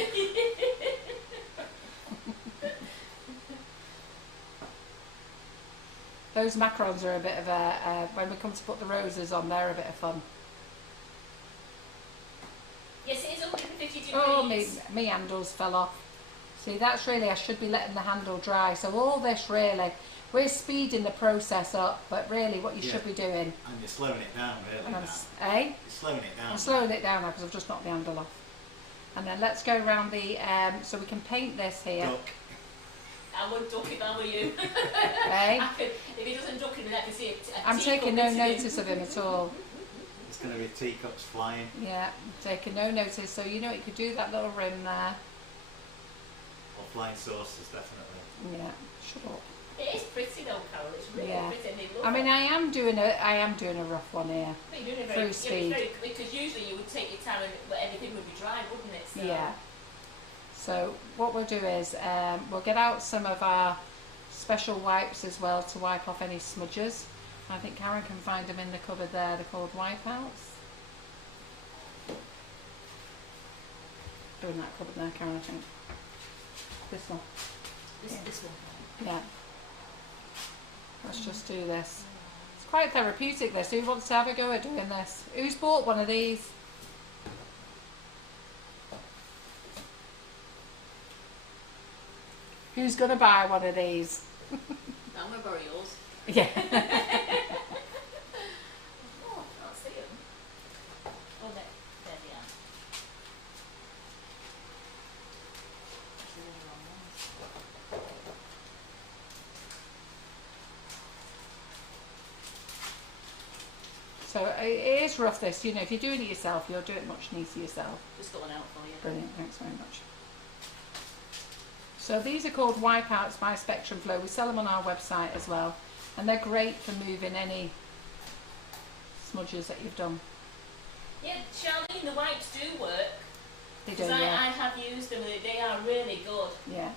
Those macarons are a bit of a, when we come to put the roses on, they're a bit of fun. Yes, it is 150 degrees. Oh, me handles fell off. See, that's really, I should be letting the handle dry. So all this really, we're speeding the process up, but really what you should be doing. And you're slowing it down, really. Eh? You're slowing it down. I'm slowing it down now because I've just knocked the handle off. And then let's go around the, so we can paint this here. Duck. I wouldn't duck if I were you. Eh? If he doesn't duck him, I can see a I'm taking no notice of him at all. There's going to be teacups flying. Yeah, taking no notice. So you know you could do that little rim there. Or flying saucers, definitely. Yeah, shut up. It is pretty though, Carol. It's really pretty. And they love I mean, it. I am doing a rough one here. But you're doing it through very, speed. very quick, because usually you would take your time and everything would be dry, wouldn't it? So. Yeah. So what we'll do is we'll get out some of our special wipes as well to wipe off any smudges. I think Karen can find them in the cupboard there. They're called wipe outs. Go in that cupboard there, Karen, I think. This one. This one. Yeah. Let's just do this. It's quite therapeutic, this. Who wants to have a go at doing this? Who's bought one of these? Who's going to buy one of these? I'm going to borrow yours. Yeah. Oh, I can't see them. Oh, there they are. Actually, they're the wrong ones. So it is rough, this. You know, if you're doing it yourself, you'll do it much neater yourself. Just got one out for you. Brilliant, thanks very much. So these are called Wipeouts by Spectrum Flow. We sell them on our website as well. And they're great for moving any smudges that you've done. Yeah, Charlene, the wipes do work. They do, Because I yeah. have used them, they are really good. Yeah.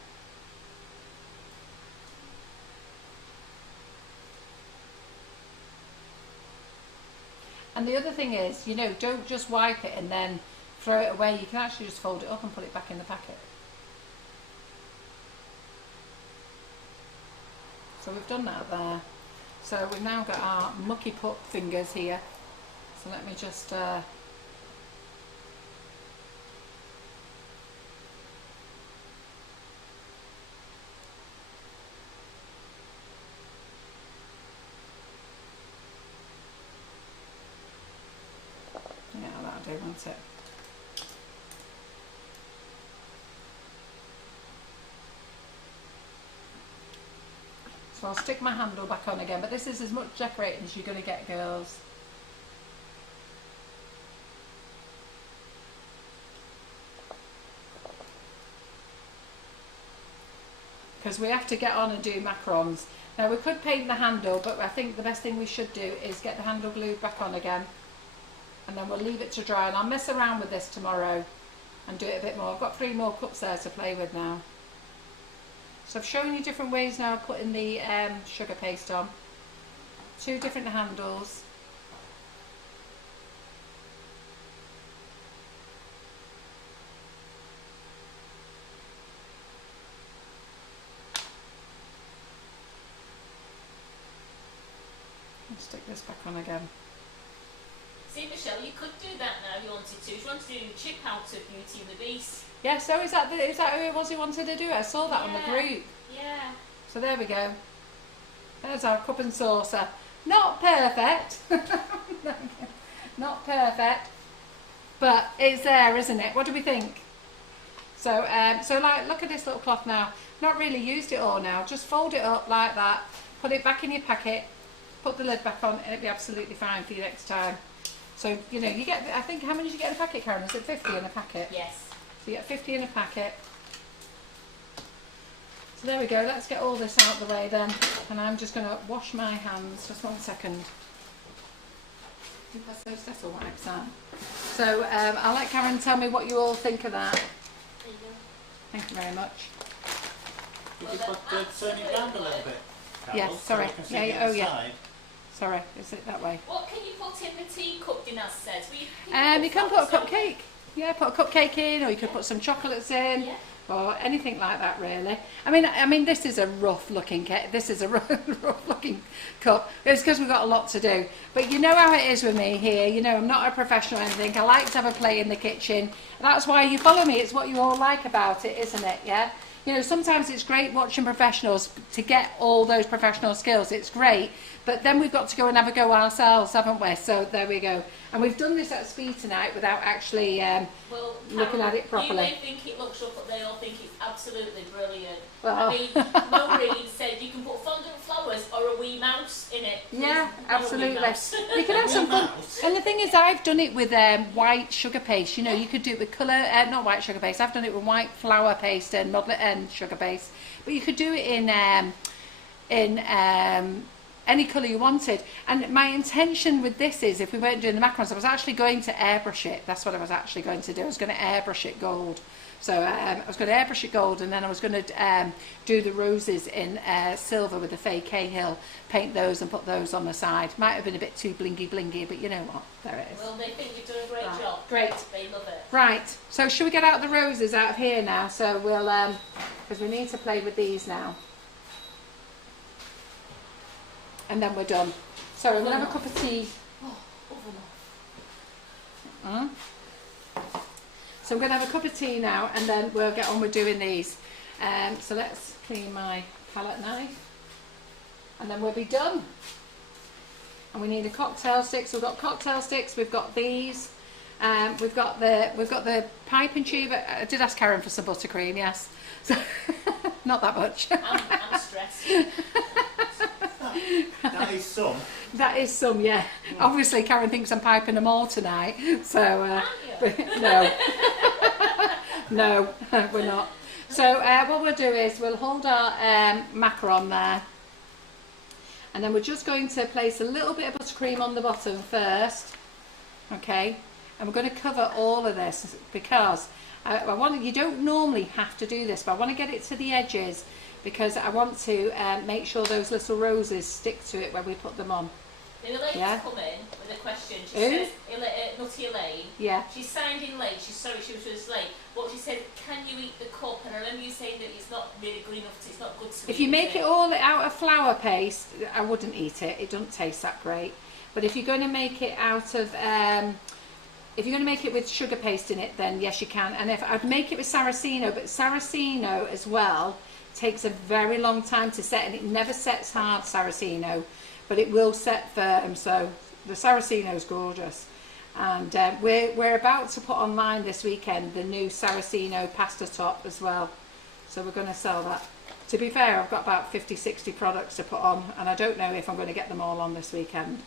And the other thing is, you know, don't just wipe it and then throw it away. You can actually just fold it up and put it back in the packet. So we've done that there. So we've now got our mucky pup fingers here. So let me just yeah, that'll do, won't it? So I'll stick my handle back on again, but this is as much decorating as you're going to get, girls. because we have to get on and do macarons. Now we could paint the handle, but I think the best thing we should do is get the handle glued back on again, and then we'll leave it to dry, and I'll mess around with this tomorrow and do it a bit more. I've got 3 more cups there to play with now. So I've shown you different ways now of putting the sugar paste on. 2 different handles. And stick this back on again. See, Michelle, you could do that now if you wanted to. If you wanted to do the chip out of Beauty and the Beast. Yeah, so is that who it was who wanted to do it? I saw that on the group. Yeah. So there we go. There's our cup and saucer. Not perfect. Not perfect. But it's there, isn't it? What do we think? So, like, look at this little cloth now. Not really used it all now. Just fold it up like that. Put it back in your packet. Put the lid back on, and it'll be absolutely fine for you next time. So, you know, you get, I think, how many did you get in a packet, Karen? Is it 50 in a packet? Yes. So you get 50 in a packet. So there we go, let's get all this out of the way then. And I'm just going to wash my hands, just 1 second. Pass those Cecil wipes out. So I'll let Karen tell me what you all think of that. There you go. Thank you very much. Could you turn it round a little bit, Carol, Yes, sorry. So I can see Yeah, the oh, yeah. inside? Sorry, is it that way? What can you put in the teacup, Dinaz says? You can put a cupcake. Yeah, put a cupcake in, or you could put some chocolates in. Yeah. Or anything like that, really. I mean, this is a rough looking cake. This is a rough looking cup. It's because we've got a lot to do. But you know how it is with me here. You know, I'm not a professional or anything. I like to have a play in the kitchen. That's why you follow me. It's what you all like about it, isn't it? Yeah. You know, sometimes it's great watching professionals to get all those professional skills. It's great. But then we've got to go and have a go ourselves, haven't we? So there we go. And we've done this at speed tonight without actually looking at it properly. You may think it looks rough, but they all think it's absolutely brilliant. Well. I mean, Maureen said you can put fondant flowers or a wee mouse in it. Yeah, There's no absolutely. wee mouse. You can have some fun. And the thing is, I've done it with white sugar paste. You know, you could do it with colour, not white sugar paste. I've done it with white flour paste and sugar paste. But you could do it in any colour you wanted. And my intention with this is, if we weren't doing the macarons, I was actually going to airbrush it. That's what I was actually going to do. I was going to airbrush it gold. So I was going to airbrush it gold, and then I was going to do the roses in silver with the fake Cahill, paint those and put those on the side. Might have been a bit too blingy, but you know what? There it is. Well, they think you've done a great job. Great. They love it. Right, so should we get out the roses out of here now? So we'll, because we need to play with these now. And then we're done. Sorry, I'm going to have a cup of tea. So I'm going to have a cup of tea now, and then we'll get on with doing these. So let's clean my palette knife, and then we'll be done. And we need a cocktail stick. So we've got cocktail sticks. We've got these. We've got the pipe and tube. I did ask Karen for some buttercream. Yes. So not that much. I'm stressed. That is some. That is some, yeah. Obviously, Karen thinks I'm piping them all tonight. So, no. No, we're not. So, what we'll do is we'll hold our macaron there. And then we're just going to place a little bit of buttercream on the bottom first. Okay. And we're going to cover all of this because you don't normally have to do this, but I want to get it to the edges, because I want to make sure those little roses stick to it when we put them on. The lady's come in with a question. She says, Nutty Elaine. Yeah. She signed in late. She's sorry she was late. But she said, can you eat the cup? And I remember you saying that it's not really good enough. It's not good to eat. If you make it all out of flour paste, I wouldn't eat it. It doesn't taste that great. But if you're going to make it out of, if you're going to make it with sugar paste in it, then yes, you can. And if I'd make it with Saraceno, but Saraceno as well takes a very long time to set, and it never sets hard, Saraceno, but it will set firm. So the Saraceno is gorgeous, and we're about to put online this weekend the new Saraceno pasta top as well, so we're going to sell that. To be fair, I've got about 50-60 products to put on, and I don't know if I'm going to get them all on this weekend.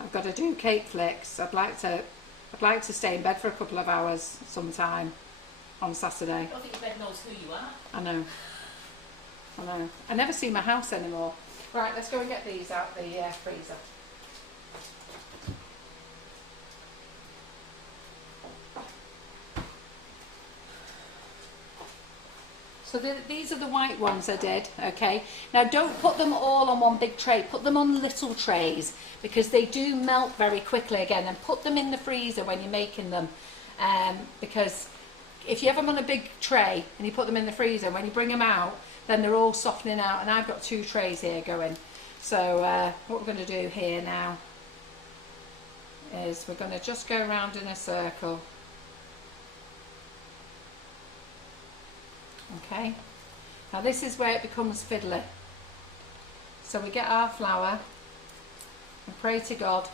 I've got to do cake flicks. I'd like to stay in bed for a couple of hours sometime on Saturday. I don't think bed knows who you are. I know. I know. I never see my house anymore. Right, let's go and get these out the freezer. So these are the white ones I did, okay? Now don't put them all on one big tray, put them on little trays because they do melt very quickly again, and put them in the freezer when you're making them, because if you have them on a big tray and you put them in the freezer, when you bring them out, then they're all softening out, and I've got 2 trays here going. So what we're going to do here now is we're going to just go around in a circle. Okay, now this is where it becomes fiddly. So we get our flour and pray to God.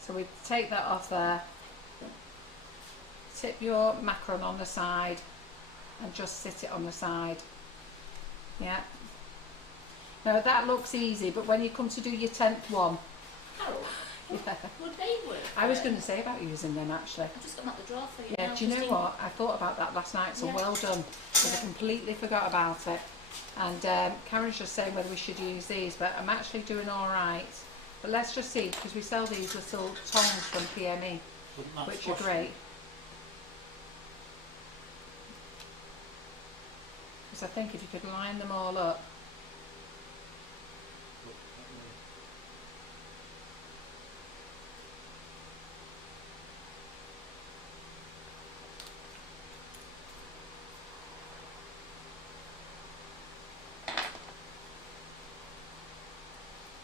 So we take that off there, tip your macaron on the side and just sit it on the side. Yeah. Now that looks easy, but when you come to do your 10th one, Carol, yeah. would they work? I was going to say about using them actually. I've just got them out the drawer for you. Yeah, now, do you know just what? I thought about that last night, so Yeah. well done, because I completely forgot about it. And Karen's just saying whether we should use these, but I'm actually doing all right. But let's just see, because we sell these little tongs from PME, Wouldn't that which squash are great. Because I think if you could line them all up.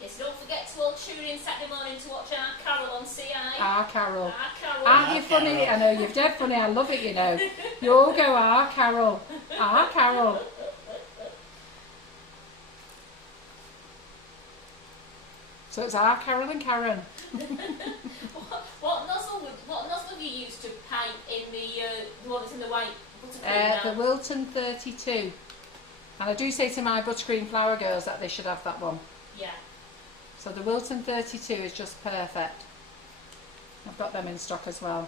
Yes, don't forget to all tune in Saturday morning to watch our Carol on CI. Ah, Carol. Our Carol. Aren't you funny? Carol. I know, you're dead funny. I love it, you know. You all go, ah, Carol. Ah, Carol. So it's our Carol and Karen. What nozzle have you used to paint in the one that's in the white buttercream The now? Wilton 32. And I do say to my buttercream flower girls that they should have that one. Yeah. So the Wilton 32 is just perfect. I've got them in stock as well.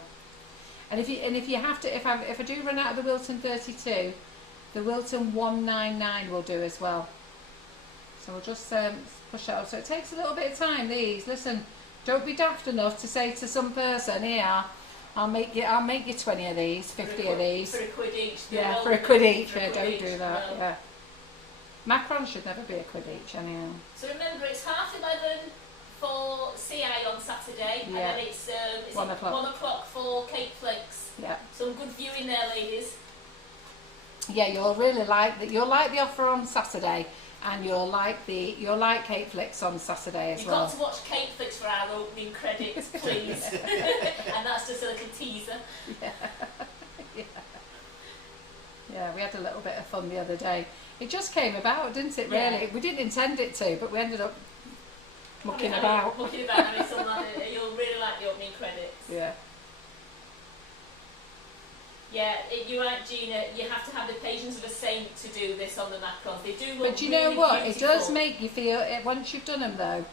And if you have to, if I do run out of the Wilton 32, the Wilton 199 will do as well. So we'll just push out. So it takes a little bit of time. These, listen, don't be daft enough to say to some person, here, I'll make you 20 of these, 50 of these. For a quid each. Yeah, for a quid each. For a Yeah, quid don't each, do that. no. Yeah. Macarons should never be a quid each, anyhow. So remember, it's 11:30 for CI on Saturday, and Yeah. then it's 1 o'clock. 1 o'clock for cake flicks. Yeah. Some good viewing there, ladies. Yeah, you'll really like that. You'll like the offer on Saturday, and you'll like Cake Flicks on Saturday as You've well. got to watch cake flicks for our opening credits, please. And that's just a little teaser. Yeah, we had a little bit of fun the other day. It just came about, didn't it? Yeah. Really, we didn't intend it to, but we ended up mucking about. Mucking about, and it's something like you'll really like the opening credits. Yeah. Yeah, you're right, Gina. You have to have the patience of a saint to do this on the macarons. They do look But you know really what? beautiful. It does make you feel. Once you've done them, though,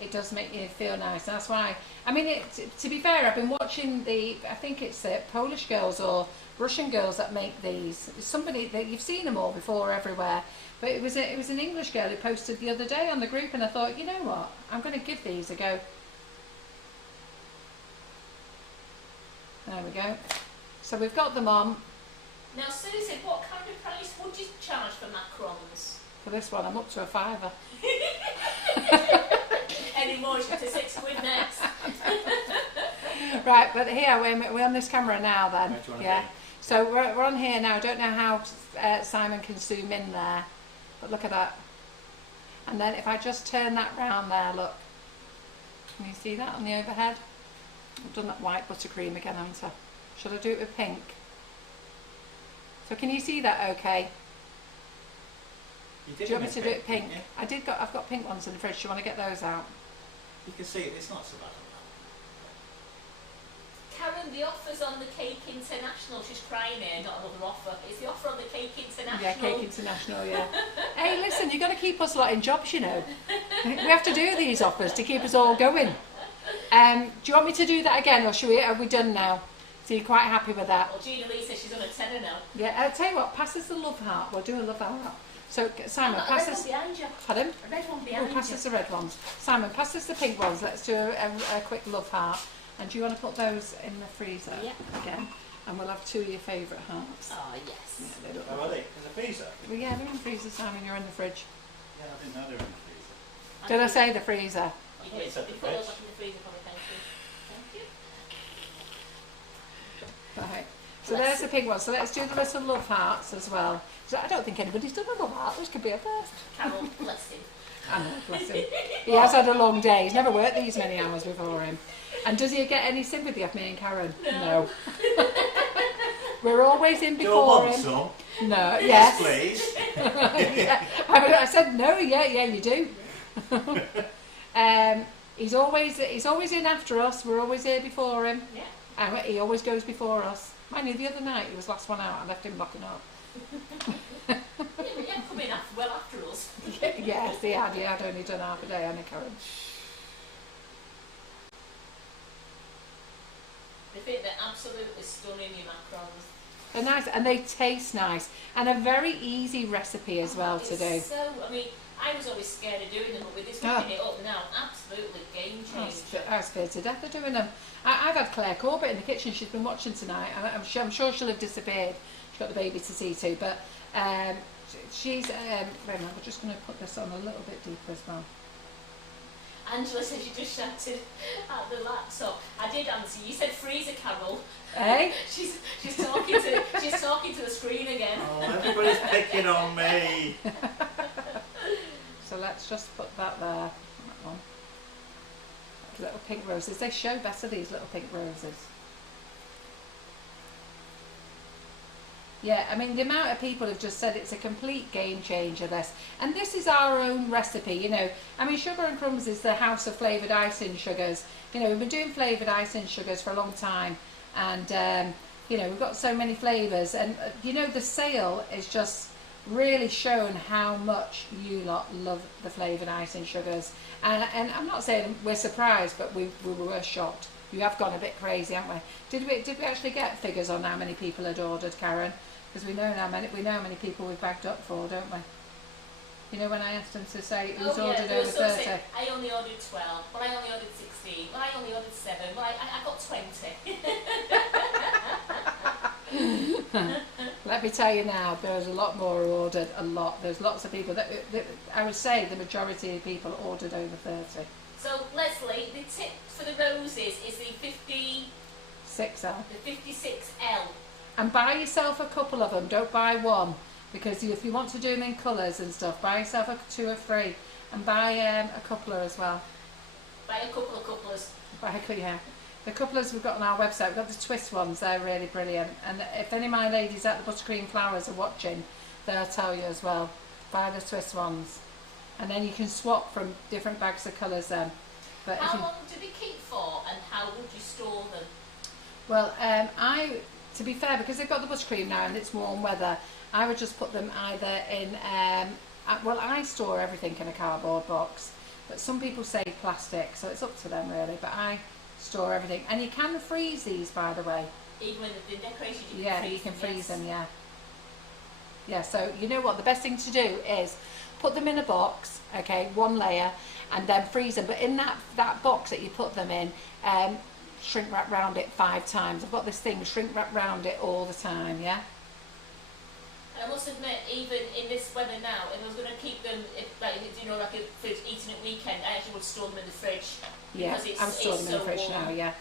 it does make you feel nice. That's why. I mean, to be fair, I've been watching I think it's Polish girls or Russian girls that make these. Somebody that you've seen them all before everywhere. But it was an English girl who posted the other day on the group, and I thought, you know what? I'm going to give these a go. There we go. So we've got them on. Now, Susan, what kind of price would you charge for macarons? For this one, I'm up to a £5. Any more to £6 next? Right, but here we're on this camera now. Then, Where do you wanna yeah. be? So we're on here now. I don't know how Simon can zoom in there, but look at that. And then if I just turn that round there, look. Can you see that on the overhead? I've done that white buttercream again, haven't I? Should I do it with pink? So can you see that okay? You Do did you want me to do it didn't pink? you? I've got pink ones in the fridge. Do you want to get those out? You can see it's not so bad. Karen, the offer's on the Cake International. She's crying here, not another offer. It's the offer on the Cake International. Yeah, Cake International, yeah. Hey, listen, you've got to keep us lot in jobs, you know. We have to do these offers to keep us all going. Do you want me to do that again, or are we done now? So you're quite happy with that? Well, Gina Lee says she's on a tenner now. Yeah, I'll tell you what, pass us the love heart. We'll do a love heart. So, Simon, pass us... behind you. Pardon? A red one behind Pass us the red ones. Simon, pass us the pink ones. Let's do a quick love heart. And do you want to put those in the freezer again? And we'll have 2 of your favourite hearts. Oh, yes. Yeah, they look Oh, are they? In the freezer? well, yeah, they're in the freezer, Simon. You're in the fridge. Yeah, I didn't know they were in the freezer. Did I say the freezer? You thought you did. said the You put those fridge. up in the freezer for me, thank you. Thank you. Right. So there's the pink ones. So let's do the little love hearts as well. So I don't think anybody's done a love heart. This could be a first. Carol, bless him. I know, bless him. He has had a long day. He's never worked these many hours before him. And does he get any sympathy off me and Karen? No. We're always in Do I before want him. some? No, Yes, yes. please. Yeah. I said no. Yeah, you do. He's always in after us. We're always here before him. Yeah. And he always goes before us. Mind you, the other night he was last one out. I left him locking up. Yeah, come in after us. Yes, he had only done half a day, hadn't he, Karen? They think they're absolutely stunning, your macarons. They're nice and they taste nice, and a very easy recipe as well to do. So, I mean, I was always scared of doing them, but with this whipping it up now, absolutely game changer. I was scared to death of doing them. I've had Claire Corbett in the kitchen. She's been watching tonight, and I'm sure she'll have disappeared. She's got the baby to see to, but she's. Wait a minute, we're just going to put this on a little bit deeper as well. Angela says you just shouted at the laptop. I did answer. You said freezer, Carol. Eh? She's talking to the screen again. Oh, everybody's picking on me. So let's just put that there. That one. Little pink roses. They show better, these little pink roses. Yeah, I mean, the amount of people have just said it's a complete game changer, this. And this is our own recipe, you know. I mean, Sugar and Crumbs is the house of flavoured icing sugars. You know, we've been doing flavoured icing sugars for a long time. And, you know, we've got so many flavours. And, you know, the sale is just really shown how much you lot love the flavoured icing sugars. And I'm not saying we're surprised, but we were shocked. You have gone a bit crazy, haven't we? Did we actually get figures on how many people had ordered, Karen? Because we know how many people we've bagged up for, don't we? You know, when I asked them to say who's ordered over 30. Say, I only ordered 12. Well, I only ordered 16. Well, I only ordered 7. Well, I got 20. Let me tell you now, there's a lot more ordered. A lot. There's lots of people that I would say the majority of people ordered over 30. So, Leslie, the tip for the roses is the 6L. The 56L. And buy yourself a couple of them. Don't buy one, because if you want to do them in colours and stuff, buy yourself 2 or 3, and buy a coupler as well. Buy a couple of couplers. Yeah. The couplers we've got on our website, we've got the twist ones. They're really brilliant. And if any of my ladies at the Buttercream Flowers are watching, they'll tell you as well. Buy the twist ones, and then you can swap from different bags of colours then. But how long do they keep for, and how would you store them? Well, to be fair, because they've got the buttercream now and it's warm weather, I would just put them either in, well, I store everything in a cardboard box, but some people say plastic, so it's up to them really, but I store everything. And you can freeze these, by the way. Even when they've been decorated, you can freeze them, yeah. Yeah, so you know what, the best thing to do is put them in a box, okay, 1 layer, and then freeze them. But in that box that you put them in, shrink wrap round it 5 times. I've got this thing, shrink wrap round it all the time, yeah? I must admit, even in this weather now, if I was going to keep them, like for eating at weekend, I actually would store them in the fridge. Yeah, because I'm storing them in the so fridge warm. now, yeah.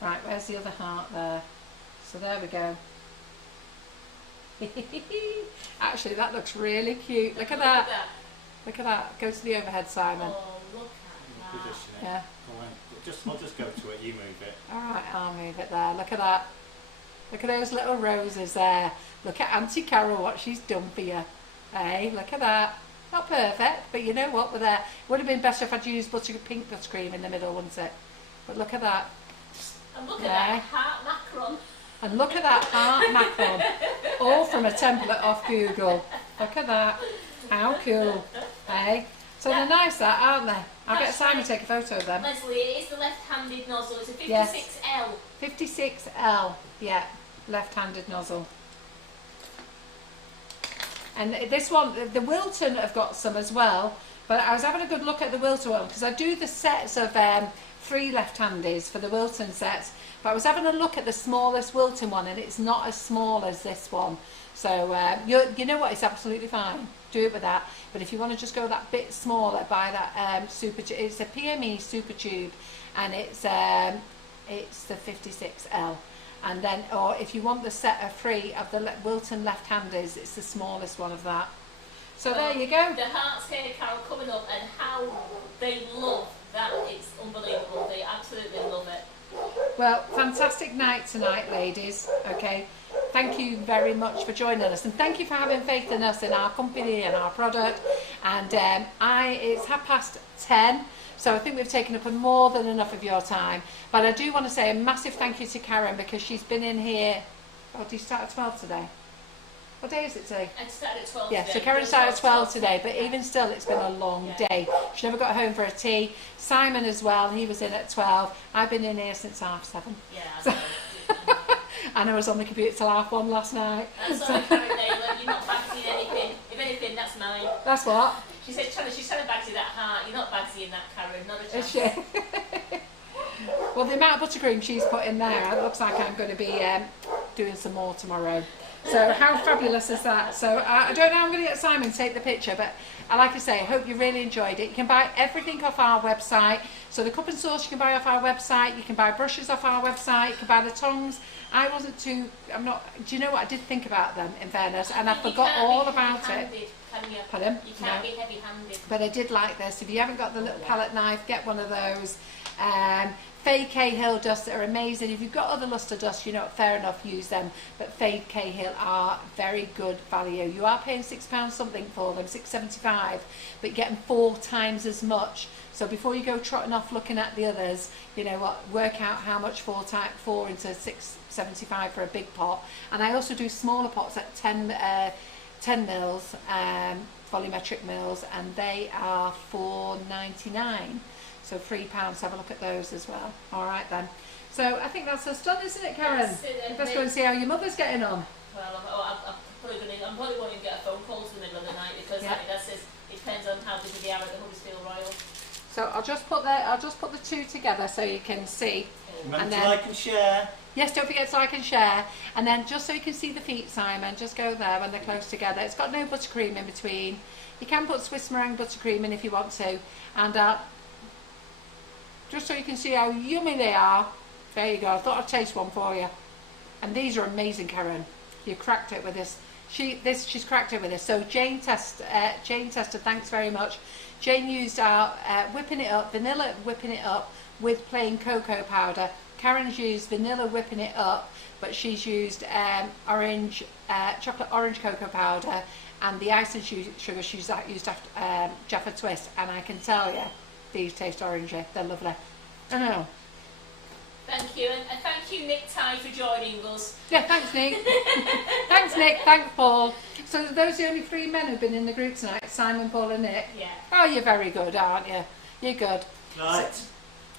Right, where's the other heart there? So there we go. Actually, that looks really cute. Look at that. Look at that. Go to the overhead, Simon. Oh, look at that. Position it. Yeah. I'll just go to it, you move it. Alright, I'll move it there. Look at that. Look at those little roses there. Look at Auntie Carol, what she's done for you. Hey, look at that. Not perfect, but you know what, we're there. It would have been better if I'd used pink buttercream in the middle, wouldn't it? But look at that. And look at that heart macaron. And look at that heart macaron. All from a template off Google. Look at that. How cool. Hey? So they're nice, that, aren't they? I'll get Simon to take a photo of them. Leslie, it is the left-handed nozzle. It's a 56L. Yes. 56L, yeah, left-handed nozzle. And this one, the Wilton have got some as well, but I was having a good look at the Wilton one because I do the sets of 3 left-handers for the Wilton sets, but I was having a look at the smallest Wilton one and it's not as small as this one. So you know what, it's absolutely fine. Do it with that. But if you want to just go that bit smaller, buy that super. It's a PME super tube, and it's the 56L. And then, or if you want the set of 3 of the Wilton left-handers, it's the smallest one of that. So there you go. The hearts here, Carol, coming up, and how they love that. It's unbelievable. They absolutely love it. Well, fantastic night tonight, ladies. Okay. Thank you very much for joining us, and thank you for having faith in us, in our company and our product. And it's 10:30, so I think we've taken up more than enough of your time. But I do want to say a massive thank you to Karen, because she's been in here. Oh, do you start at 12 today? What day is it today? I started at 12 yeah, today. so Karen started at 12 today, but even still, it's been a long day. She never got home for a tea. Simon as well, he was in at 12. I've been in here since 7:30. Yeah, so and I was on the computer till 1:30 last night. I'm sorry, Karen Naylor, you're not bagsy anything. If anything, that's mine. That's what? She's trying to bagsy that heart. You're not bagsy in that, Karen. Not a chance. Is she? Well, the amount of buttercream she's put in there, it looks like I'm going to be doing some more tomorrow. So how fabulous is that? So I don't know how I'm going to get Simon to take the picture, but like I say, I hope you really enjoyed it. You can buy everything off our website. So the cup and sauce you can buy off our website. You can buy brushes off our website. You can buy the tongs. Do you know what? I did think about them, in fairness, and I forgot all about it. Can you? Pardon? You can't be heavy-handed. But I did like this. If you haven't got the little palette knife, get one of those. Fade Cahill dusts are amazing. If you've got other lustre dusts, you know, fair enough, use them. But Fade Cahill are very good value. You are paying £6 something for them, £6.75, but you're getting 4 times as much. So before you go trotting off looking at the others, you know what, work out how much 4 into £6.75 for a big pot. And I also do smaller pots at 10 mils, volumetric mils, and they are £4.99. So £3, have a look at those as well. All right then. So I think that's us done, isn't it, Karen? Let's go and see how your mother's getting on. Well, I'm probably going to get a phone call to the middle of the night, because like that says it depends on how busy they are at the Huddersfield Royal. So I'll just put the 2 together so you can see. Remember to like and share. Yes, don't forget to like and share. And then just so you can see the feet, Simon, just go there when they're close together. It's got no buttercream in between. You can put Swiss meringue buttercream in if you want to. And just so you can see how yummy they are. There you go. I thought I'd taste one for you. And these are amazing, Karen. You cracked it with this. She's cracked it with this. So Jane Tester, thanks very much. Jane used our vanilla whipping it up with plain cocoa powder. Karen's used vanilla whipping it up, but she's used chocolate orange cocoa powder, and the icing sugar she's used after Jaffa Twist. And I can tell you, these taste orangey. They're lovely. I know. Thank you, and thank you, Nick Ty, for joining us. Yeah, thanks, Nick. Thanks, Nick. Thanks, Paul. So those are the only 3 men who've been in the group tonight: Simon, Paul, and Nick. Yeah. Oh, you're very good, aren't you? You're good. Right. So,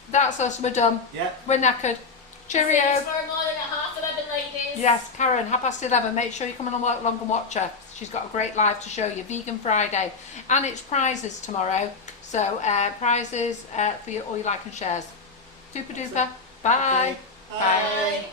that's us. We're done. Yeah. We're knackered. Cheerio. See you tomorrow morning at 11:30, ladies. Yes, Karen, 11:30. Make sure you come along and watch her. She's got a great live to show you. Vegan Friday, and it's prizes tomorrow. So prizes for all your like and shares. Super duper. Bye. Okay. Bye. Bye.